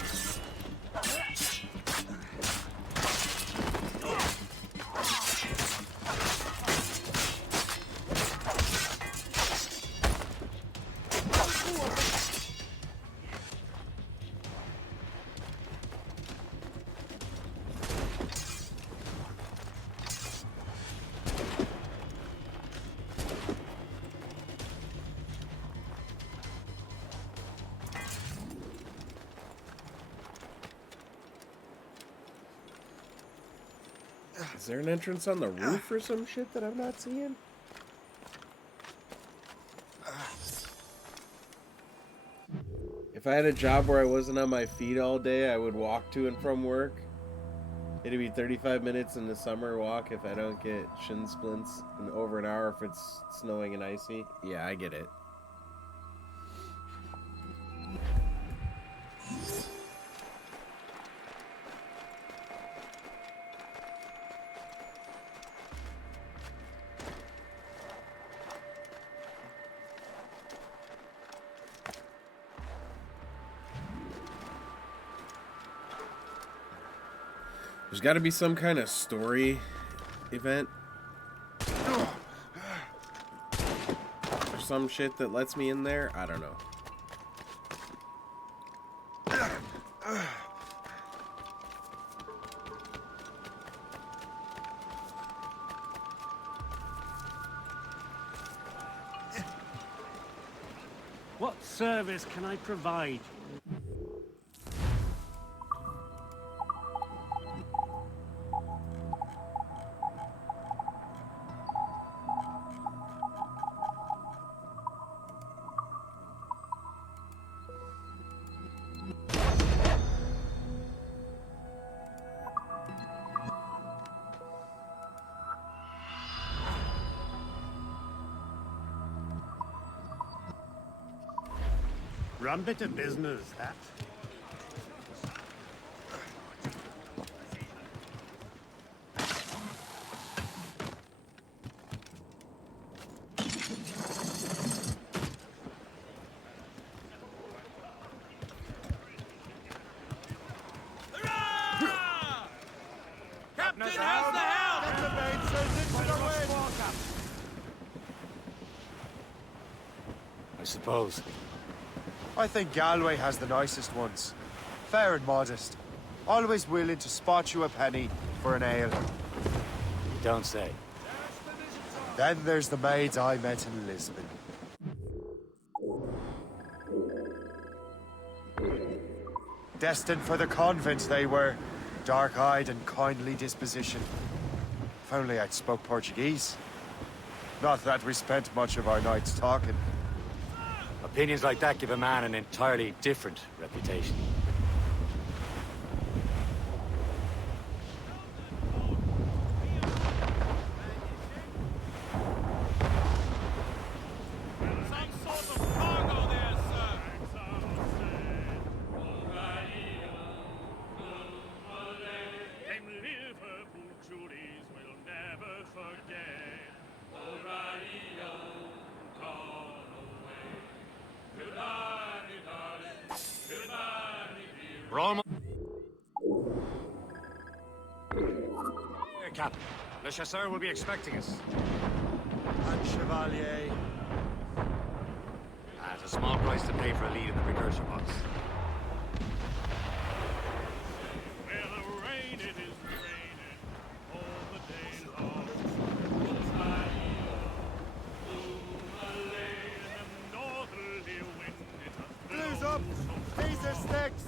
Is there an entrance on the roof or some shit that I'm not seeing? If I had a job where I wasn't on my feet all day, I would walk to and from work. It'd be 35 minutes in the summer walk if I don't get shin splints, and over an hour if it's snowing and icy. Yeah, I get it. There's got to be some kind of story event or some shit that lets me in there. I don't know. What service can I provide? Rum bit of business, that. Captain, how's the helm? Get the mainsails into the wind. I suppose. I think Galway has the nicest ones. Fair and modest. Always willing to spot you a penny for an ale. You don't say. Then there's the maids I met in Lisbon. Destined for the convent they were. Dark-eyed and kindly disposition. If only I'd spoke Portuguese. Not that we spent much of our nights talking. Opinions like that give a man an entirely different reputation. Captain. Le Chasseur will be expecting us. And Chevalier. At a small price to pay for a lead in the precursor box. Well, rain, it is raining all the day long. The northerly wind, it has Blues up! These are sticks!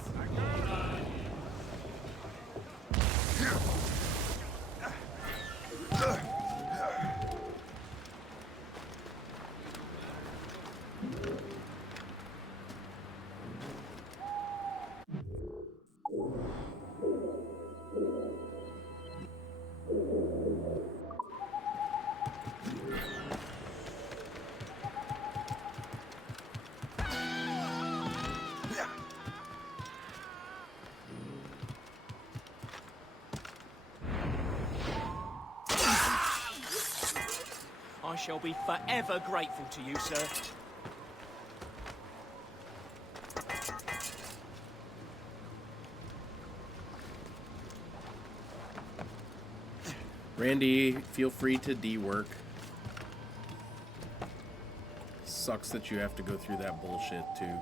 I shall be forever grateful to you, sir. Randy, feel free to dework. Sucks that you have to go through that bullshit, too.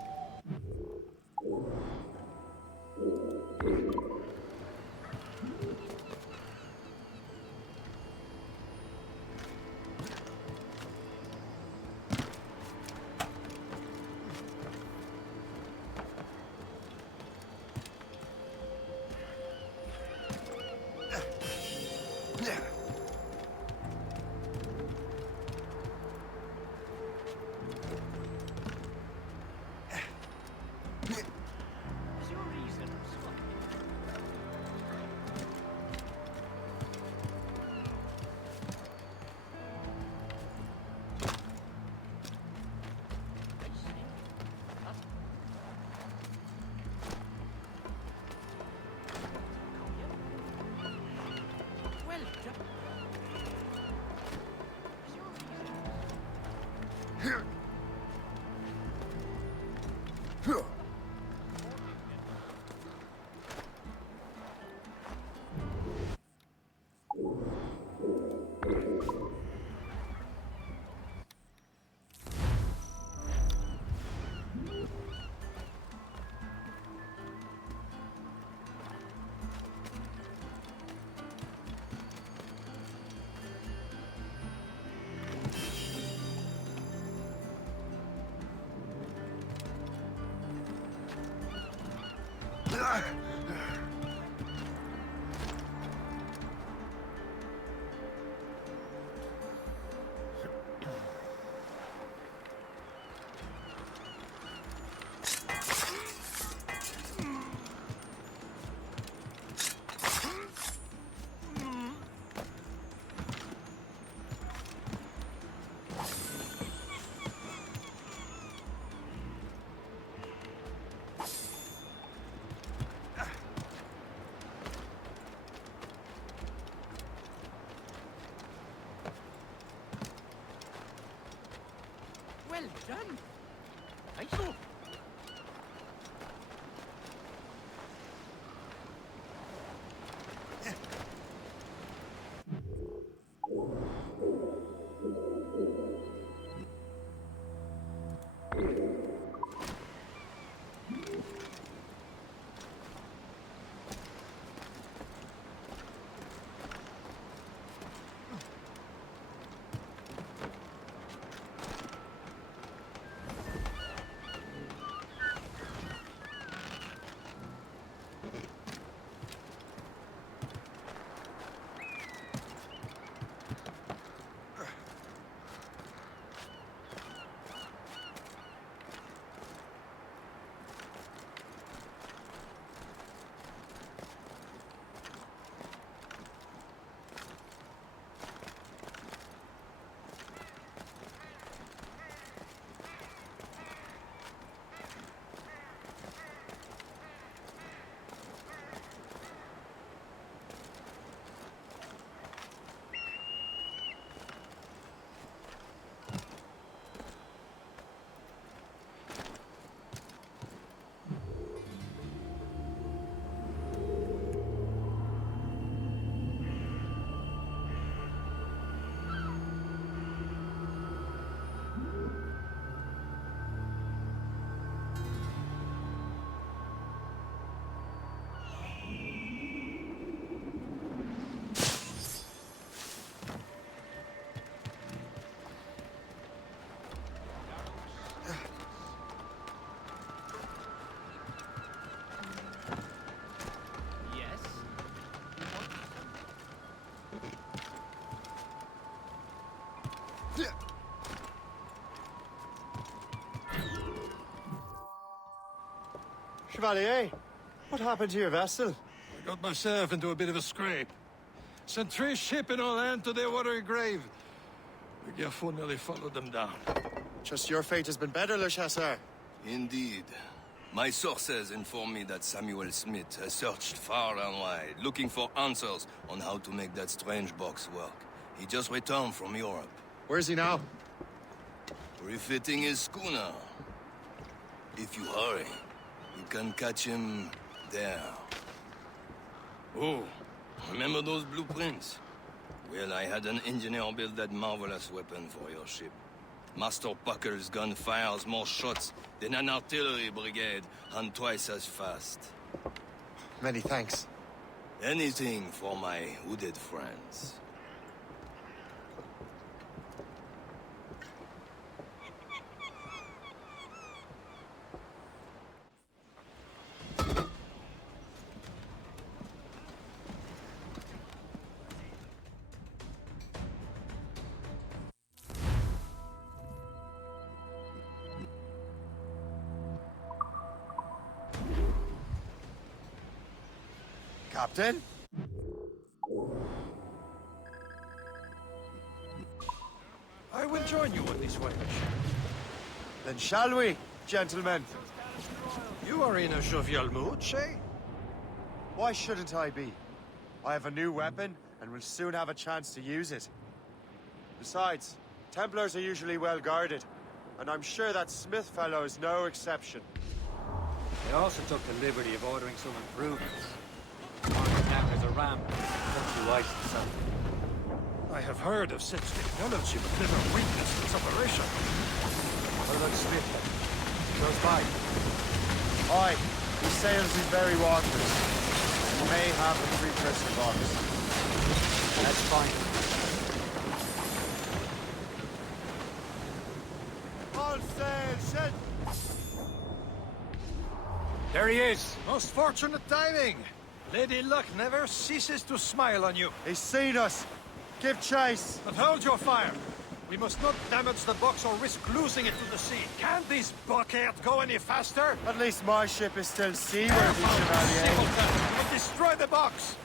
Well done. Nice. Chevalier, what happened to your vessel? I got myself into a bit of a scrape. Sent 3 ships in all hand to their watery grave. The Gerfaut nearly followed them down. Just your fate has been better, Le Chasseur. Indeed. My sources inform me that Samuel Smith has searched far and wide, looking for answers on how to make that strange box work. He just returned from Europe. Where's he now? Refitting his schooner. If you hurry, you can catch him there. Oh, remember those blueprints? Well, I had an engineer build that marvelous weapon for your ship. Master Puckle's gun fires more shots than an artillery brigade, and twice as fast. Many thanks. Anything for my hooded friends. Captain? I will join you on this voyage. Then shall we, gentlemen? You are in a jovial mood, Shay? Why shouldn't I be? I have a new weapon, and will soon have a chance to use it. Besides, Templars are usually well guarded, and I'm sure that Smith fellow is no exception. They also took the liberty of ordering some improvements. Marking down as a ram, country ice and something. I have heard of such technology, but never witnessed its operation. What about Smith? Close by. Aye, he sails these very waters. He may have a precursor box. Let's find him. All sail, shed! There he is! Most fortunate timing! Lady Luck never ceases to smile on you. He's seen us! Give chase! But hold your fire! We must not damage the box or risk losing it to the sea. Can't this bucket go any faster? At least my ship is still seaworthy, Chevalier. We'll destroy the box!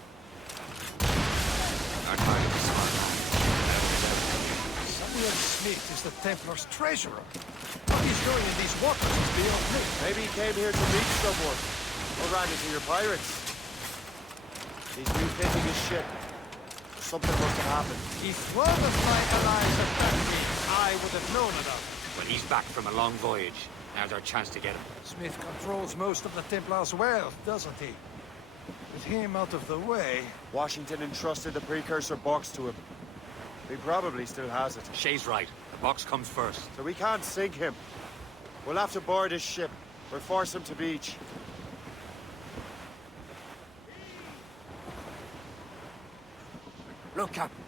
Samuel Smith is the Templar's treasurer. What he's doing in these waters is beyond me. Maybe he came here to meet someone. Or ran into your pirates. He's refitting his ship. Something must have happened. If one of my allies had done me, I would have known about it. Well, he's back from a long voyage. Now's our chance to get him. Smith controls most of the Templar's wealth, doesn't he? With him out of the way... Washington entrusted the precursor box to him. He probably still has it. Shay's right. The box comes first. So we can't sink him. We'll have to board his ship, or force him to beach. Look, Captain.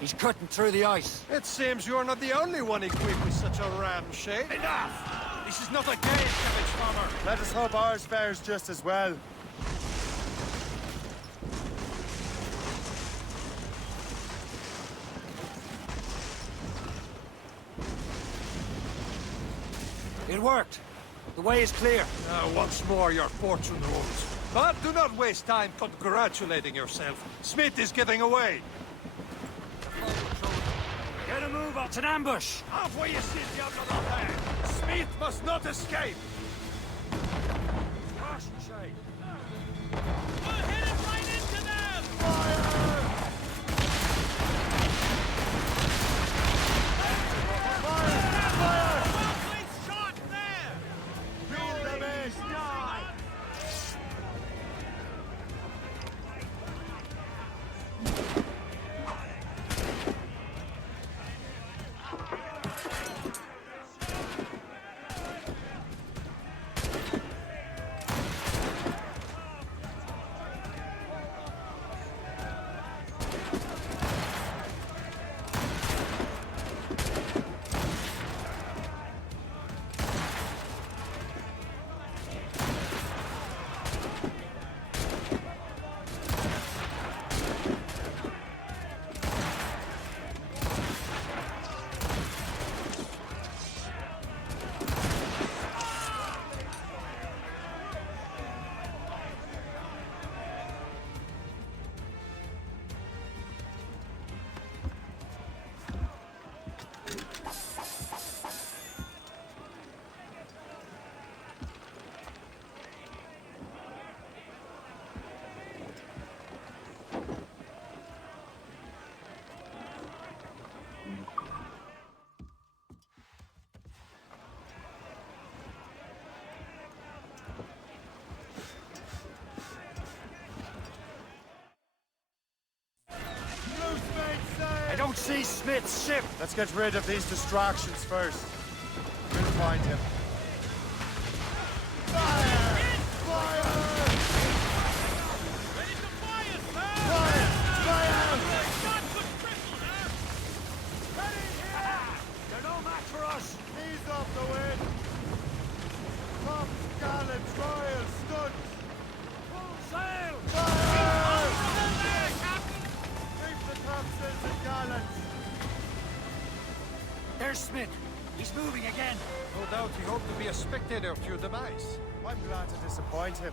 He's cutting through the ice. It seems you're not the only one equipped with such a ram, Shay. Enough! This is not a game, cabbage farmer. Let us hope ours fares just as well. It worked. The way is clear. Now, once more, your fortune rolls. But do not waste time congratulating yourself. Smith is getting away. Get a move on. It's an ambush. Halfway you see Diablo Lopin. Smith must not escape. Rush, Shay. We're headed right into them! Fire! Lovely shot there! Kill them in! see Smith's ship! Let's get rid of these distractions first. We'll find him. Fire! Fire! Ready to fire, sir! Fire! Fire! Ready here! They're no match for us! Ease off the wind! Tops, gallants, royals, studs! Full sail! Fire! Keep the topsails and gallants! There's Smith. He's moving again. No doubt he hoped to be a spectator of your demise. I'm glad to disappoint him.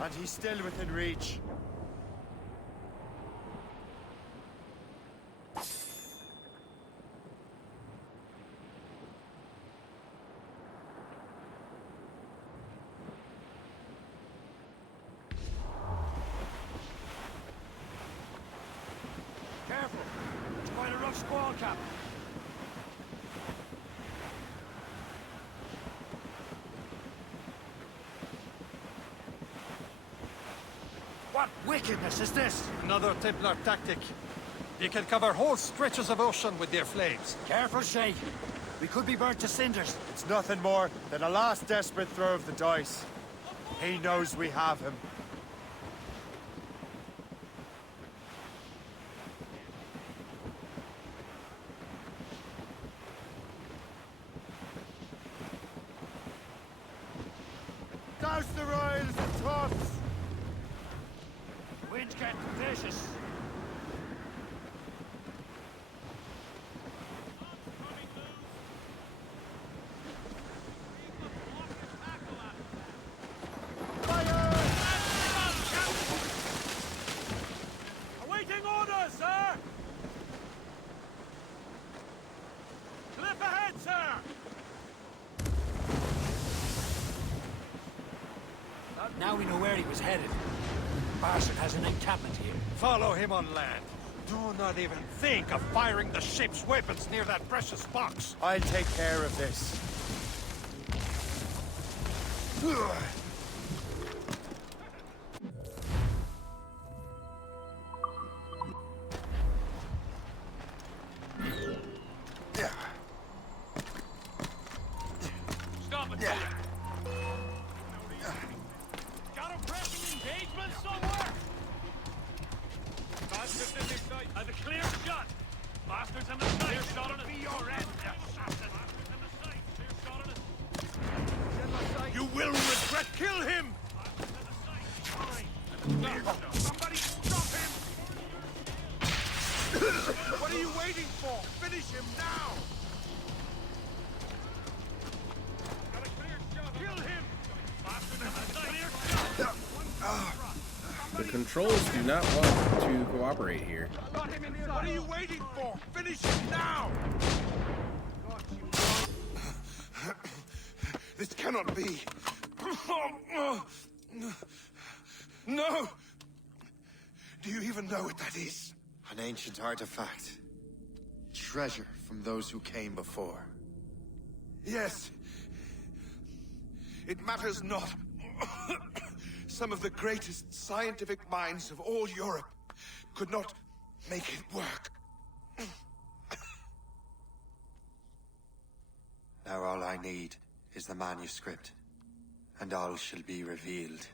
And he's still within reach. Careful. It's quite a rough squall, Captain. What wickedness is this? Another Templar tactic. They can cover whole stretches of ocean with their flames. Careful, Shay. We could be burnt to cinders. It's nothing more than a last desperate throw of the dice. He knows we have him. Douse the royals and tops! Wind's getting vicious. Awaiting orders, sir! Cliff ahead, sir! Now we know where he was headed. Bastard has an encampment here. Follow him on land. Do not even think of firing the ship's weapons near that precious box. I'll take care of this. Stop it, Got a pressing engagement somewhere? Bastards in this sight. Has a clear shot. Bastards in the sight. Clear shot on it. Be your end, assassin. Bastards in the sight. Clear shot on it. You will regret. Kill him! Somebody stop him! What are you waiting for? Finish him now! Got a clear shot. Kill him! Bastards in the sight. Clear shot. The controls do not want to cooperate here. What are you waiting for? Finish him now! This cannot be. No! Do you even know what that is? An ancient artifact. Treasure from those who came before. Yes. It matters not. Some of the greatest scientific minds of all Europe could not make it work. Now all I need is the manuscript, and all shall be revealed.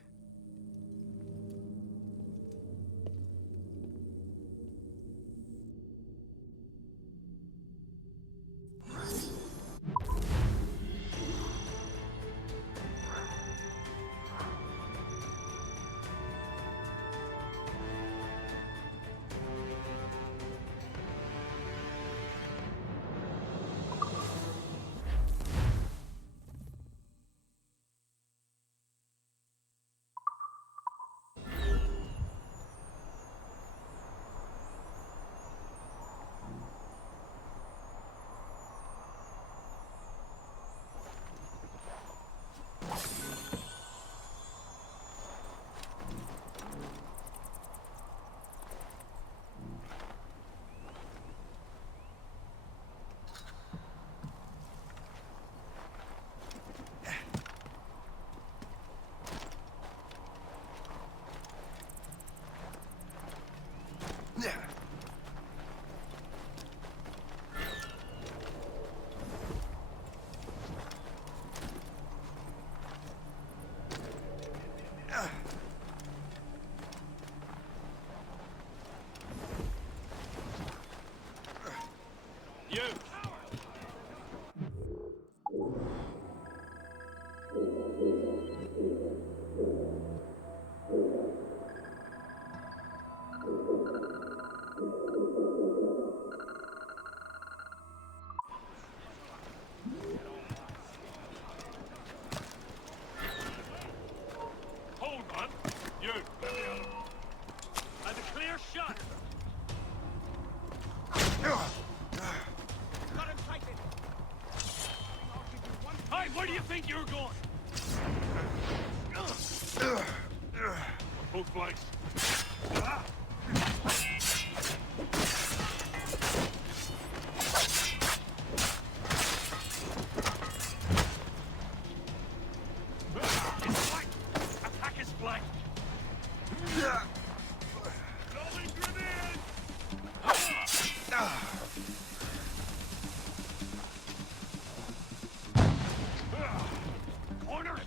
shot! Got him sighted. Hey, where do you think you're going? Both flanks. Attack his flank. Loading grenade. Corner him.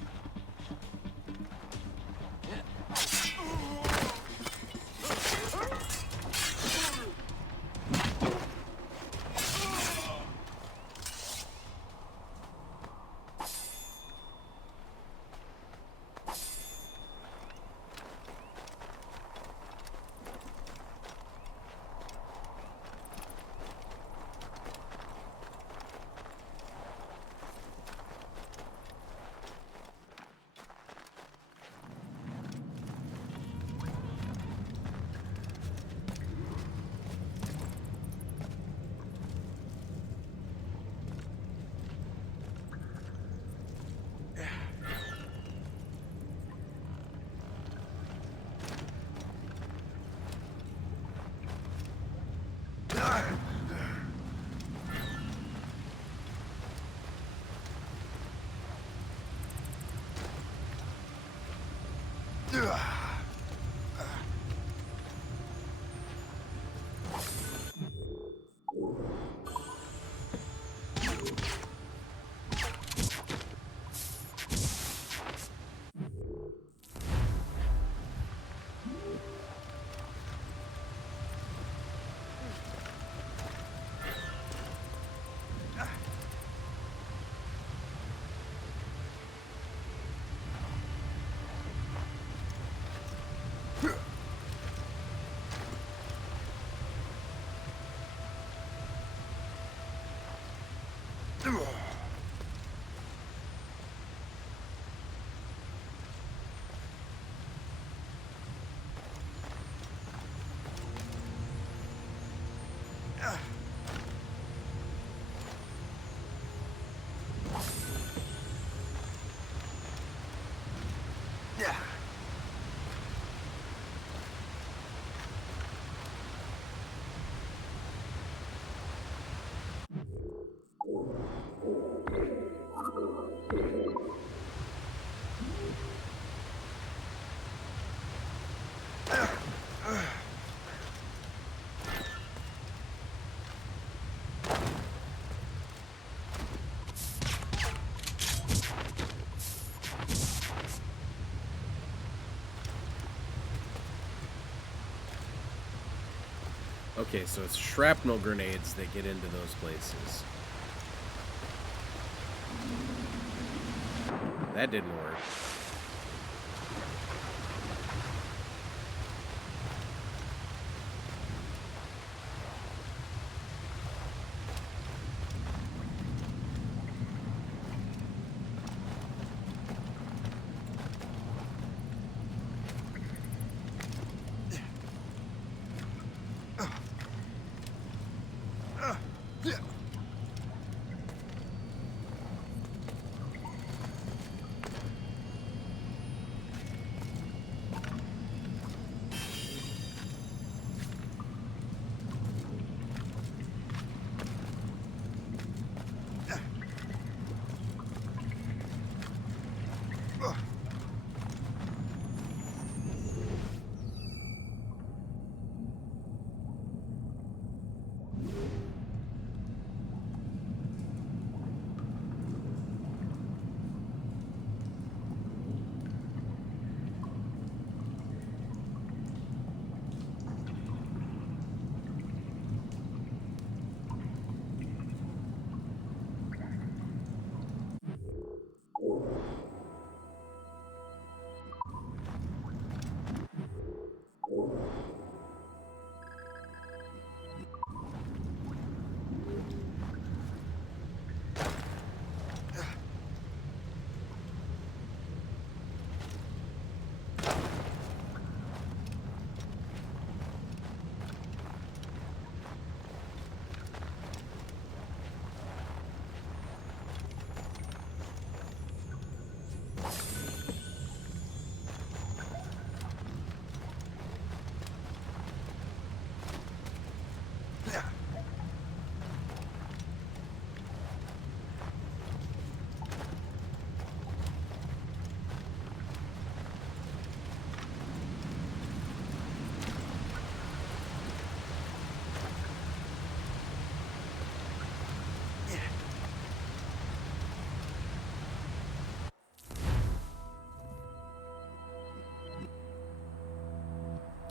Okay, so it's shrapnel grenades that get into those places. That didn't work.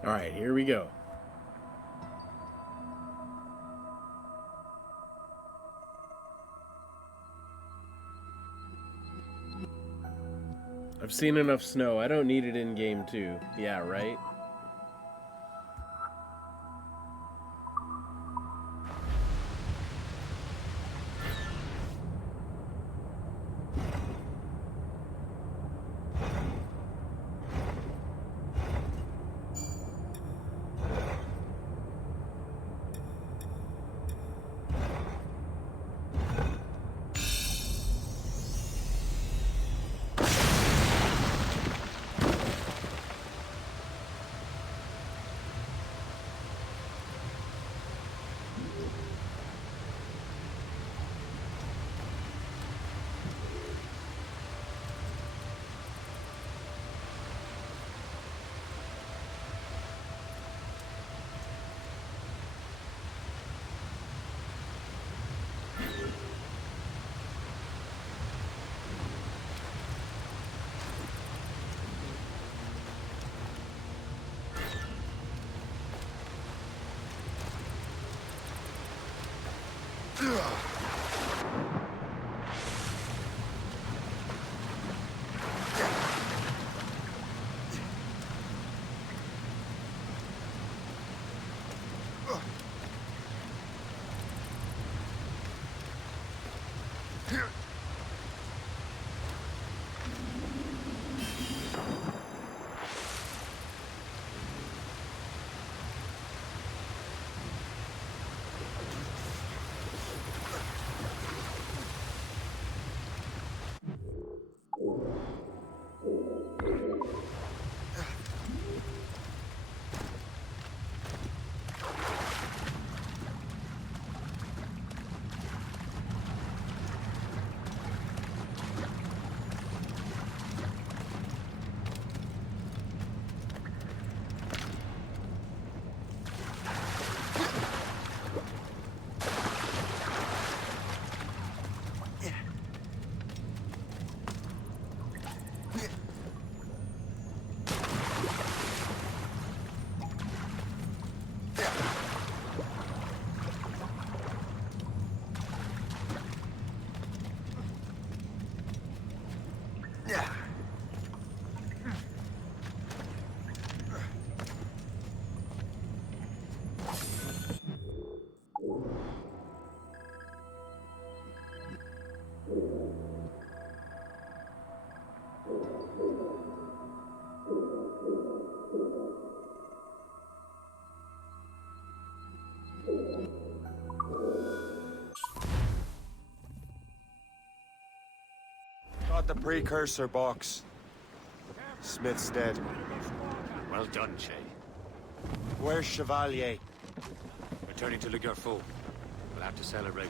All right, here we go. I've seen enough snow. I don't need it in game 2. Yeah, right? Got the precursor box. Smith's dead. Well done, Shay. Where's Chevalier? Returning to Le Gerfaut. We'll have to celebrate.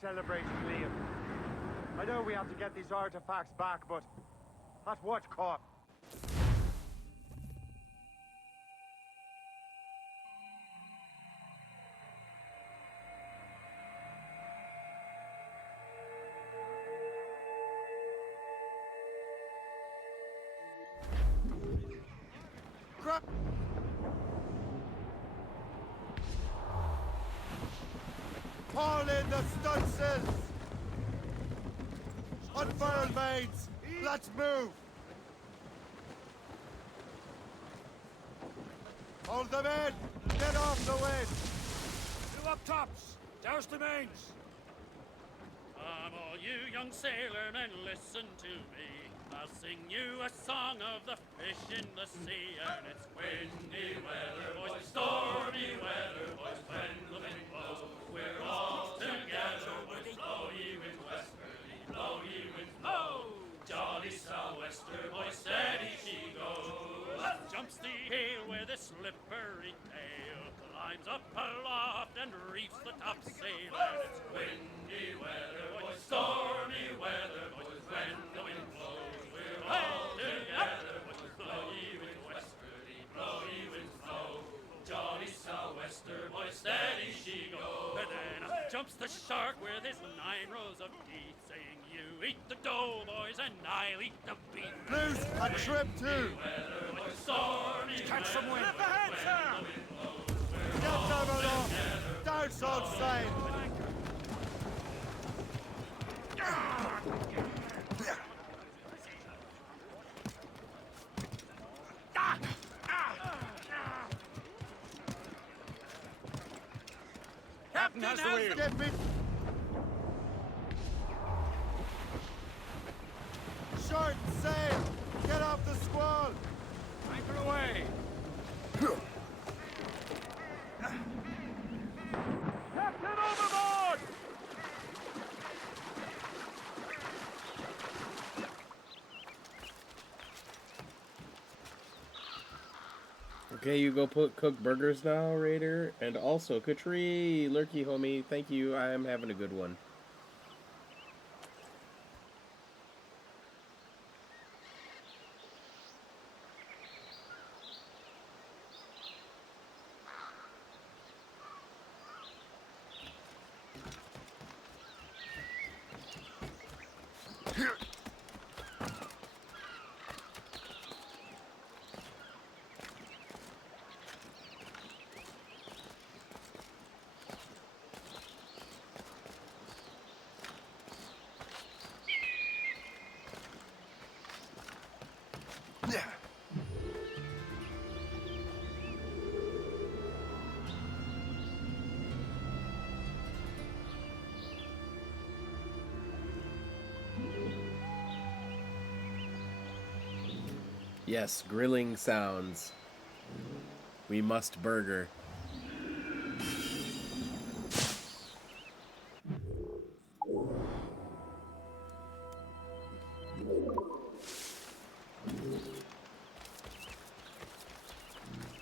Celebrating Liam. I know we have to get these artifacts back, but at what cost? Haul in the stunsails! Unfurl mains! Let's move! Hold them in! Get off the wind! You up tops! Douse the mains! Come all you young sailormen, listen to me. I'll sing you a song of the fish in the sea. And it's windy weather, boys, stormy weather, boys, when the wind blows. We're all together, boys, blow ye winds westerly, blow ye winds blow. Jolly sou'wester, boys, steady she goes. Jumps the hill with a slippery tail, climbs up aloft and reefs the topsail. And it's windy weather, boys, stormy weather, boys, when the wind blows. We're all together, boys, blow ye winds westerly, blow ye winds blow. Jolly sou'wester, boys, steady she goes. And then up jumps the shark with his 9 rows of teeth, saying, you eat the dough, boy, boys, annihilate the beat. Loose and trip too. Catch some wind. Slip ahead, sir. Get them aloft. Douse on sail. Captain has the wheel. Get me. Short sail. Get off the squall. Anchor away. Captain overboard! Okay, you go cook burgers now, Raider, and also Katri, Lurky homie. Thank you. I am having a good one. Yes, grilling sounds. We must burger.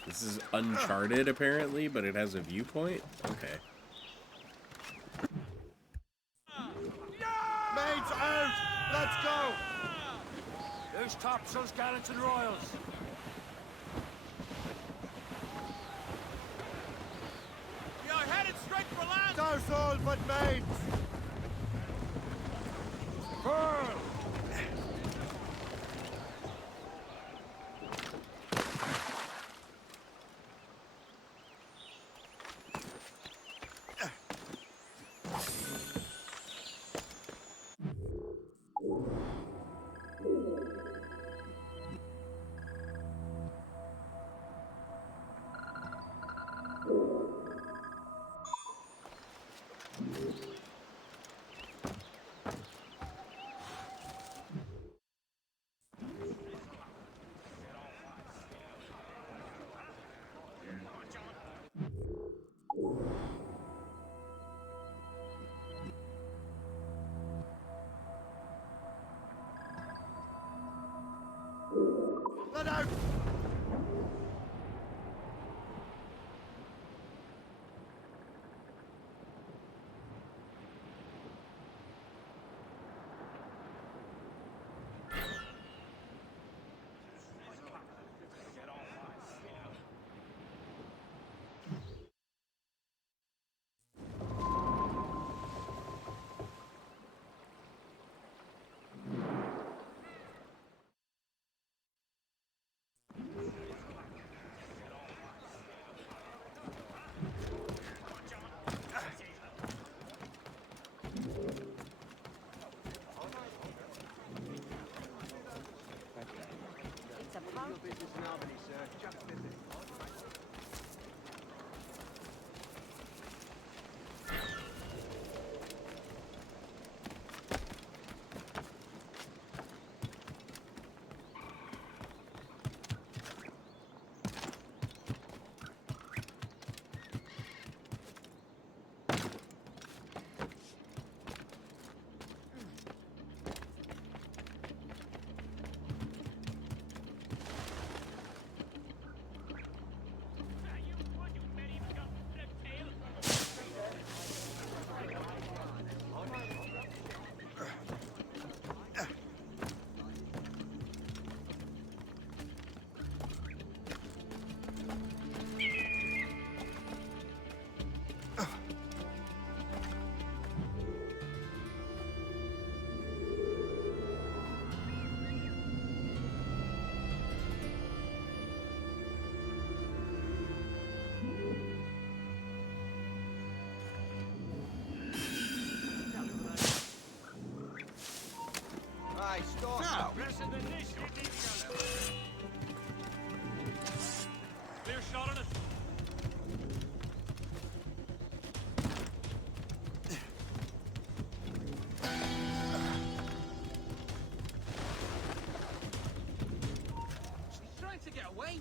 This is Uncharted, apparently, but it has a viewpoint? Okay. Mates out. Let's go. There's topsails, gallants, and royals. We are headed straight for land. Douse all but mates. Furl! Let out. It's a pub. Hey, stop! No! Clear shot on it. She's trying to get away.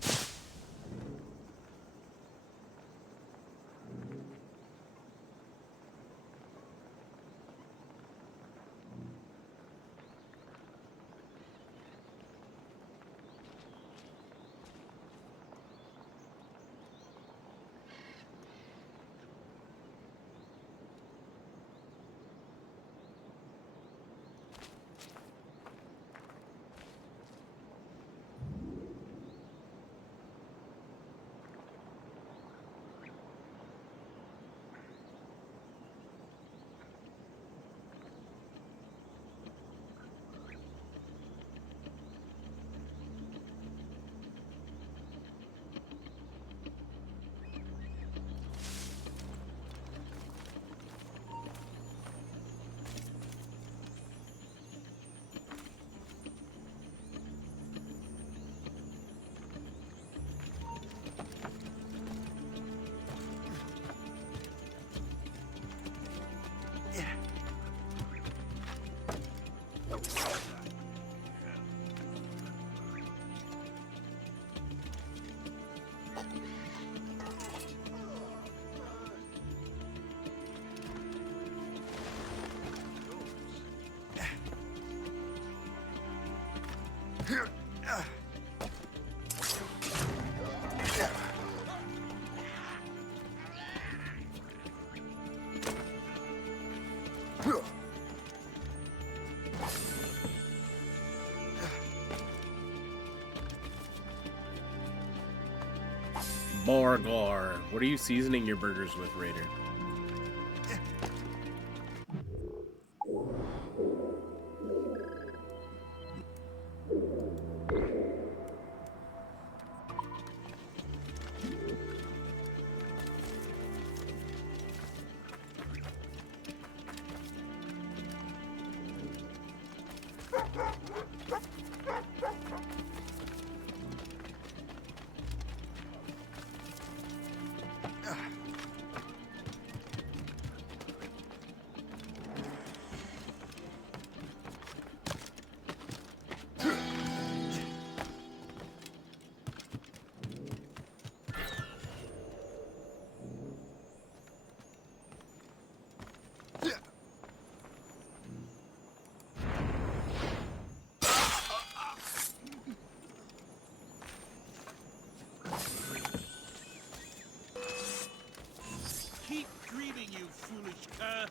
Borgor. What are you seasoning your burgers with, Raider? Keep dreaming, you foolish cur.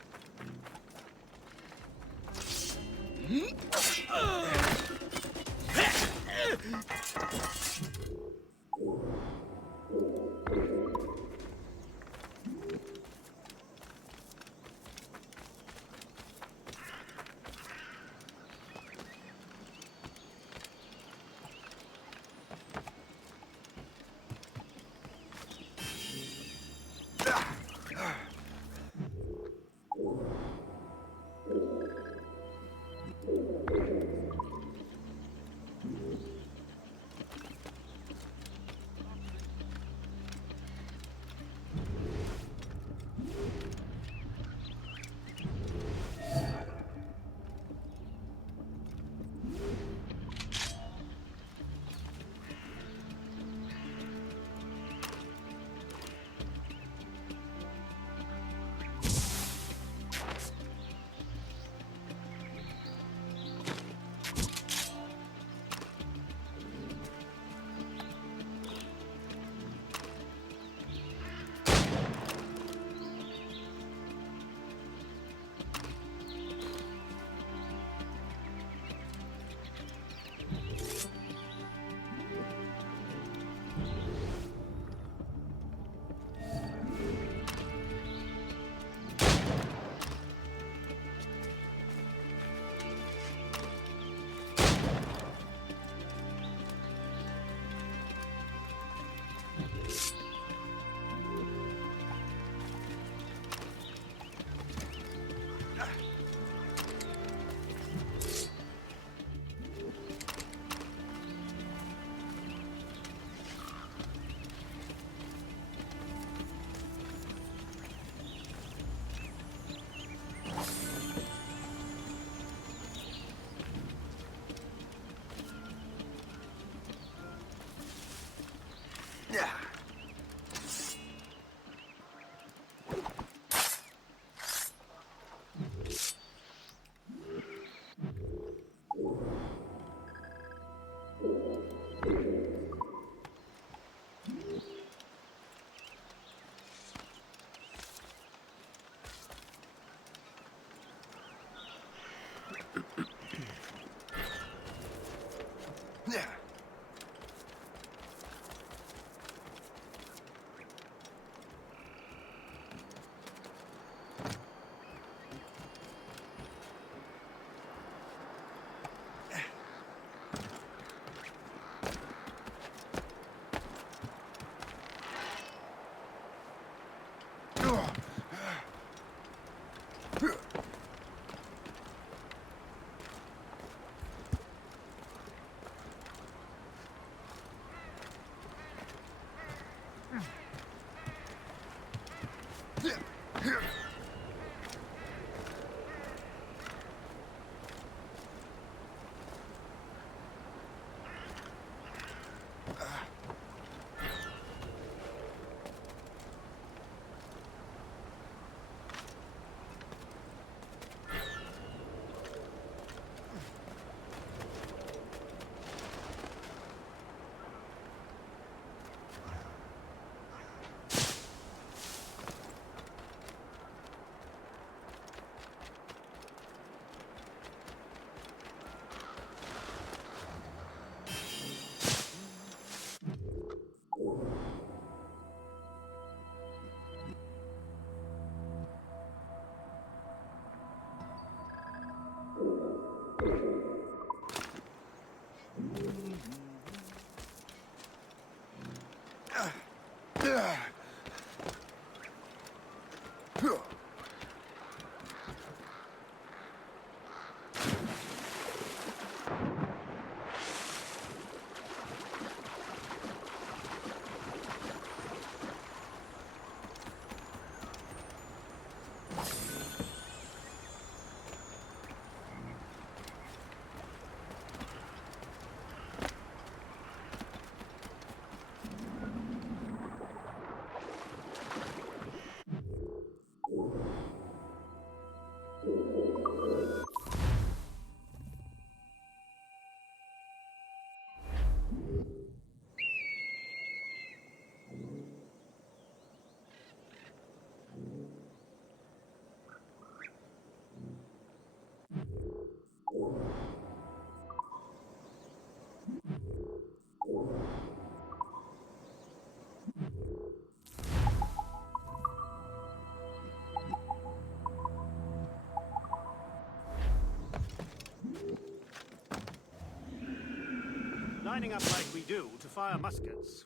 Lining up like we do to fire muskets.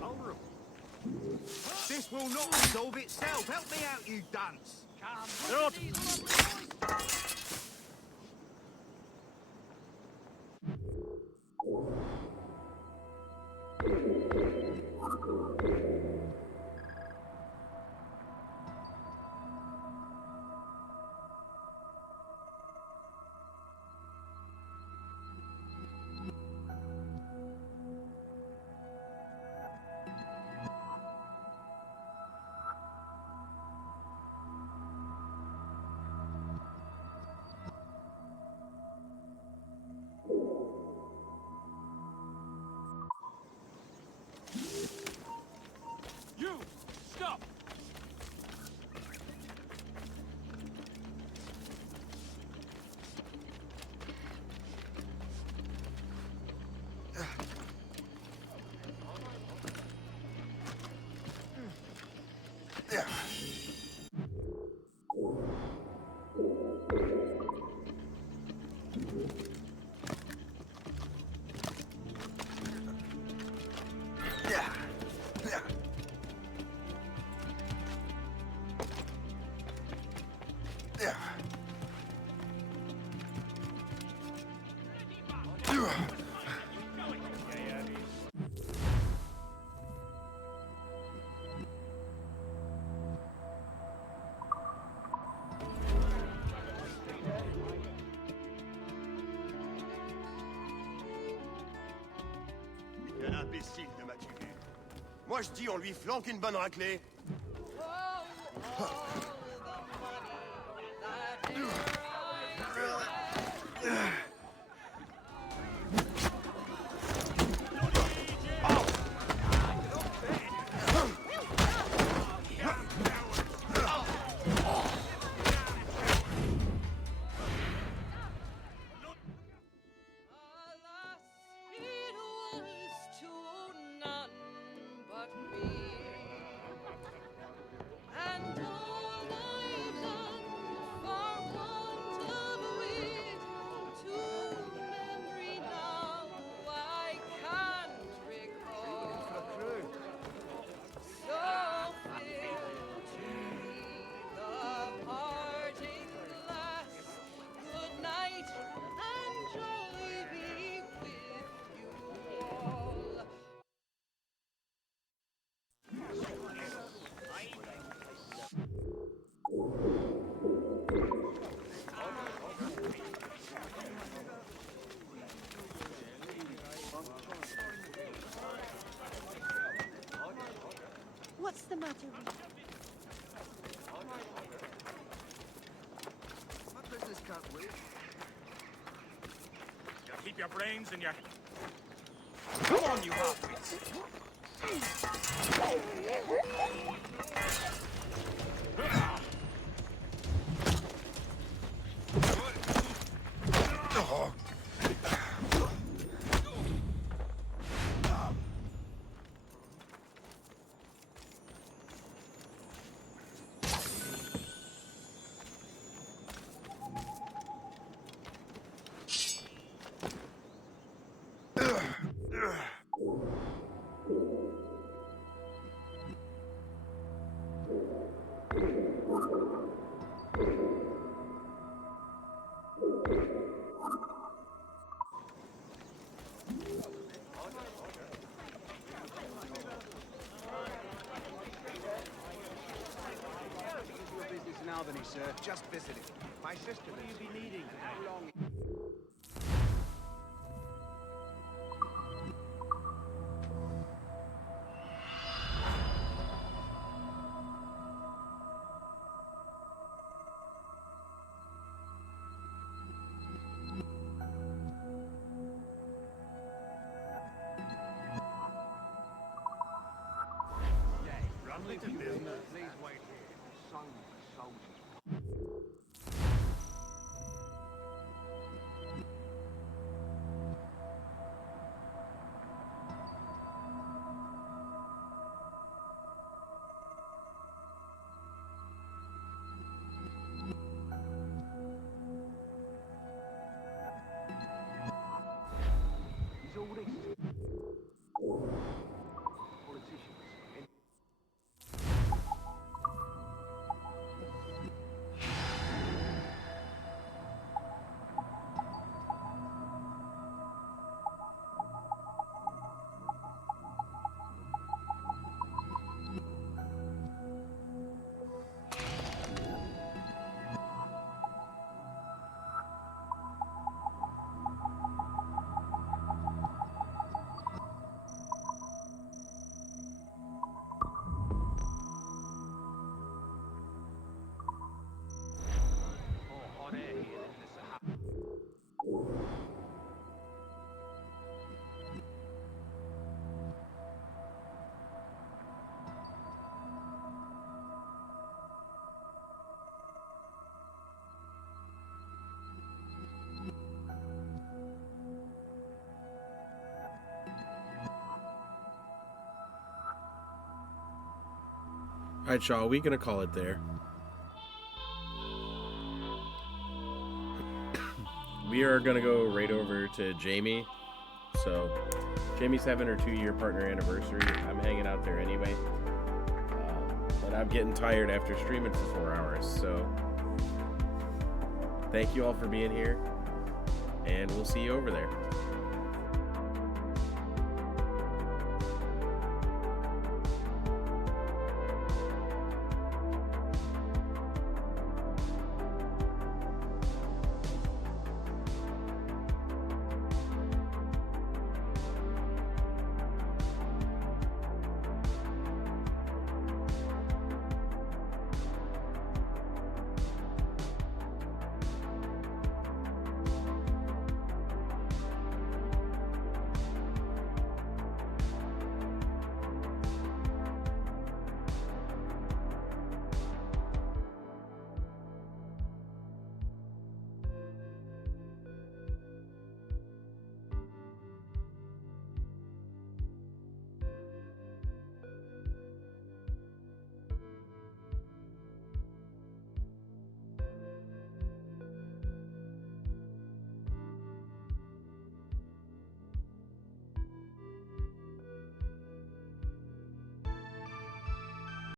Vulnerable. This will not resolve itself. Help me out, you dunce. There ought You! Stop! Quel imbécile de m'as-tu vu? Moi je dis on lui flanque une bonne raclée. What's the matter with you? My business can't wait. You keep your brains in your... Come on, you half-wits! sir. Just visiting. My sister lives here. What will you be needing today? How long? Please wait here. Song for soldiers. He's all this. Politicians. All right, Shaw, we're going to call it there. We are going to go right over to Jamie. So, Jamie's having her 2-year partner anniversary. I'm hanging out there anyway. And I'm getting tired after streaming for 4 hours. So, thank you all for being here. And we'll see you over there.